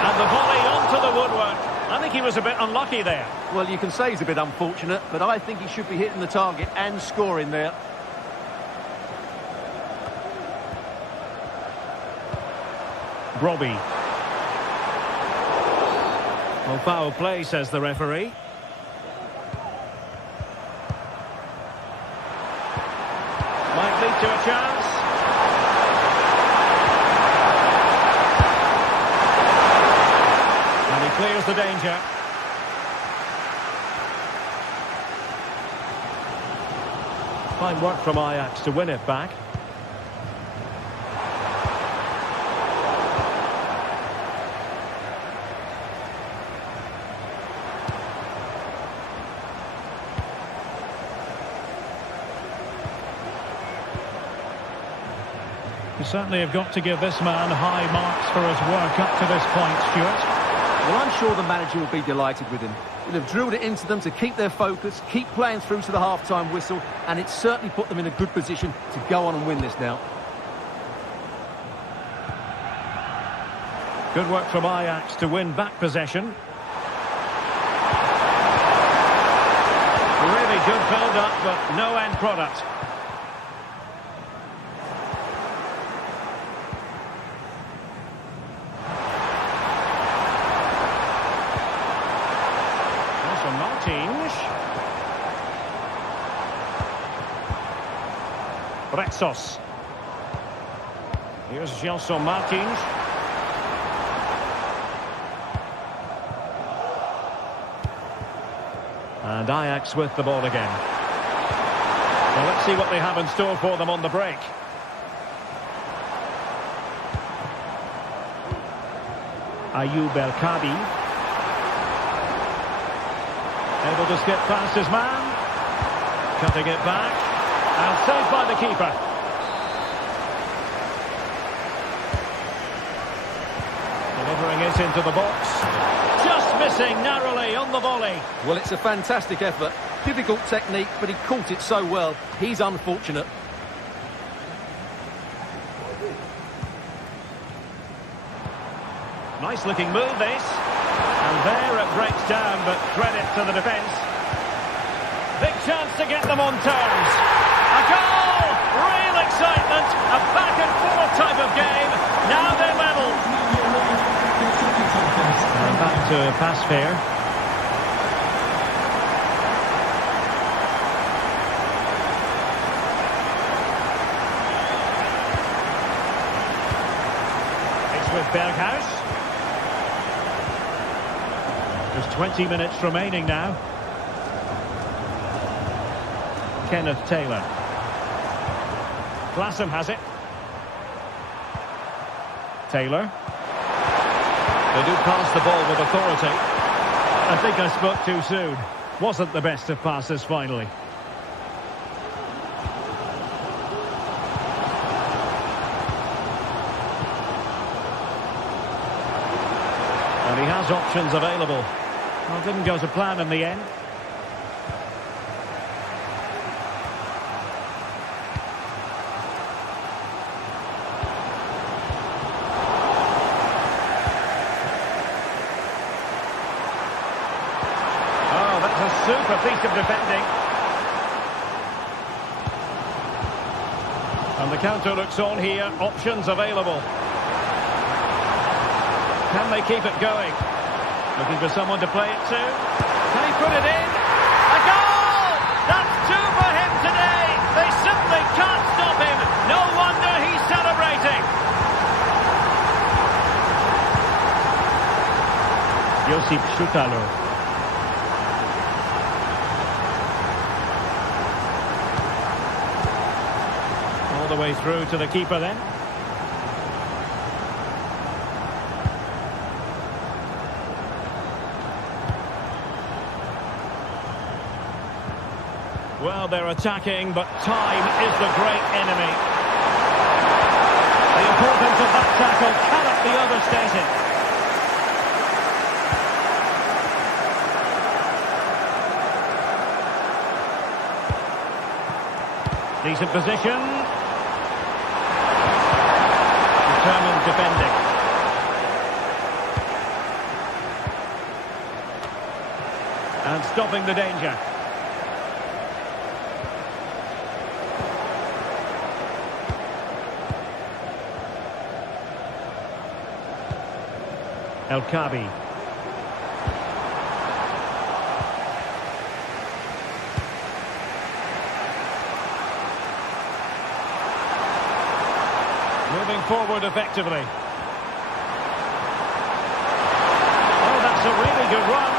And the volley onto the woodwork. I think he was a bit unlucky there. Well, you can say he's a bit unfortunate, but I think he should be hitting the target and scoring there. Robbie. Well, foul play, says the referee. Might lead to a chance. And he clears the danger. Fine work from Ajax to win it back. You certainly have got to give this man high marks for his work up to this point, Stuart. Well, I'm sure the manager will be delighted with him. He'll have drilled it into them to keep their focus, keep playing through to the half-time whistle, and it's certainly put them in a good position to go on and win this now. Good work from Ajax to win back possession. Really good build-up, but no end product. Retsos. Here's Gelson Martins. And Ajax with the ball again. Well, let's see what they have in store for them on the break. Ayoub El Kabi. Able to skip past his man. Cutting it back. And saved by the keeper. Delivering it into the box. Just missing narrowly on the volley. Well, it's a fantastic effort. Difficult technique, but he caught it so well. He's unfortunate. Nice looking move this. And there it breaks down, but credit to the defence. Big chance to get them on terms. A goal! Real excitement. A back and forth type of game. Now they're level. And back to pass fair. It's with Berghuis. There's 20 minutes remaining now. Kenneth Taylor. Glassam has it. Taylor. They do pass the ball with authority. I think I spoke too soon. Wasn't the best of passes finally. And he has options available. Well, didn't go to plan in the end. Super piece of defending. And the counter looks on here. Options available. Can they keep it going? Looking for someone to play it to. Can he put it in? A goal! That's two for him today. They simply can't stop him. No wonder he's celebrating. Josip Szutalo. All the way through to the keeper then. Well, they're attacking, but time is the great enemy. The importance of that tackle cannot be overstated. Decent position. Determined defending. And stopping the danger. El Kabi. Moving forward effectively. Oh, that's a really good run.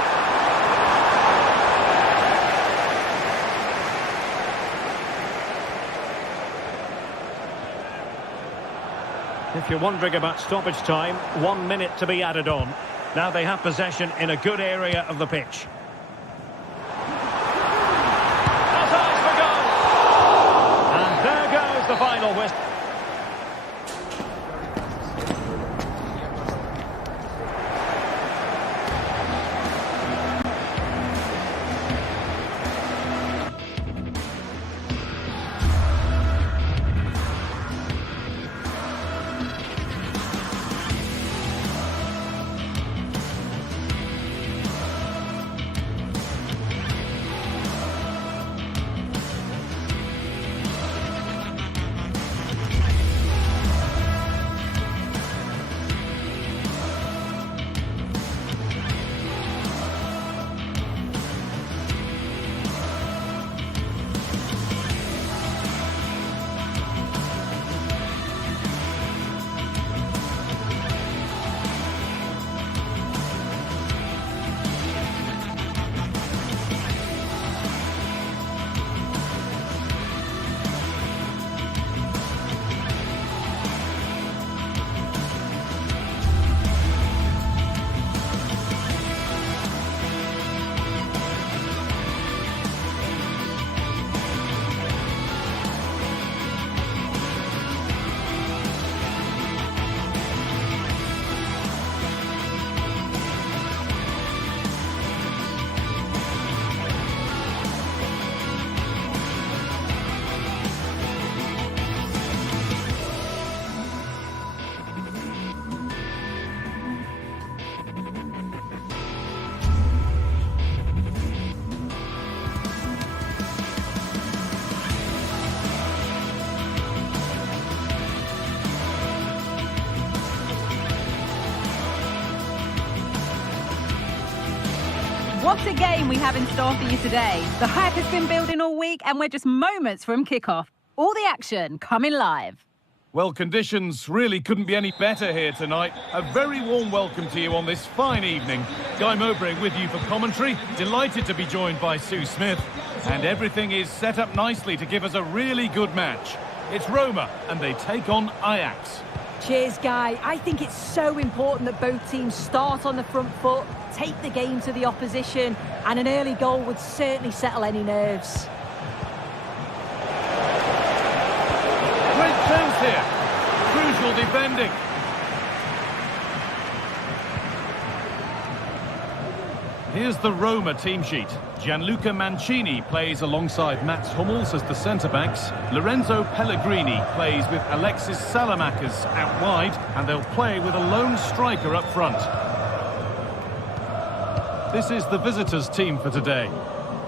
If you're wondering about stoppage time, 1 minute to be added on. Now they have possession in a good area of the pitch. That's eyes for goal. And there goes the final whistle. What a game we have in store for you today. The hype has been building all week and we're just moments from kickoff. All the action coming live. Well, conditions really couldn't be any better here tonight. A very warm welcome to you on this fine evening. Guy Mowbray with you for commentary. Delighted to be joined by Sue Smith. And everything is set up nicely to give us a really good match. It's Roma and they take on Ajax. Cheers, Guy. I think it's so important that both teams start on the front foot, take the game to the opposition, and an early goal would certainly settle any nerves. Great chance here. Crucial defending. Here's the Roma team sheet. Gianluca Mancini plays alongside Mats Hummels as the centre-backs. Lorenzo Pellegrini plays with Alexis Salamakers out wide, and they'll play with a lone striker up front. This is the visitors' team for today.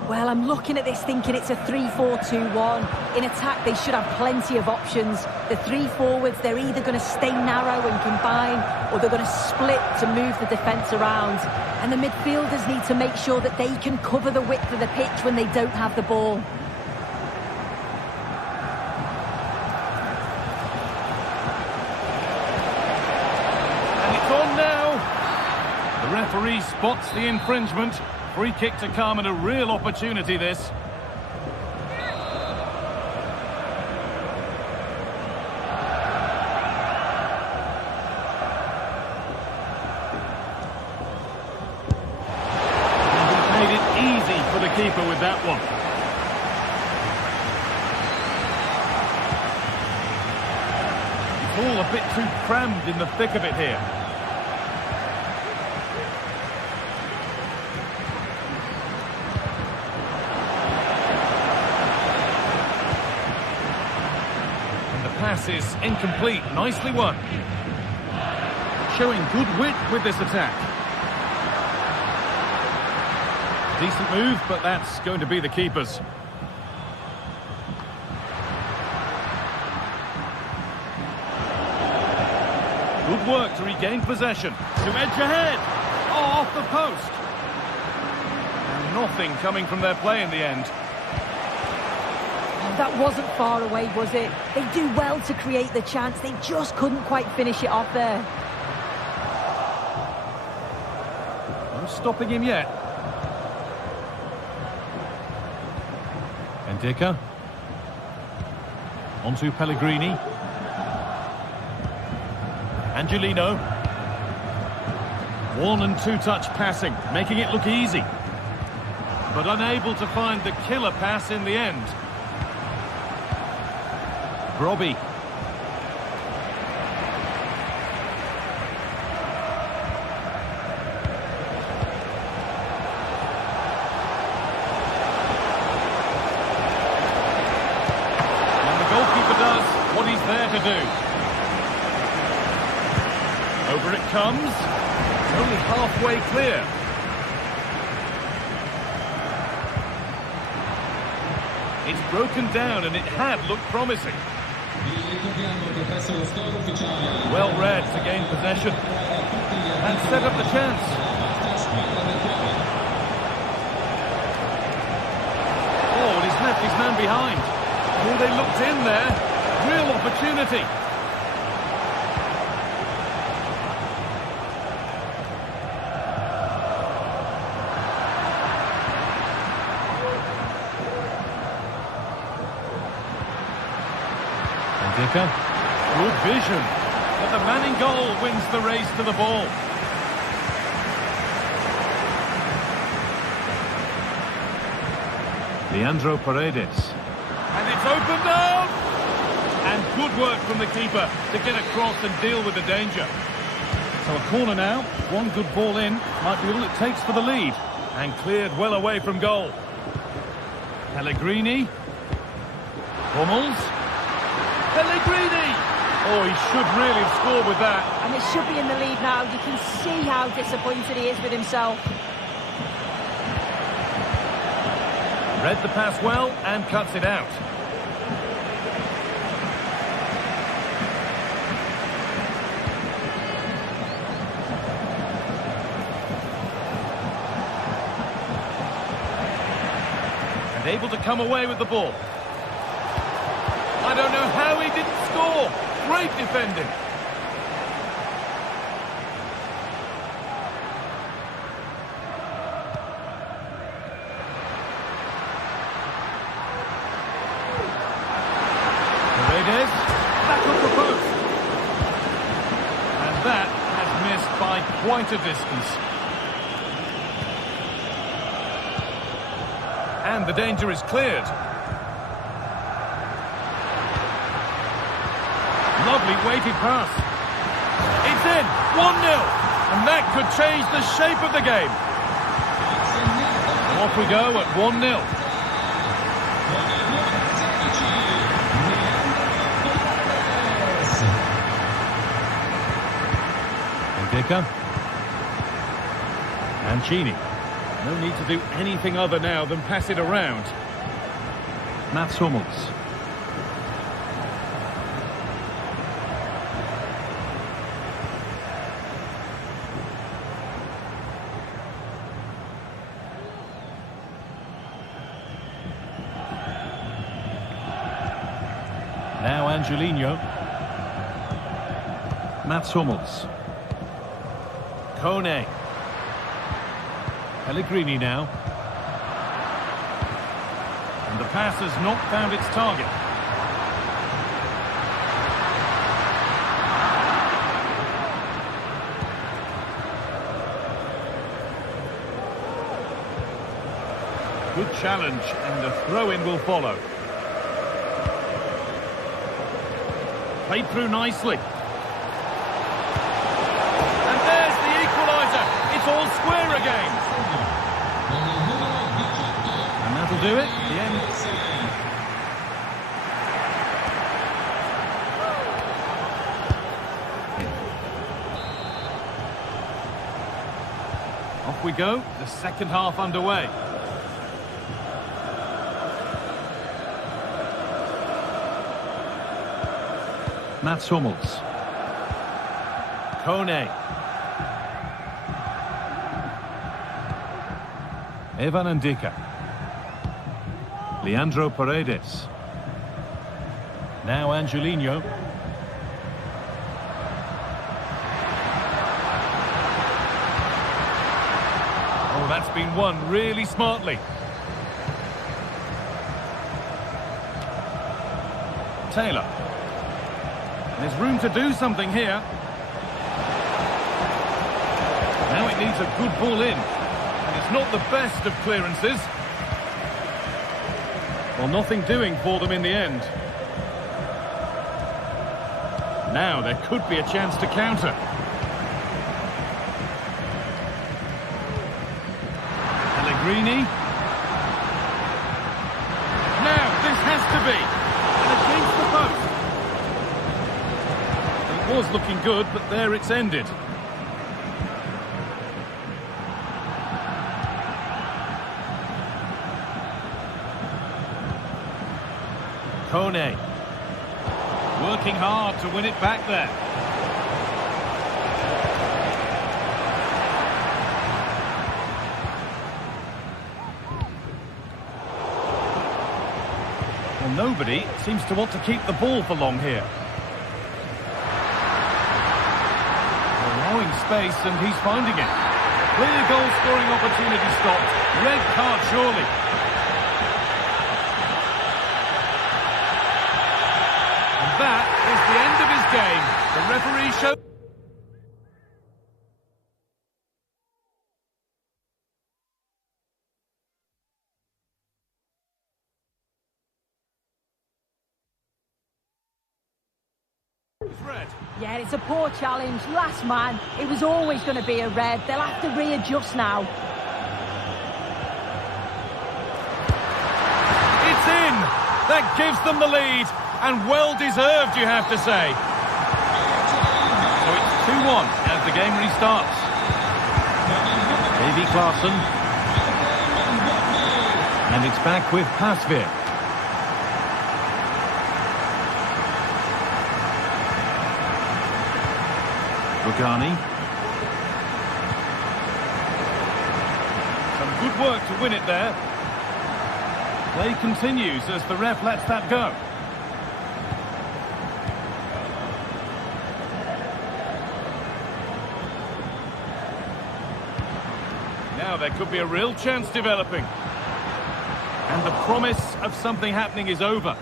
Well, I'm looking at this thinking it's a 3-4-2-1. In attack, they should have plenty of options. The three forwards, they're either going to stay narrow and combine, or they're going to split to move the defence around. And the midfielders need to make sure that they can cover the width of the pitch when they don't have the ball. And it's on now. The referee spots the infringement. Free kick to come and a real opportunity this. Made it easy for the keeper with that one. It's all a bit too crammed in the thick of it here. Pass is incomplete. Nicely won. Showing good wit with this attack. Decent move, but that's going to be the keeper's. Good work to regain possession. To edge ahead. Oh, off the post. And nothing coming from their play in the end. That wasn't far away, was it? They do well to create the chance. They just couldn't quite finish it off there. No stopping him yet. Ndika. Onto Pellegrini. Angelino. One and two touch passing, making it look easy. But unable to find the killer pass in the end. Robbie. And the goalkeeper does what he's there to do. Over it comes. It's only halfway clear. It's broken down and it had looked promising. Well read to gain possession and set up the chance. Oh, and he's left his man behind. Oh, they looked in there. Real opportunity. Good vision, but the man in goal wins the race to the ball. Leandro Paredes. And it's opened up! And good work from the keeper to get across and deal with the danger. So a corner now, one good ball in, might be all it takes for the lead. And cleared well away from goal. Pellegrini. Hummels. Pellegrini! Oh, he should really have scored with that. And they should be in the lead now. You can see how disappointed he is with himself. Read the pass well and cuts it out. able to come away with the ball. I don't know how he didn't score. Great defending. Paredes, back off the post. And that has missed by quite a distance. And the danger is cleared. Lovely weighted pass. It's in, 1-0. And that could change the shape of the game. Off we go at 1-0. Ndika. Mancini. No need to do anything other now than pass it around. Mats Hummels. Now Angelino. Mats Hummels. Kone. Pellegrini now. And the pass has not found its target. Good challenge, and the throw-in will follow. Played through nicely. And there's the equaliser. It's all square again. And that'll do it. The end. Off we go. The second half underway. Mats Hummels. Kone. Evan Ndika. Leandro Paredes. Now Angelino. Oh, that's been won really smartly. Taylor. There's room to do something here. Now it needs a good ball in. And it's not the best of clearances. Well, nothing doing for them in the end. Now there could be a chance to counter. Pellegrini. Now this has to be. And against the post. Was looking good, but there it's ended. Kone. Working hard to win it back there. Well, nobody seems to want to keep the ball for long here. Space, and he's finding it. Clear goal-scoring opportunity stopped. Red card, surely. And that is the end of his game. The referee showed... Red. Yeah, it's a poor challenge. Last man. It was always going to be a red. They'll have to readjust now. It's in! That gives them the lead. And well deserved, you have to say. So it's 2-1 as the game restarts. Davy Klaassen. And it's back with Pasveer. Bugani. Some good work to win it there. Play continues as the ref lets that go. Now there could be a real chance developing. And the promise of something happening is over.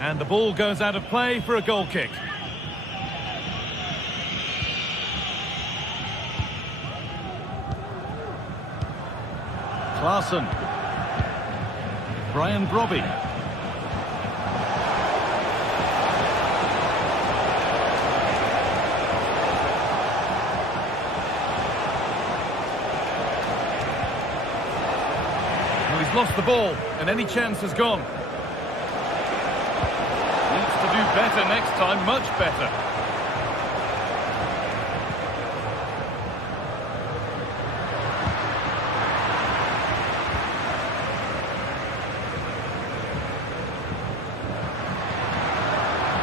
And the ball goes out of play for a goal kick. Klaassen. Brian Brobby. Well, he's lost the ball, and any chance has gone. Needs to do better next time, much better.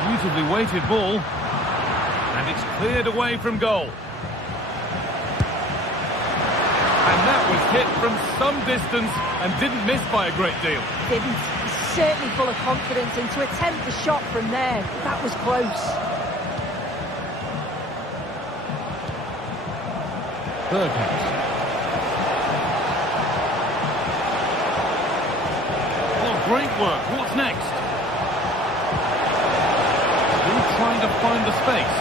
Beautifully weighted ball, and it's cleared away from goal. And that was hit from some distance and didn't miss by a great deal. Didn't. He's certainly full of confidence, and to attempt the shot from there, that was close. Bergkamp. Oh, great work. What's next? Trying to find the space.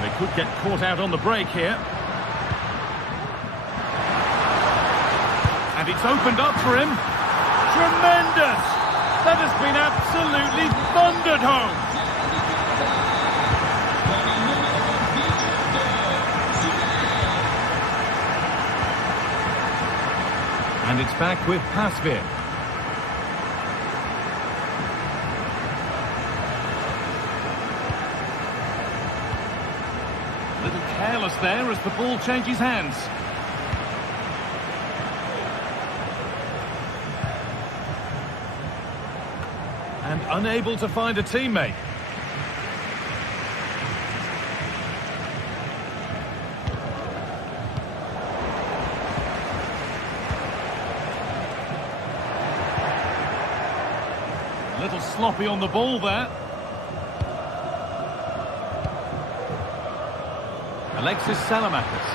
They could get caught out on the break here. And it's opened up for him. Tremendous! That has been absolutely thundered home. And it's back with Pasveer. Careless there as the ball changes hands. And unable to find a teammate. A little sloppy on the ball there. Alexis Salamakis.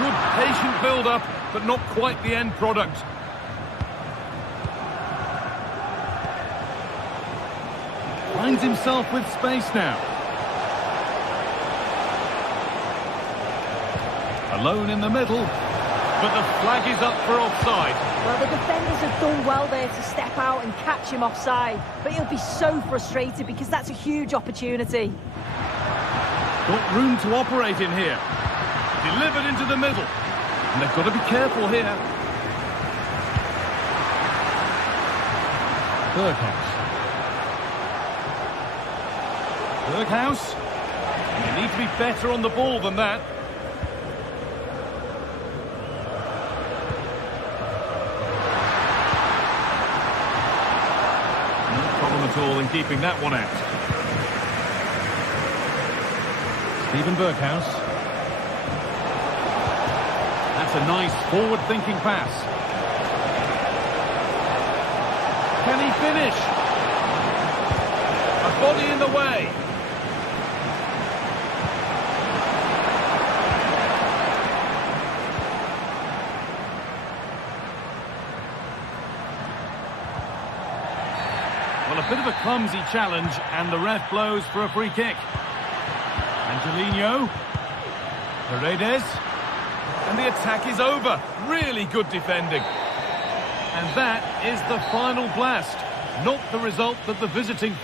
Good patient build-up, but not quite the end product. Finds himself with space now. Alone in the middle, but the flag is up for offside. Well, the defenders have done well there to step out and catch him offside, but he'll be so frustrated because that's a huge opportunity. Got room to operate in here. Delivered into the middle. And they've got to be careful here. Berghouse. They need to be better on the ball than that. No problem at all in keeping that one out. Steven Berghuis. That's a nice forward-thinking pass. Can he finish? A body in the way. Well, a bit of a clumsy challenge, and the ref blows for a free kick. Angelino, Paredes, and the attack is over. Really good defending. And that is the final blast, not the result that the visiting...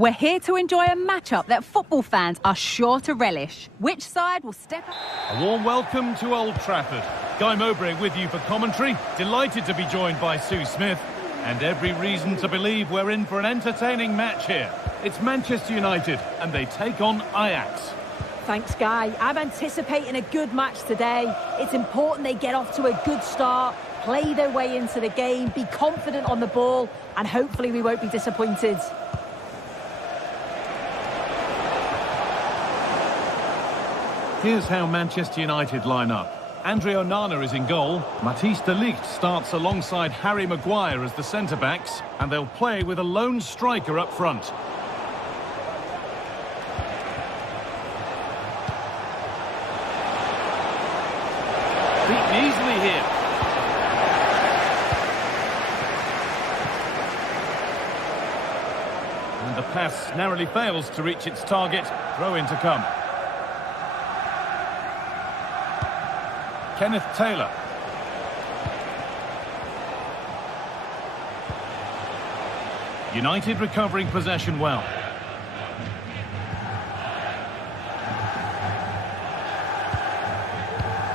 We're here to enjoy a matchup that football fans are sure to relish. Which side will step up? A warm welcome to Old Trafford. Guy Mowbray with you for commentary. Delighted to be joined by Sue Smith. And every reason to believe we're in for an entertaining match here. It's Manchester United and they take on Ajax. Thanks, Guy. I'm anticipating a good match today. It's important they get off to a good start, play their way into the game, be confident on the ball, and hopefully we won't be disappointed. Here's how Manchester United line up. Andre Onana is in goal. Matthijs de Ligt starts alongside Harry Maguire as the centre-backs, and they'll play with a lone striker up front. Beaten easily here. And the pass narrowly fails to reach its target. Throw in to come. Kenneth Taylor. United recovering possession well.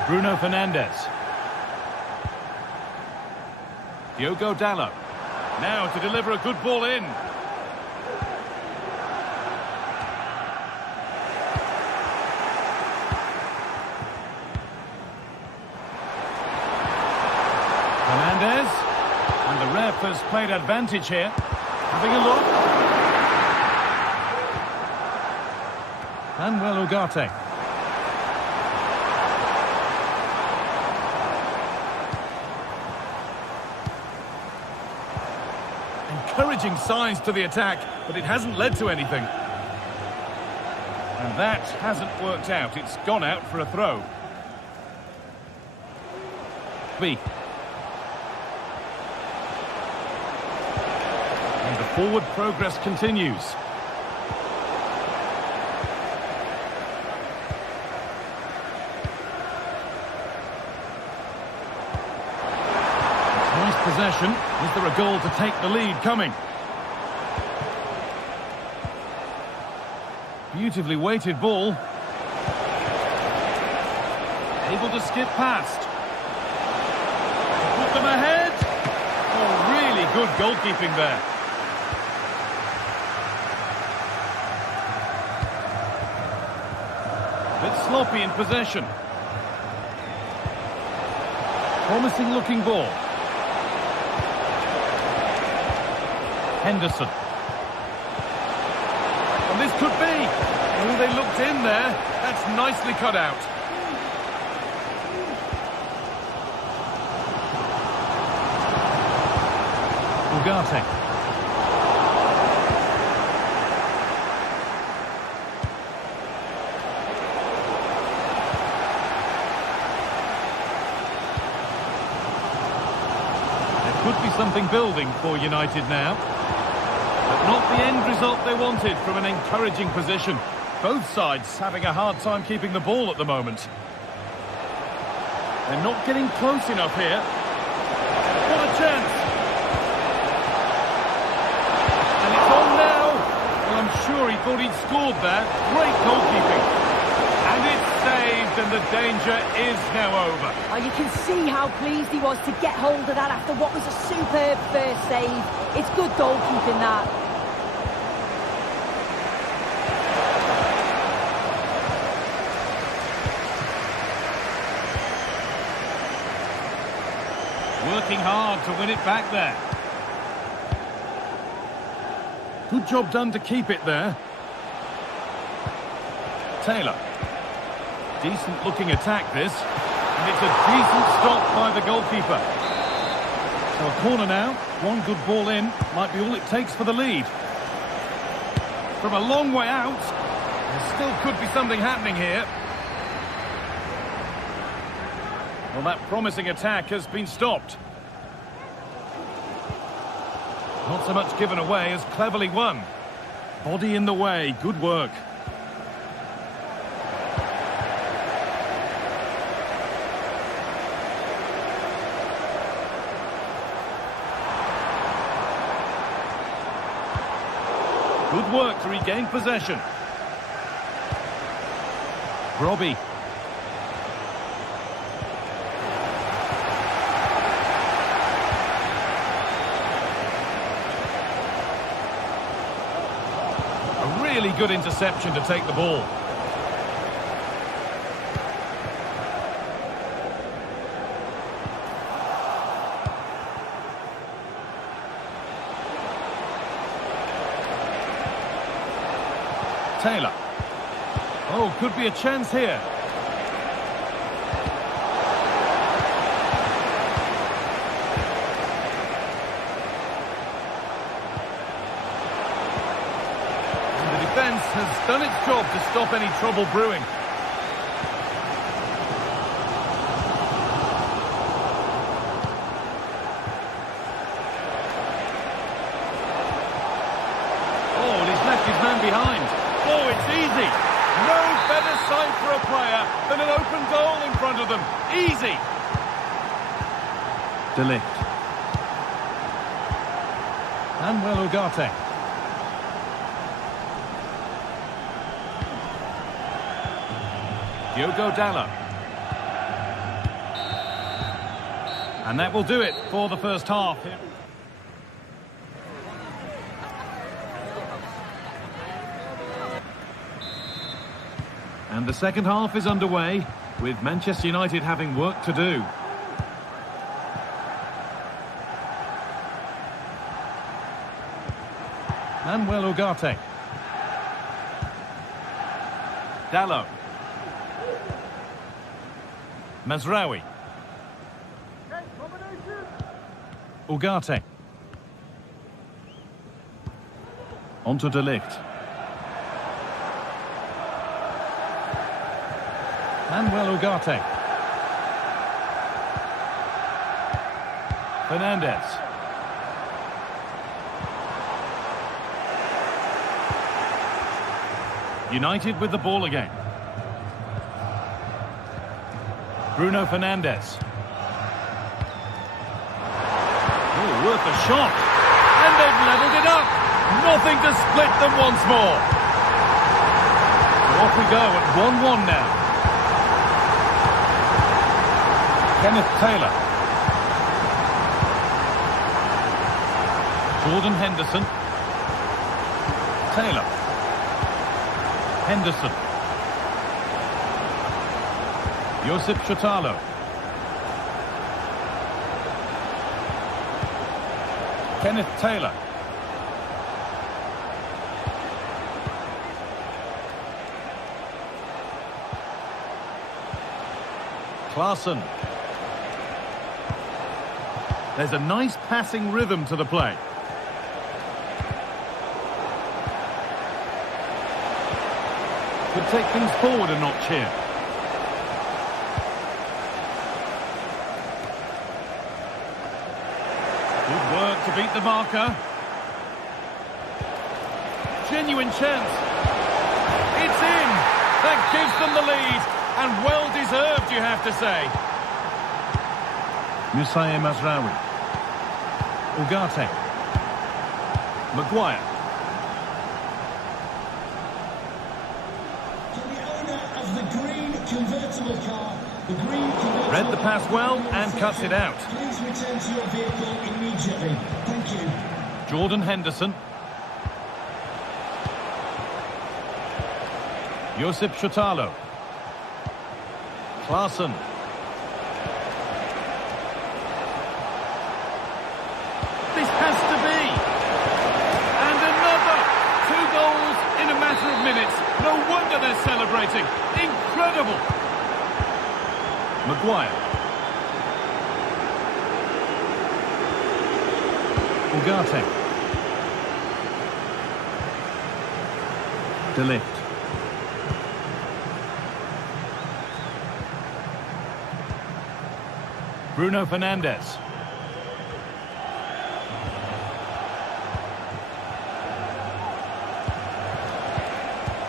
Bruno Fernandes. Diogo Dalot. Now to deliver a good ball in. Fernandes. And the ref has played advantage here. Having a look. Manuel Ugarte. Encouraging signs to the attack, but it hasn't led to anything. And that hasn't worked out. It's gone out for a throw. B. And the forward progress continues. Nice possession. Is there a goal to take the lead coming? Beautifully weighted ball. Able to skip past. Put them ahead. Oh, really good goalkeeping there. Bit sloppy in possession. Promising looking ball. Henderson. And this could be. Oh, they looked in there. That's nicely cut out. Ugarte. There could be something building for United now. But not the end result they wanted from an encouraging position. Both sides having a hard time keeping the ball at the moment. They're not getting close enough here. What a chance! And it's on now! Well, I'm sure he thought he'd scored there. Great goalkeeping. And it's saved, and the danger is now over. Oh, you can see how pleased he was to get hold of that after what was a superb first save. It's good goalkeeping, that. Working hard to win it back there. Good job done to keep it there. Taylor. Decent looking attack this. And it's a decent stop by the goalkeeper. So a corner now. One good ball in. Might be all it takes for the lead. From a long way out. There still could be something happening here. Well, that promising attack has been stopped. Not so much given away as cleverly won. Body in the way. Good work. Good Good work to regain possession. Robbie. A really good interception to take the ball. Taylor. Oh, could be a chance here. And the defence has done its job to stop any trouble brewing. Oh, and he's left his man behind. Oh, it's easy. No better sight for a player than an open goal in front of them. Easy. De Ligt. Manuel Ugarte. Diogo Dalot. And that will do it for the first half. And the second half is underway, with Manchester United having work to do. Manuel Ugarte. Dalot. Mazraoui. Ugarte. Onto De Ligt. Manuel Ugarte. Fernandez. United with the ball again. Bruno Fernandes. Oh, worth a shot. And they've levelled it up. Nothing to split them once more. So off we go at 1-1 now. Kenneth Taylor. Jordan Henderson. Taylor. Henderson. Josip Chotalo. Kenneth Taylor. Klaassen. There's a nice passing rhythm to the play. Could take things forward a notch here. Good work to beat the marker. Genuine chance. It's in. That gives them the lead. And well deserved, you have to say. Moussa Mazraoui. Ugarte. Maguire. To the owner of the green convertible car, the green convertible read the pass well and cuts it out. Please return to your vehicle immediately. Thank you. Jordan Henderson. Josip Chotalo. Klaassen. This has to be. And another. 2 goals in a matter of minutes. No wonder they're celebrating. Incredible. Maguire. Ugarte. De Ligt. Bruno Fernandes.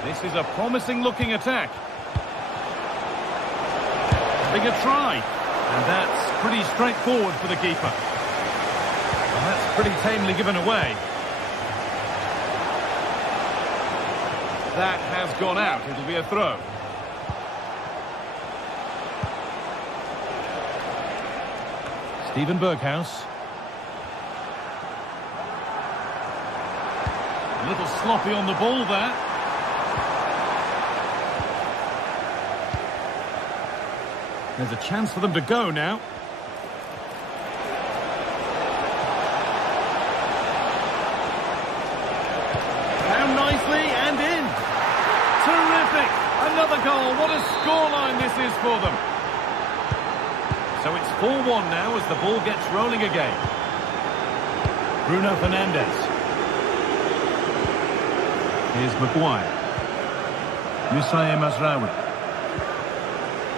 This is a promising looking attack. Having a try. And that's pretty straightforward for the keeper. And that's pretty tamely given away. That has gone out. It'll be a throw. Steven Berghaus. A little sloppy on the ball there. There's a chance for them to go now. Down nicely and in. Terrific! Another goal. What a scoreline this is for them. So it's 4-1 now as the ball gets rolling again. Bruno Fernandes. Here's Maguire. Musaye Mazraoui.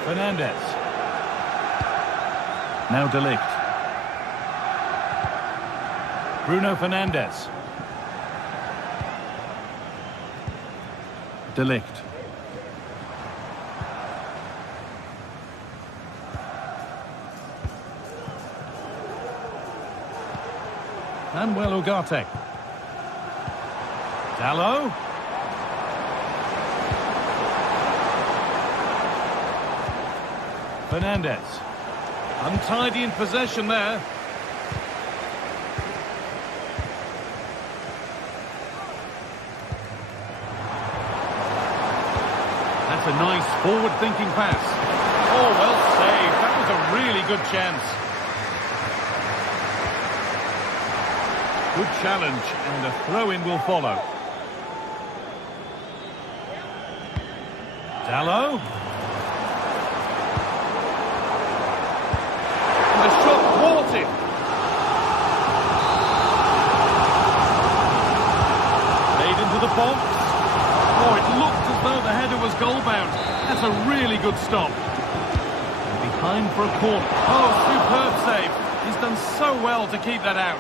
Fernandes. Now De Ligt. Bruno Fernandes. De Ligt. Manuel Ugarte. Dalot. Fernandes. Untidy in possession there. That's a nice forward-thinking pass. Oh, well saved. That was a really good chance. Good challenge, and a throw-in will follow. Dalot. The shot thwarted. Played into the box. Oh, it looked as though the header was goal-bound. That's a really good stop. And behind for a corner. Oh, superb save. He's done so well to keep that out.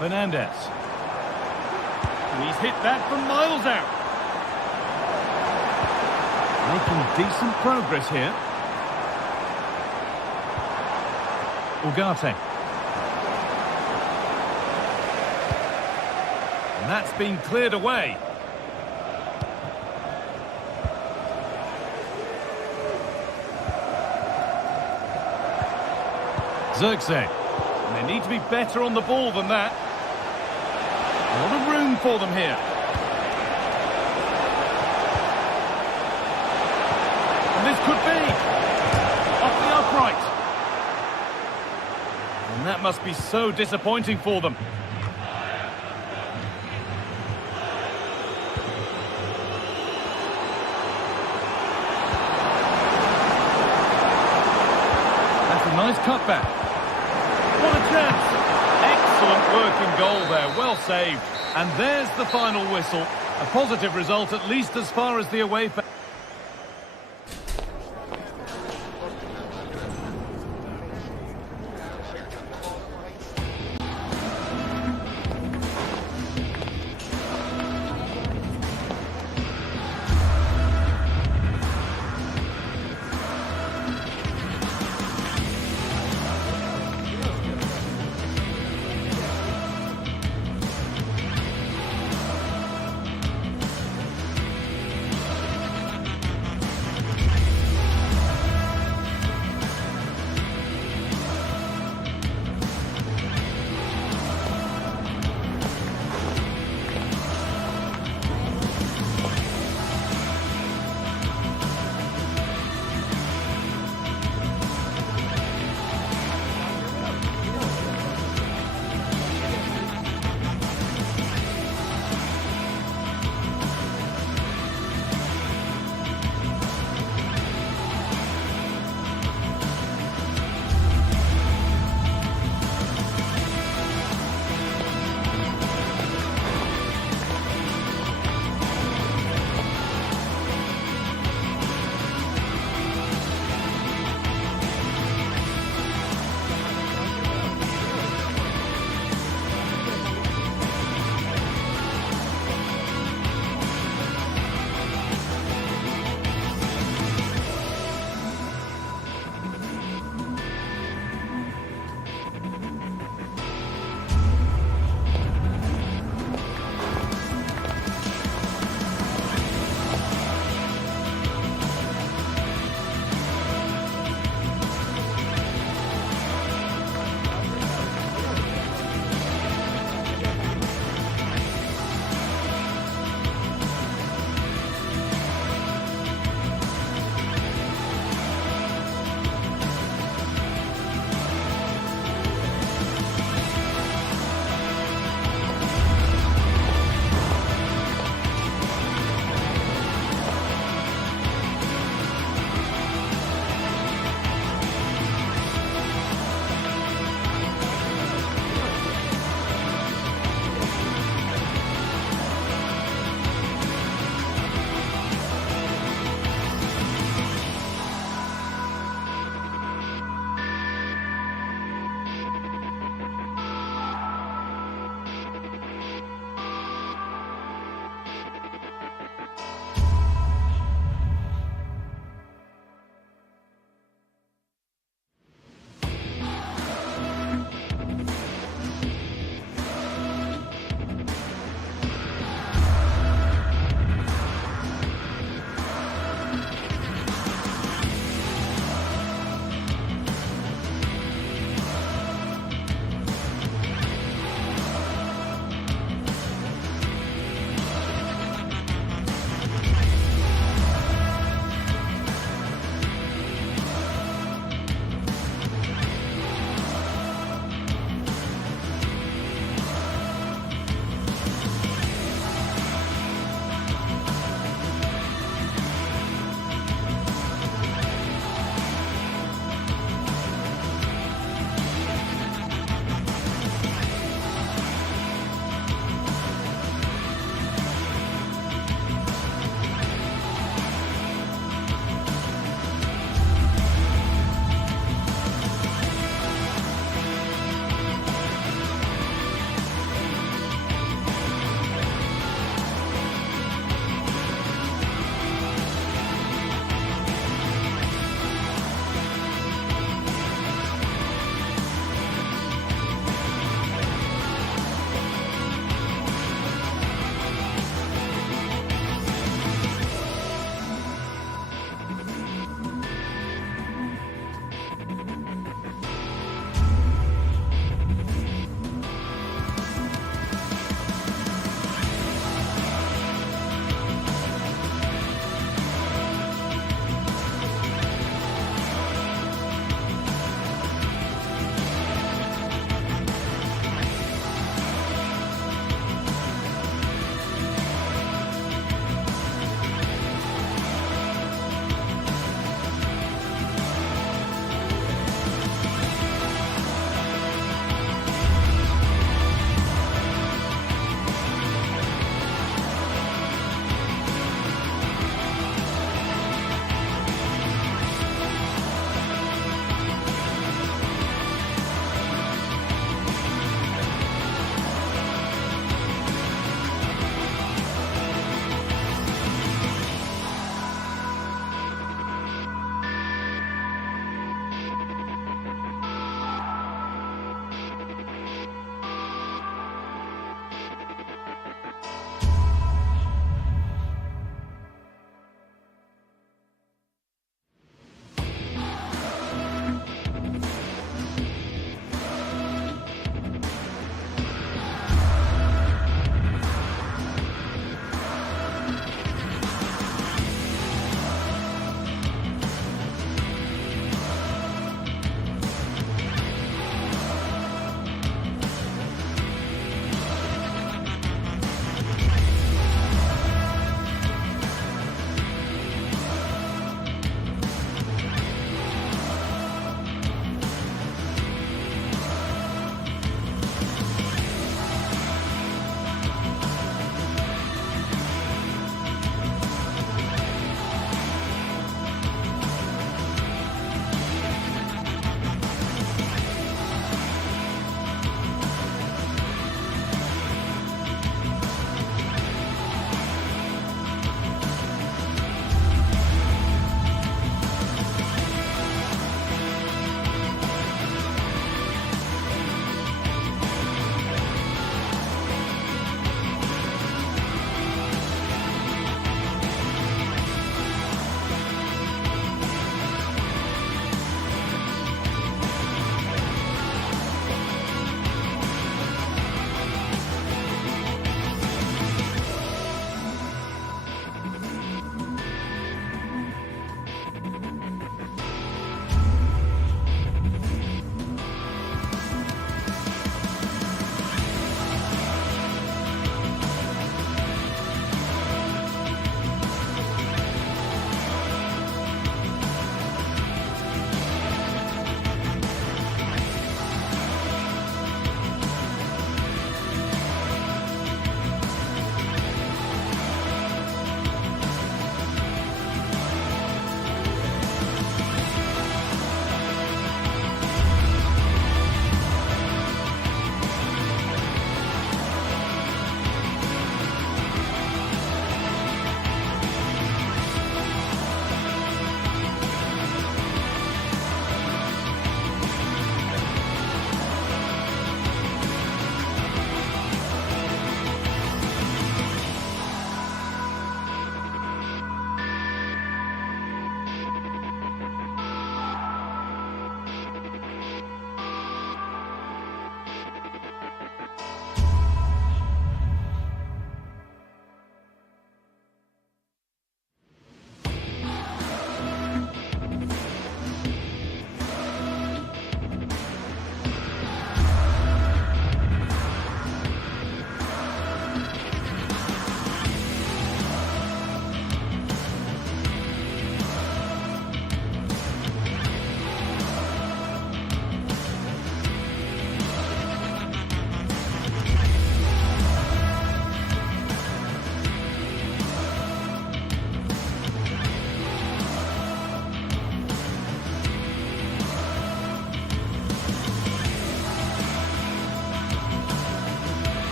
Fernandes. He's hit that from miles out. Making decent progress here. Ugarte. And that's been cleared away. Zirkzee. And they need to be better on the ball than that. A lot of room for them here. And this could be off the upright. And that must be so disappointing for them. That's a nice cutback. What a chance! Excellent working goal there, well saved. And there's the final whistle. A positive result, at least as far as the away fans.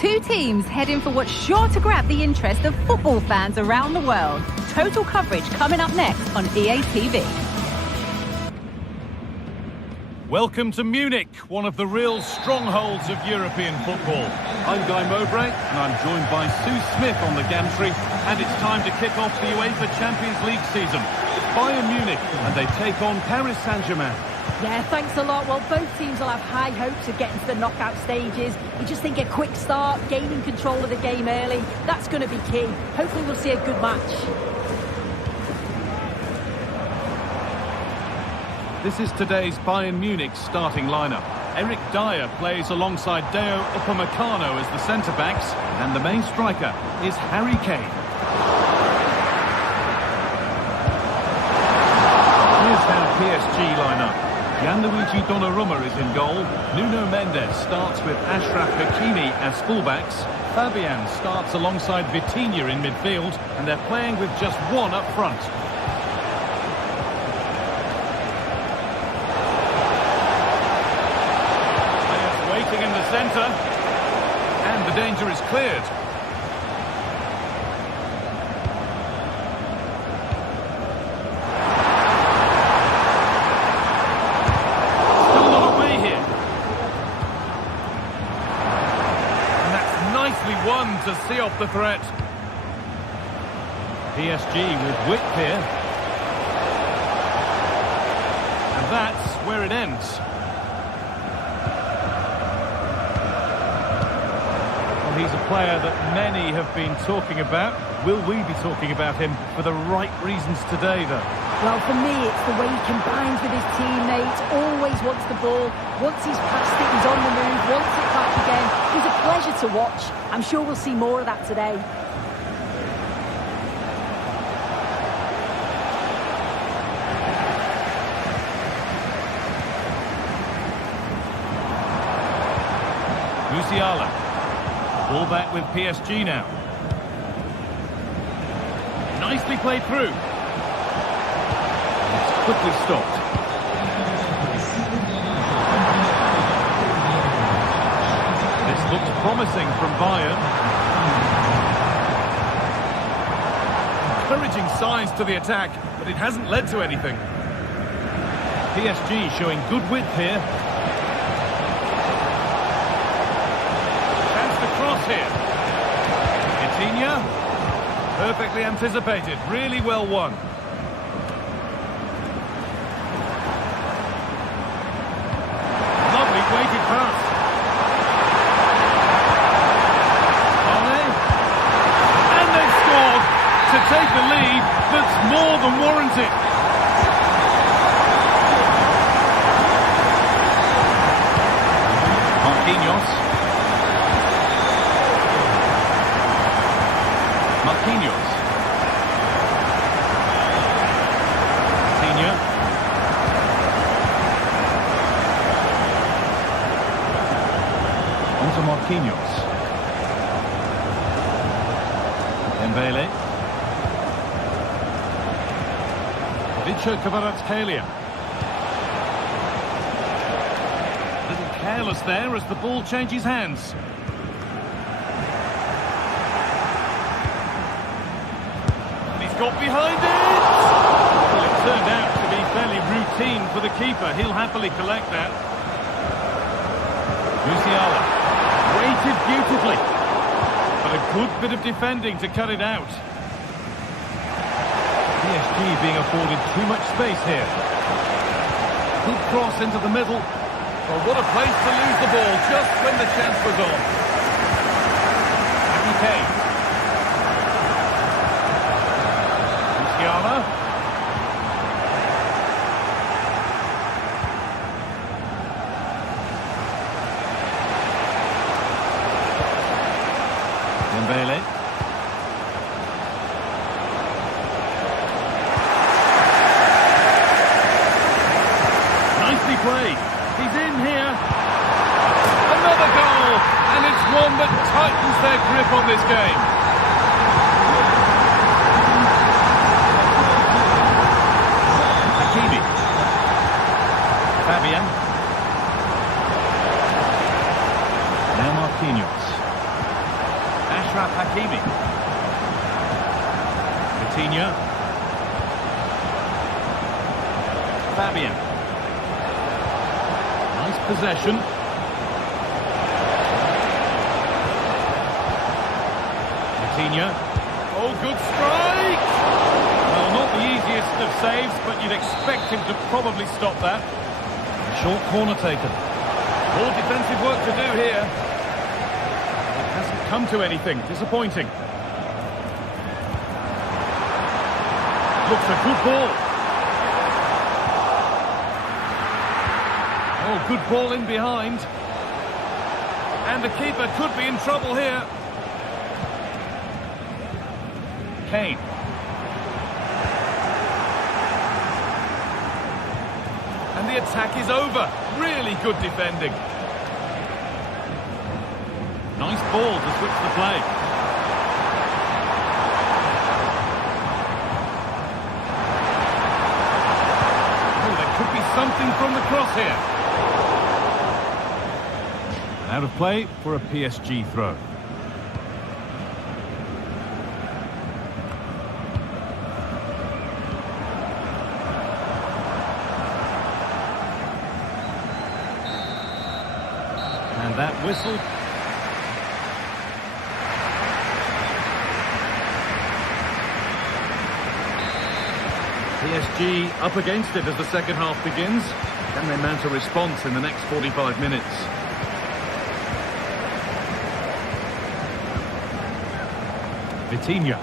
Two teams heading for what's sure to grab the interest of football fans around the world. Total coverage coming up next on EA TV. Welcome to Munich, one of the real strongholds of European football. I'm Guy Mowbray, and I'm joined by Sue Smith on the gantry, and it's time to kick off the UEFA Champions League season. It's Bayern Munich, and they take on Paris Saint-Germain. Yeah, thanks a lot. Well, both teams will have high hopes of getting to the knockout stages. You just think a quick start, gaining control of the game early, that's going to be key. Hopefully we'll see a good match. This is today's Bayern Munich starting lineup. Eric Dyer plays alongside Deo Upamecano as the centre-backs, and the main striker is Harry Kane. Here's our PSG lineup. Gianluigi Donnarumma is in goal. Nuno Mendes starts with Achraf Hakimi as fullbacks. Fabian starts alongside Vitinha in midfield, and they're playing with just one up front. Players waiting in the centre, and the danger is cleared. One to see off the threat. PSG with width here. And that's where it ends. Well, he's a player that many have been talking about. Will we be talking about him for the right reasons today, though? Well, for me, it's the way he combines with his teammates, always wants the ball. Once he's passed it, he's on the move, wants it back again. He's a pleasure to watch. I'm sure we'll see more of that today. Musiala. Ball back with PSG now. Nicely played through. It's quickly stopped. This looks promising from Bayern. Encouraging signs to the attack, but it hasn't led to anything. PSG showing good width here. Chance to cross here. Vitinha. Perfectly anticipated, really well won. Lovely weighted pass. And they've scored to take a lead that's more than warranted. Marquinhos. Vitinha. On to Marquinhos. Dembele. Vicha Kvaratskhelia. A little careless there as the ball changes hands. Got behind it! Well, it turned out to be fairly routine for the keeper. He'll happily collect that. Musiala waited beautifully, but a good bit of defending to cut it out. PSG being afforded too much space here. Good cross into the middle. Well, what a place to lose the ball just when the chance was on. Harry Kane. Dembele. Nicely played. He's in here. Another goal, and it's one that tightens their grip on this game. Fabian. Now Marquinhos. Ashraf Hakimi. Coutinho. Fabian. Nice possession. Coutinho. Oh, good strike! Well, not the easiest of saves, but you'd expect him to probably stop that. Short corner taken. More defensive work to do here. It hasn't come to anything. Disappointing. Looks a good ball. Oh, good ball in behind. And the keeper could be in trouble here. Kane. And the attack is over. Really good defending. Nice ball to switch the play. Oh, there could be something from the cross here. Out of play for a PSG throw. And that whistle. PSG up against it as the second half begins. Can they mount a response in the next 45 minutes? Vitinha.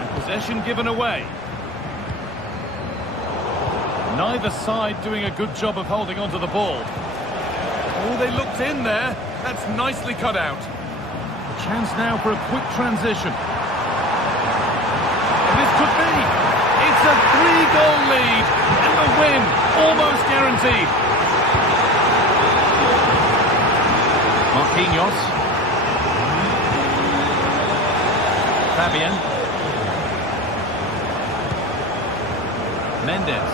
And possession given away. Neither side doing a good job of holding onto the ball. Oh, they looked in there. That's nicely cut out. A chance now for a quick transition. And this could be. It's a 3-goal lead, and the win almost guaranteed. Marquinhos. Fabian. Mendes.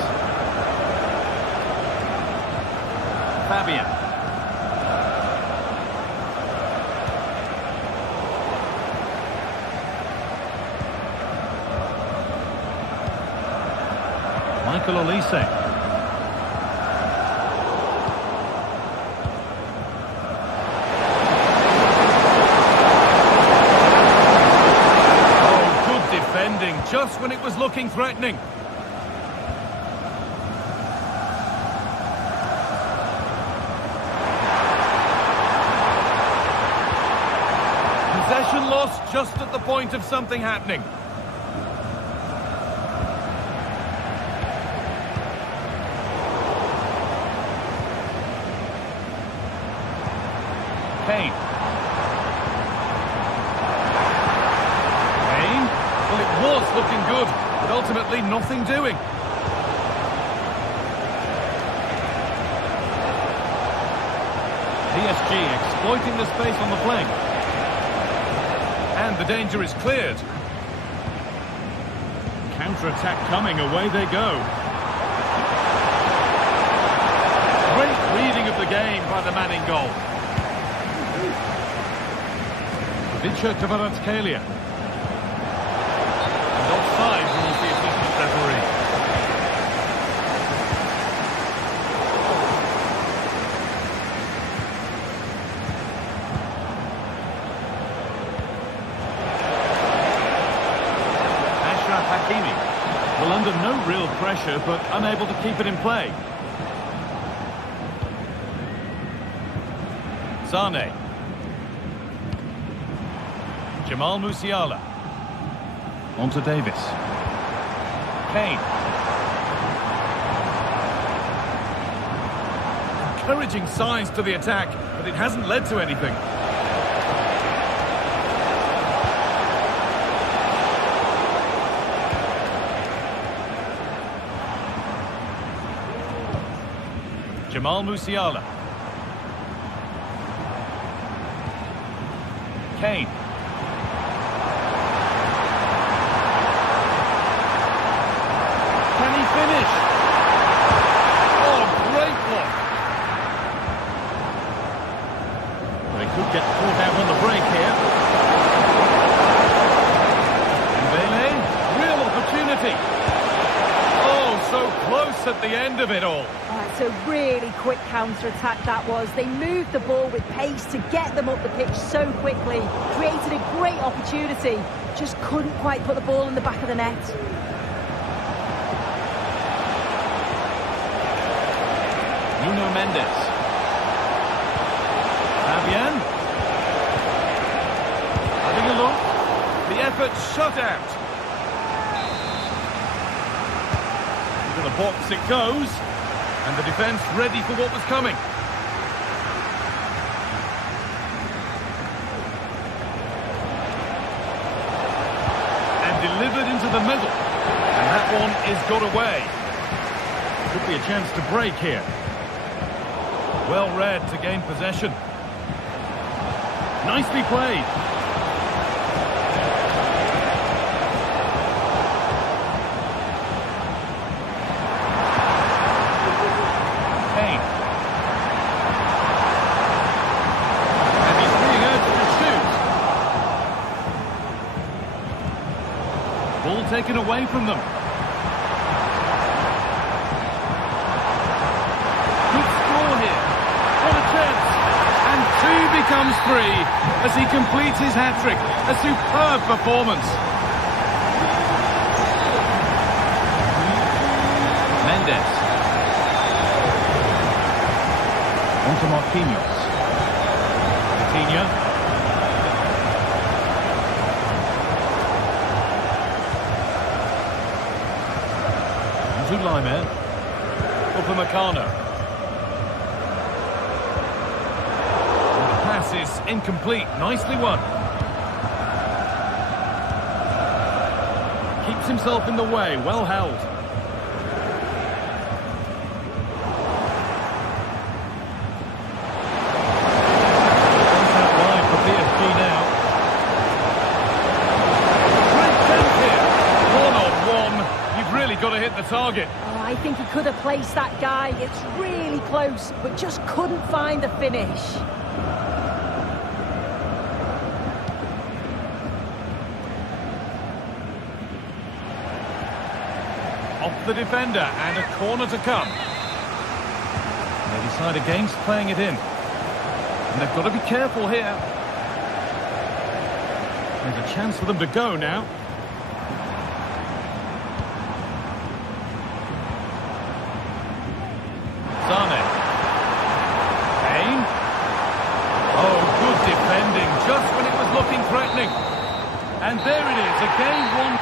Fabian. Michael Olise. Oh, good defending, just when it was looking threatening. Possession lost just at the point of something happening. Kane. Kane? Well, it was looking good, but ultimately nothing doing. PSG exploiting the space on the flank. And the danger is cleared. Counter-attack coming, away they go. Great reading of the game by the man in goal. Vicha Kvaratskhelia. And offside rules the assistant referee. Ashraf Hakimi. Well, under no real pressure, but unable to keep it in play. Sane. Jamal Musiala. On to Davis. Kane. Encouraging signs to the attack, but it hasn't led to anything. Jamal Musiala. Kane. pace at the end of it all. Oh, it's a really quick counter-attack that was. They moved the ball with pace to get them up the pitch so quickly. Created a great opportunity. Just couldn't quite put the ball in the back of the net. Nuno Mendes. Fabian. Having a look. The effort shut out. Into the box it goes. And the defence ready for what was coming. And delivered into the middle. And that one is got away. Could be a chance to break here. Well read to gain possession. Nicely played. Kane. And he's being urged to shoot. Ball taken away from them. Good score here. What a chance. And 2 becomes 3 as he completes his hat-trick. A superb performance. Mendes. On to Marquinhos. Coutinho. On to Laimer. Upamecano. Is incomplete. Nicely won. Keeps himself in the way. Well held. Contact line for PSG now. Great chance here. 1-on-1. You've really got to hit the target. Oh, I think he could have placed that guy. It's really close, but just couldn't find the finish. Off the defender and a corner to come. They decide against playing it in. And they've got to be careful here. There's a chance for them to go now. Sane. Kane. Oh, good defending just when it was looking threatening. And there it is, again one.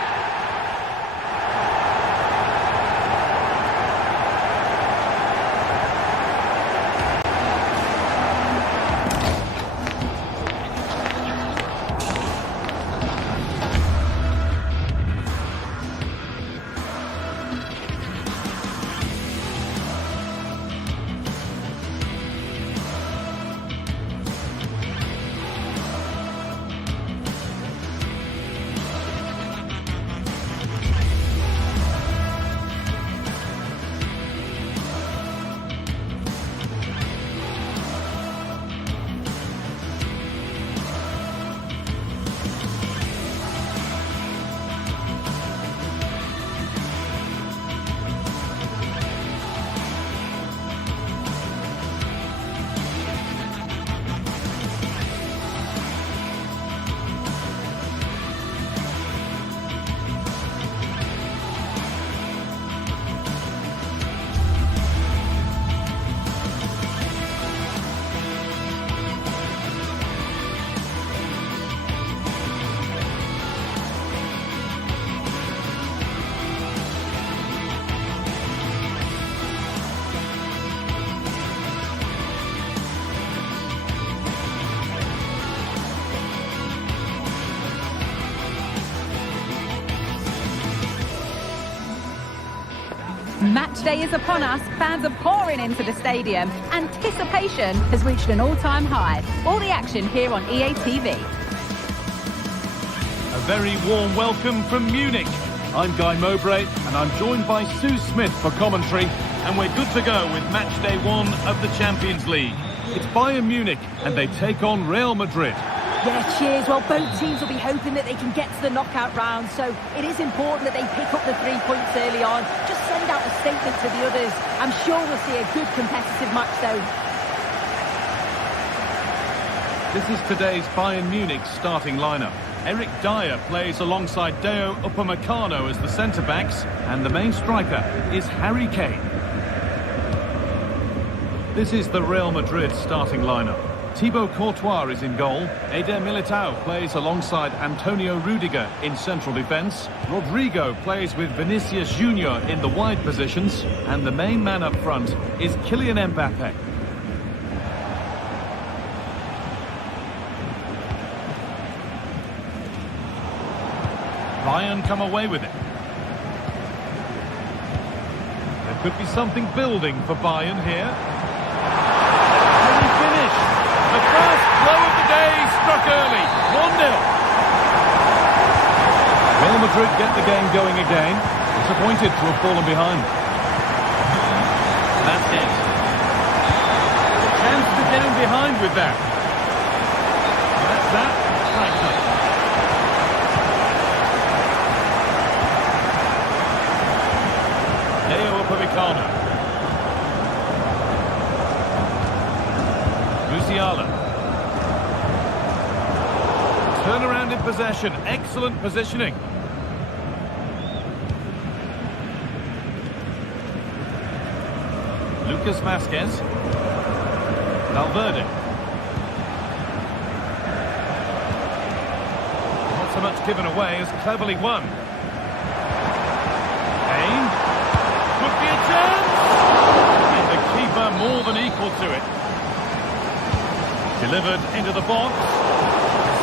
Match day is upon us. Fans are pouring into the stadium. Anticipation has reached an all-time high. All the action here on EA TV. A very warm welcome from Munich. I'm Guy Mowbray and I'm joined by Sue Smith for commentary, and we're good to go with match day 1 of the Champions League. It's Bayern Munich and they take on Real Madrid. Yeah, cheers. Well, both teams will be hoping that they can get to the knockout round, so it is important that they pick up the 3 points early on. Just send out a statement to the others. I'm sure we'll see a good competitive match, though. This is today's Bayern Munich starting lineup. Eric Dyer plays alongside Deo Upamecano as the centre-backs, and the main striker is Harry Kane. This is the Real Madrid starting lineup. Thibaut Courtois is in goal. Eder Militao plays alongside Antonio Rudiger in central defence. Rodrigo plays with Vinicius Junior in the wide positions. And the main man up front is Kylian Mbappe. Bayern come away with it. There could be something building for Bayern here. Can he finish? The first blow of the day struck early. 1-0. Real Madrid get the game going again. Disappointed to have fallen behind. That's it. Chance to get him behind with that. That's that. Frankly. Deo Upamecano. Musiala. Turn around in possession. Excellent positioning. Lucas Vázquez. Valverde. Not so much given away as cleverly won. Kane. Could be a chance. And the keeper more than equal to it. Delivered into the box.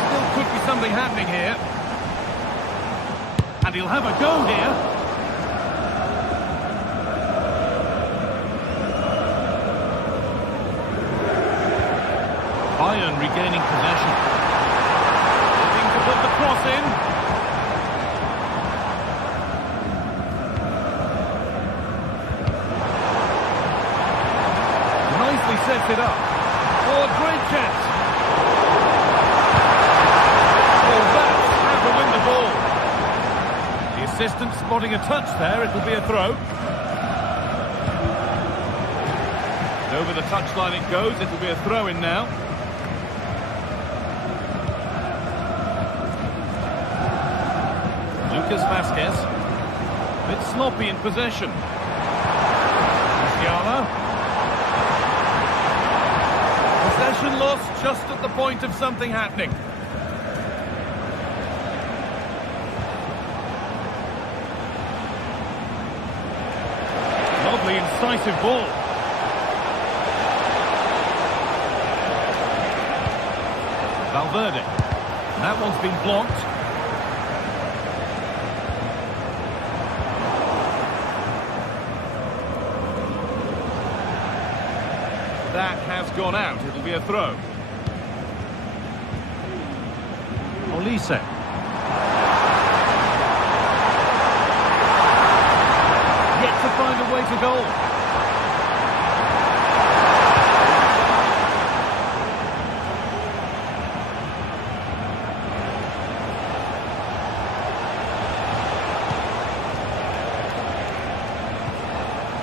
Still could be something happening here. And he'll have a go here. Bayern regaining possession. Looking to put the cross in. Nicely sets it up. Oh, a great chance. Oh, that's how to win the ball. The assistant spotting a touch there. It'll be a throw. Over the touchline it goes. It'll be a throw in now. Lucas Vázquez. A bit sloppy in possession. Musiala. Possession lost just at the point of something happening. Lovely incisive ball. Valverde. And that one's been blocked. That has gone out. It'll be a throw. Olise. Yet to find a way to goal.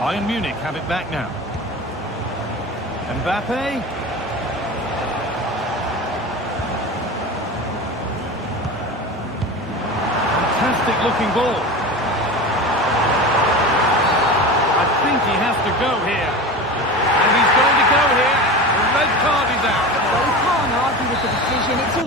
Bayern Munich have it back now. Mbappe. Fantastic looking ball. I think he has to go here. And he's going to go here. The red card is out. Well, he can't argue with the decision. It's a...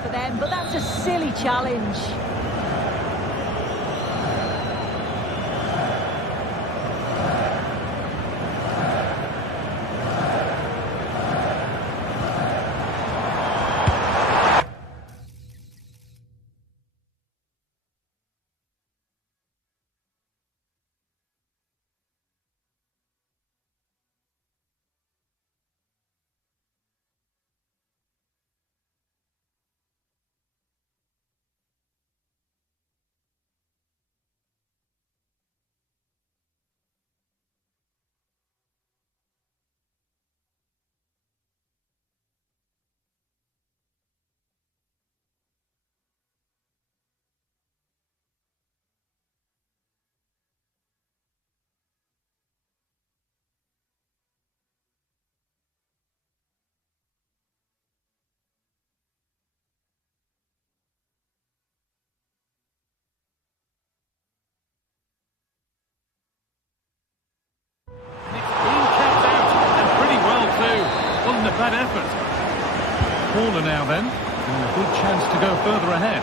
for them, but that's a silly challenge. corner now then. And a good chance to go further ahead.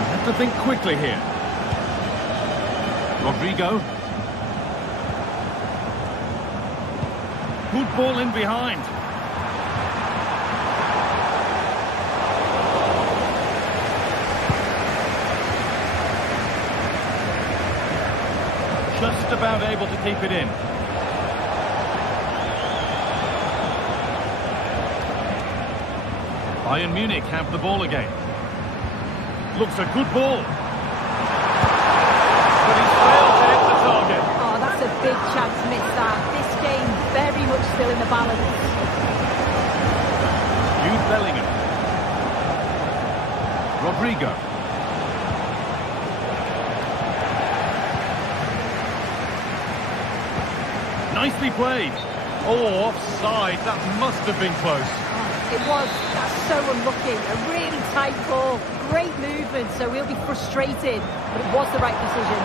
You have to think quickly here. Rodrigo. Good ball in behind. Just about able to keep it in. Bayern Munich have the ball again. Looks a good ball. But he's failed to hit the target. Oh, that's a big chance missed that. This game very much still in the balance. Jude Bellingham. Rodrigo. Nicely played. Oh, offside. That must have been close. It was. That's so unlucky. A really tight ball. Great movement, so we'll be frustrated. But it was the right decision.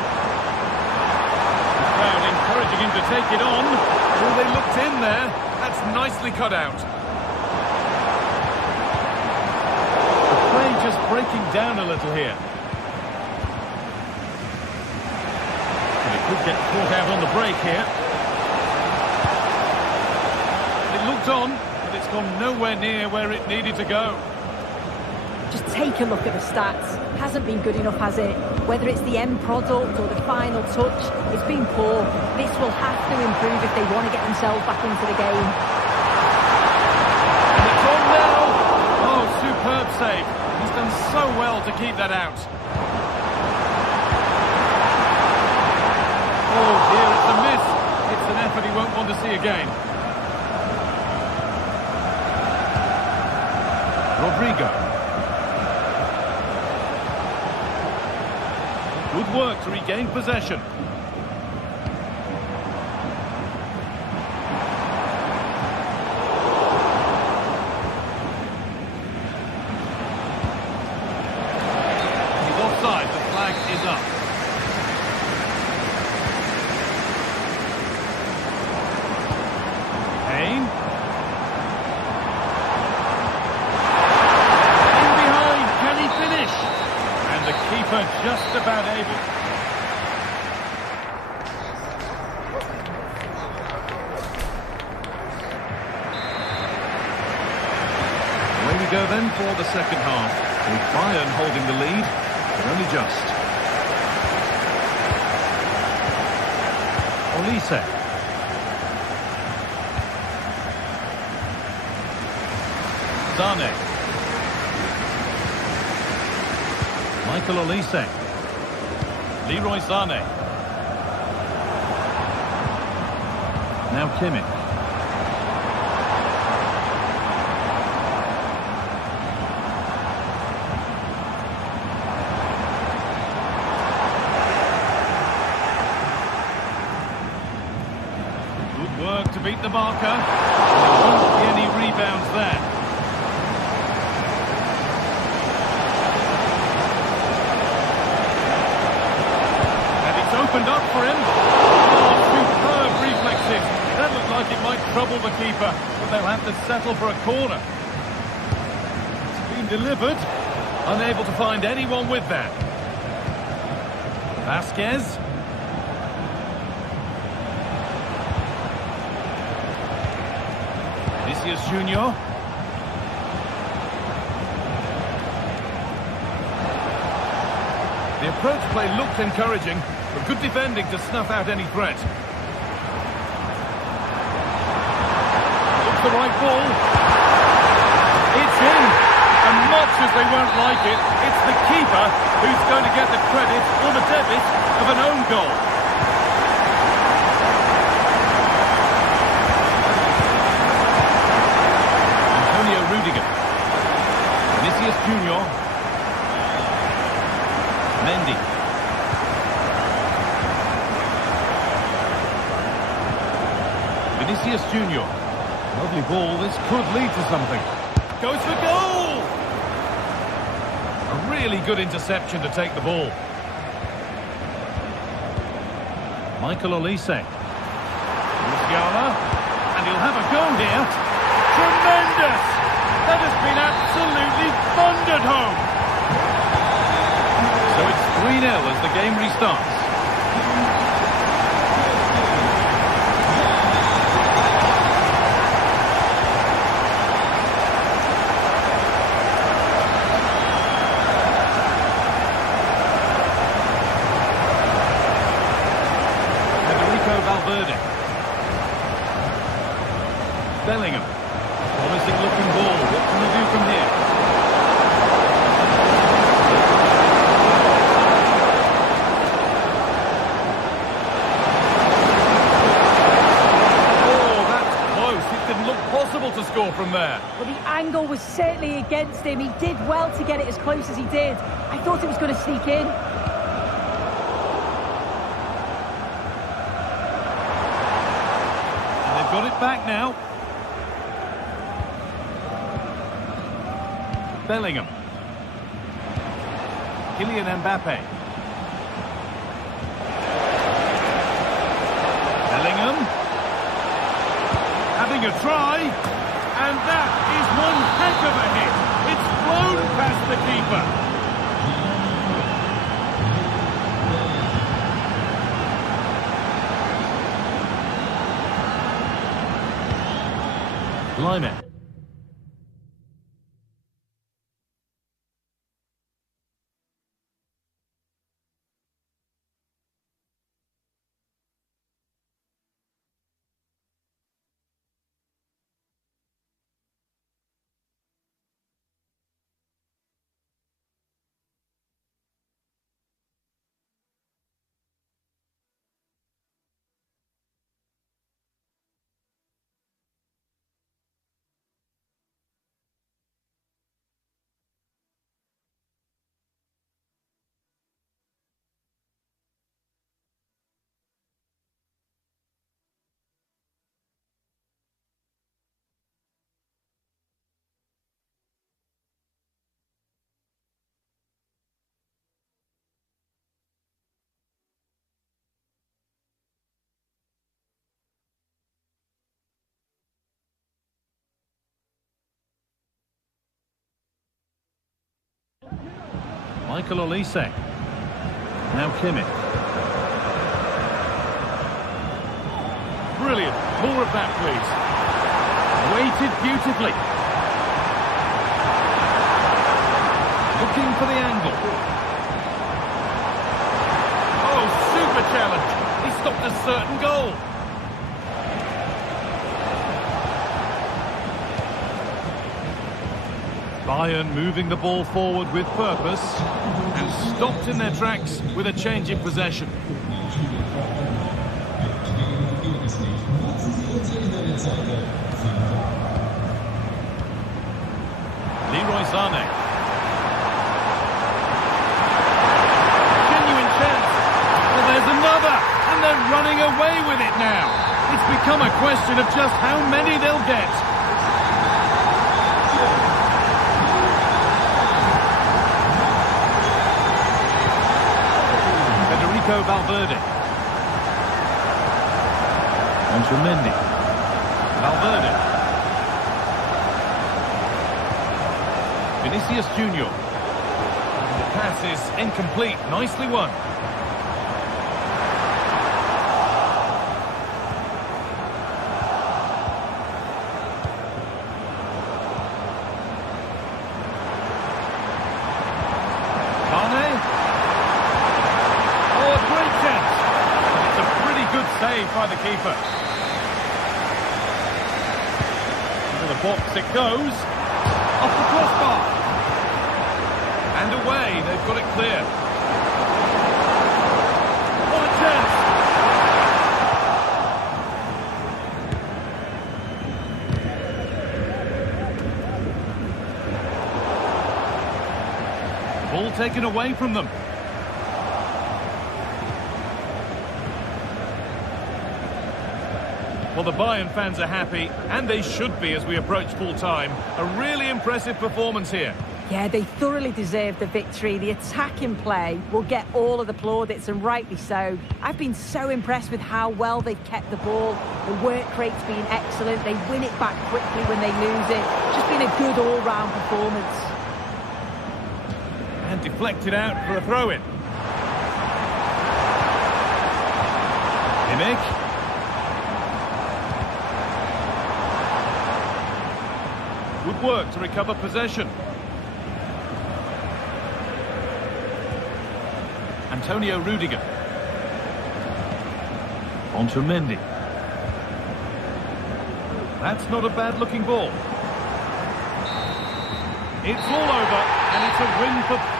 The crowd encouraging him to take it on. Oh, they looked in there. That's nicely cut out. The play just breaking down a little here. And it could get caught out on the break here. It looked on, but it's gone nowhere near where it needed to go. Just take a look at the stats. Hasn't been good enough, has it? Whether it's the end product or the final touch, it's been poor. This will have to improve if they want to get themselves back into the game. And it's on now. Oh, superb save. He's done so well to keep that out. Oh dear, it's a miss. It's an effort he won't want to see again. Rodrigo. Good work to regain possession. He's offside. The flag is up. Kane. In behind. Can he finish? And the keeper just about able. Away we go then for the second half, with Bayern holding the lead, but only just. Olise. Zane. Michael Olise. Leroy Zane. Now Kimmich. Good work to beat the marker. There won't be any rebounds there. Opened up for him. Oh, superb reflexes. That looked like it might trouble the keeper, but they'll have to settle for a corner. It's been delivered. Unable to find anyone with that. Vasquez. Vinicius Junior. The approach play looked encouraging, but good defending to snuff out any threat. Look the right ball. It's in. And much as they won't like it, it's the keeper who's going to get the credit or the debit of an own goal. Antonio Rudiger. Vinicius Junior. Mendy. Vinicius Junior. Lovely ball. This could lead to something. Goes for goal! A really good interception to take the ball. Michael Olise. Musiala. And he'll have a go here. Tremendous! That has been absolutely thundered home. So it's 3-0 as the game restarts. Bellingham. Promising looking ball. What can he do from here? Oh, that's close. It didn't look possible to score from there. Well, the angle was certainly against him. He did well to get it as close as he did. I thought it was going to sneak in. And they've got it back now. Bellingham. Kylian Mbappe. Bellingham. Having a try. And that is one heck of a hit. It's flown past the keeper. Lyman. Michael Olise. Now Kimmich. Brilliant. More of that, please. Weighted beautifully. Looking for the angle. Oh, super challenge. He stopped a certain goal. Bayern moving the ball forward with purpose and stopped in their tracks with a change in possession. Leroy Sané. Genuine chance. Well, there's another, and they're running away with it now. It's become a question of just how many they'll get. Valverde. On to Mendy. Valverde. Vinicius Junior. The pass is incomplete. Nicely won. Saved by the keeper. Into the box it goes. Off the crossbar. And away. They've got it clear. What a chance. Ball taken away from them. Well, the Bayern fans are happy, and they should be as we approach full time. A really impressive performance here. Yeah, they thoroughly deserve the victory. The attacking play will get all of the plaudits, and rightly so. I've been so impressed with how well they've kept the ball. The work rate's been excellent. They win it back quickly when they lose it. Just been a good all-round performance. And deflected out for a throw-in. Kimmich. Good work to recover possession. Antonio Rudiger. On to Mendy. That's not a bad-looking ball. It's all over, and it's a win for...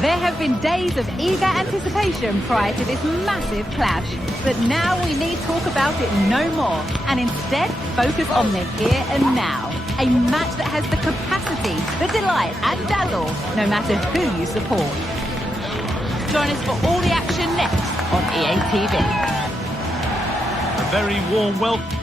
There have been days of eager anticipation prior to this massive clash, but now we need talk about it no more, and instead focus on the here and now. A match that has the capacity, the delight and dazzle, no matter who you support. Join us for all the action next on EA TV. A very warm welcome.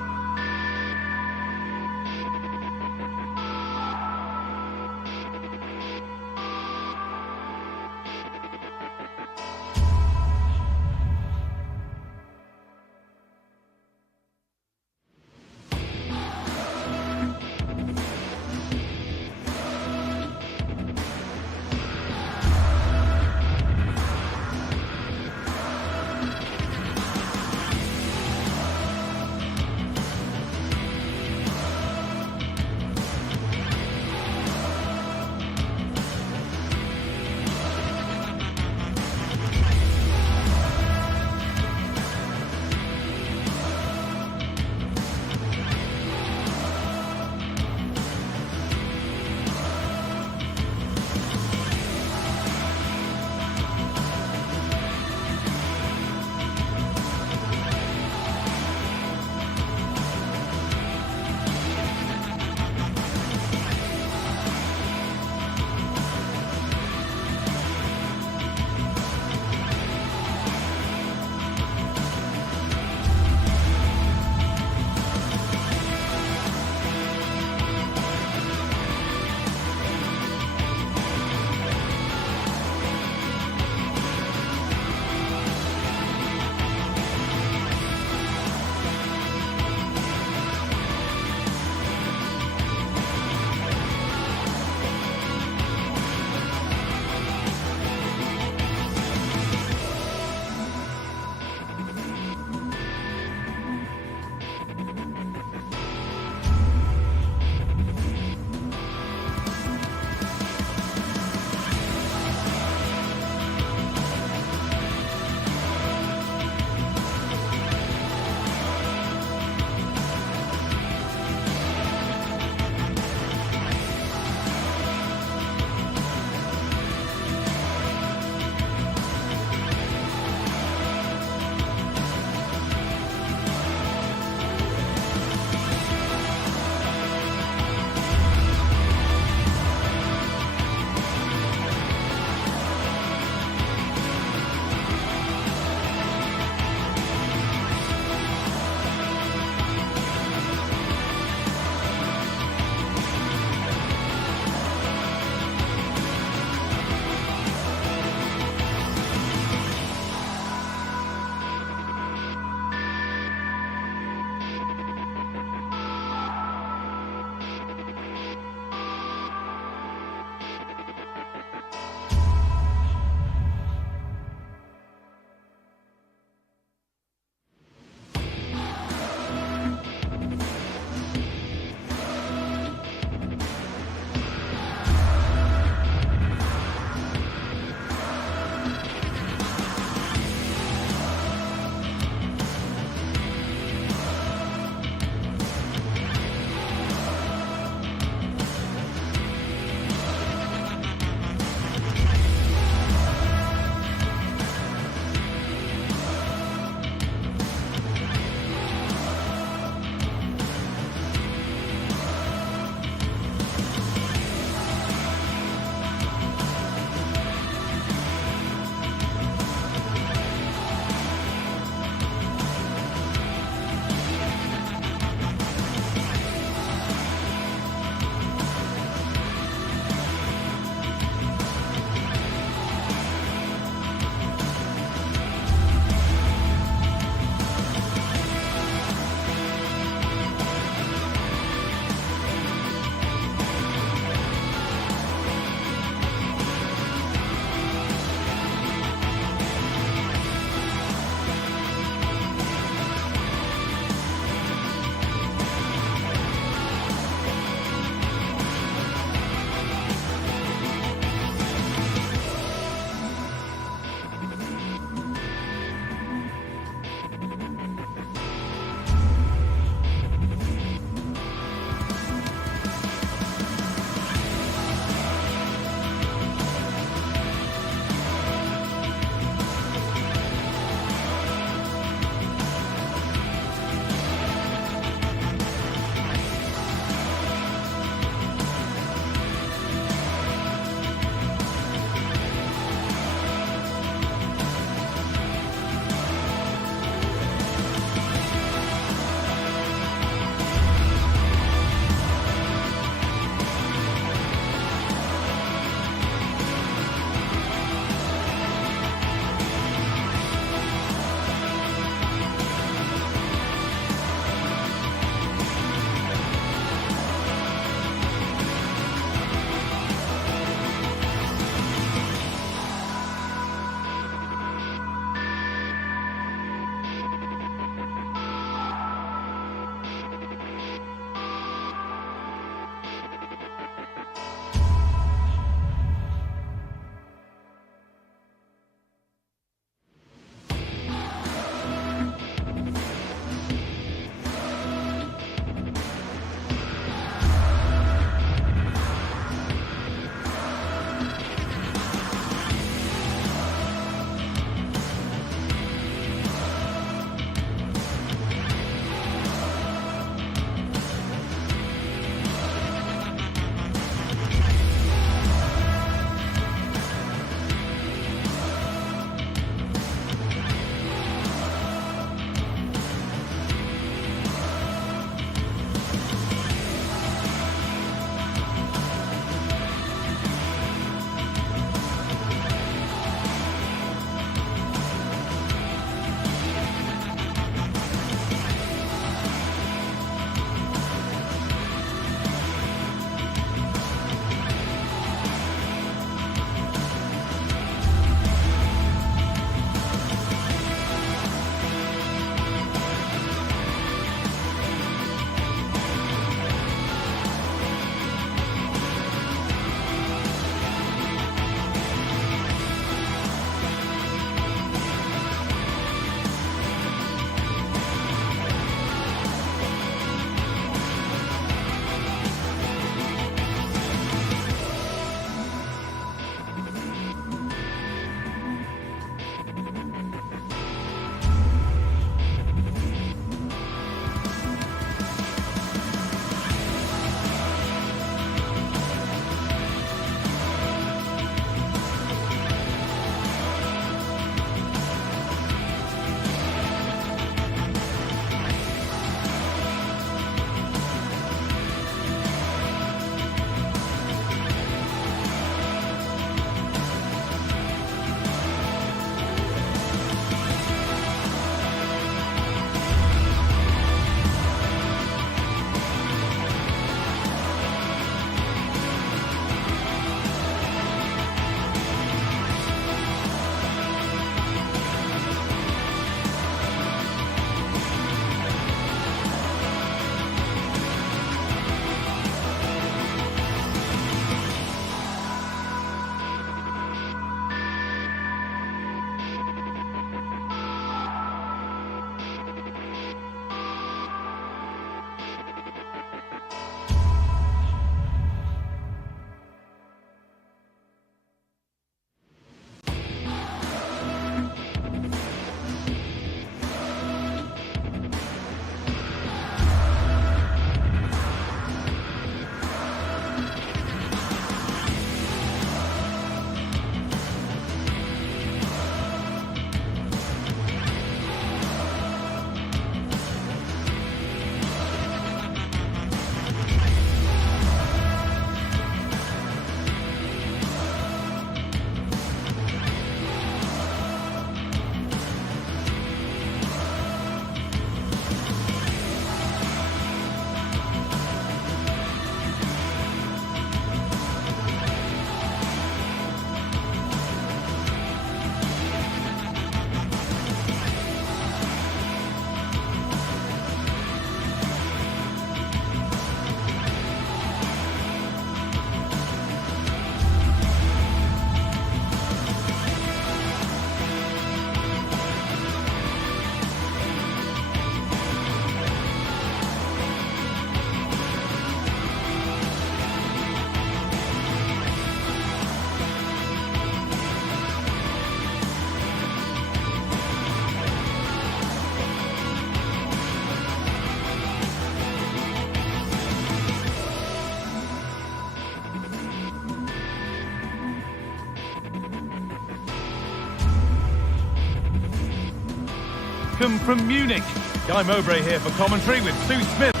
from Munich. Guy Mowbray here for commentary with Sue Smith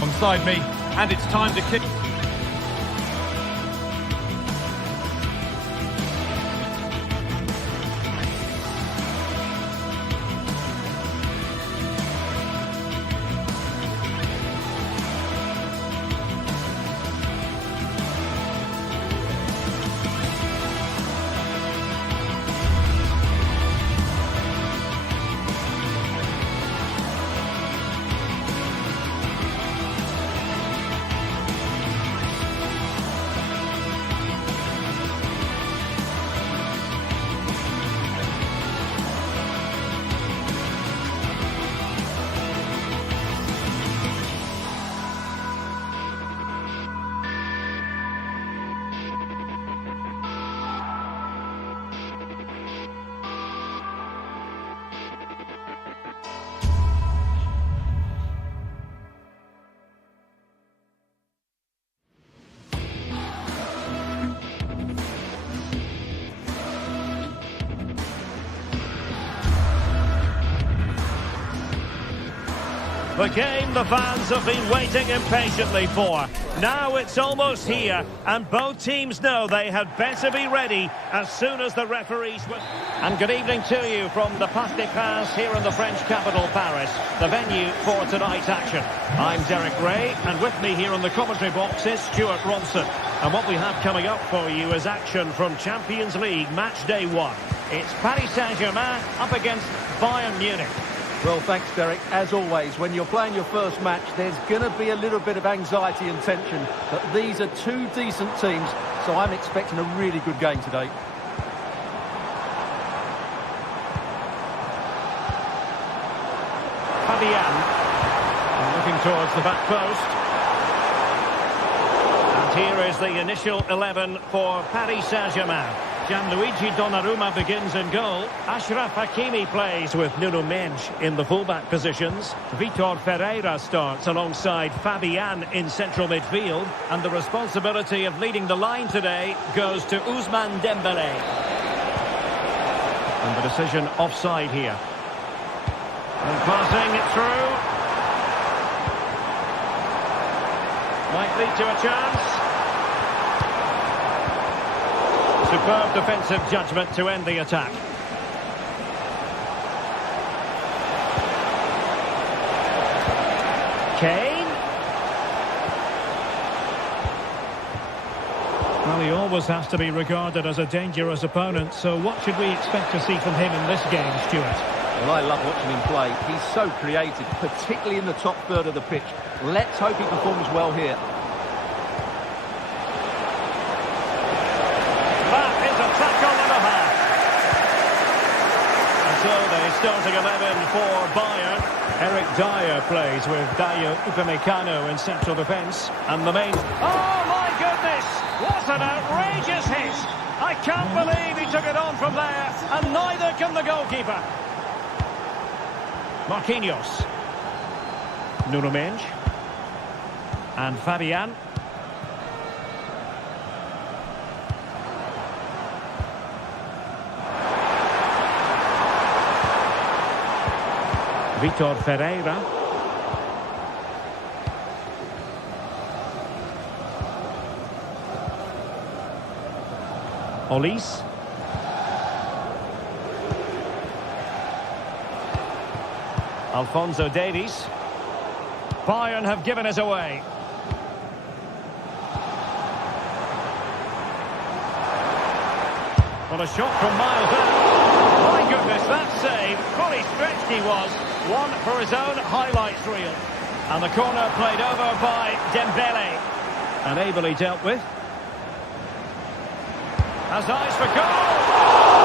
alongside me, and it's time to kick. The game the fans have been waiting impatiently for. Now it's almost here, and both teams know they had better be ready as soon as the referees will. And good evening to you from the Parc des Princes here in the French capital, Paris, the venue for tonight's action. I'm Derek Ray, and with me here in the commentary box is Stuart Ronson. And what we have coming up for you is action from Champions League match day 1. It's Paris Saint-Germain up against Bayern Munich. Well, thanks, Derek. As always, when you're playing your first match, there's going to be a little bit of anxiety and tension. But these are two decent teams, so I'm expecting a really good game today. Fabian, looking towards the back post. And here is the initial 11 for Paris Saint-Germain. Gianluigi Donnarumma begins in goal. Achraf Hakimi plays with Nuno Mendes in the fullback positions. Vitor Ferreira starts alongside Fabian in central midfield. And the responsibility of leading the line today goes to Ousmane Dembélé. And the decision offside here. And passing it through. Might lead to a chance. Superb defensive judgment to end the attack. Kane. Well, he always has to be regarded as a dangerous opponent, so what should we expect to see from him in this game, Stuart? Well, I love watching him play. He's so creative, particularly in the top third of the pitch. Let's hope he performs well here. So the starting 11 for Bayern. Eric Dyer plays with Dayo Upamecano in central defence. And the main... Oh, my goodness! What an outrageous hit! I can't believe he took it on from there, and neither can the goalkeeper. Marquinhos. Nuno Mendes. And Fabian. Vitor Ferreira. Olise. Alphonso Davies. Bayern have given us away. Well, a shot from miles out. My goodness, that save. Fully stretched he was. One for his own highlights reel. And the corner played over by Dembélé. And ably dealt with. Has eyes for goal.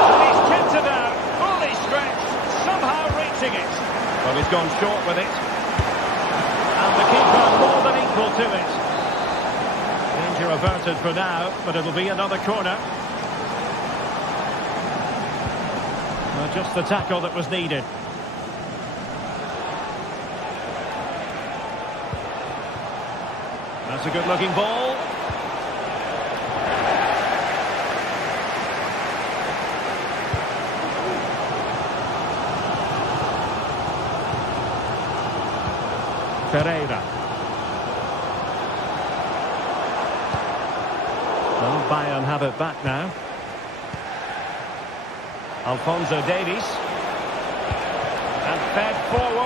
And he's tipped it out. Fully stretched. Somehow reaching it. Well, he's gone short with it. And the keeper more than equal to it. Danger averted for now, but it'll be another corner. Well, just the tackle that was needed. That's a good-looking ball. Pereira. Well, Bayern have it back now. Alphonso Davies. And fed forward.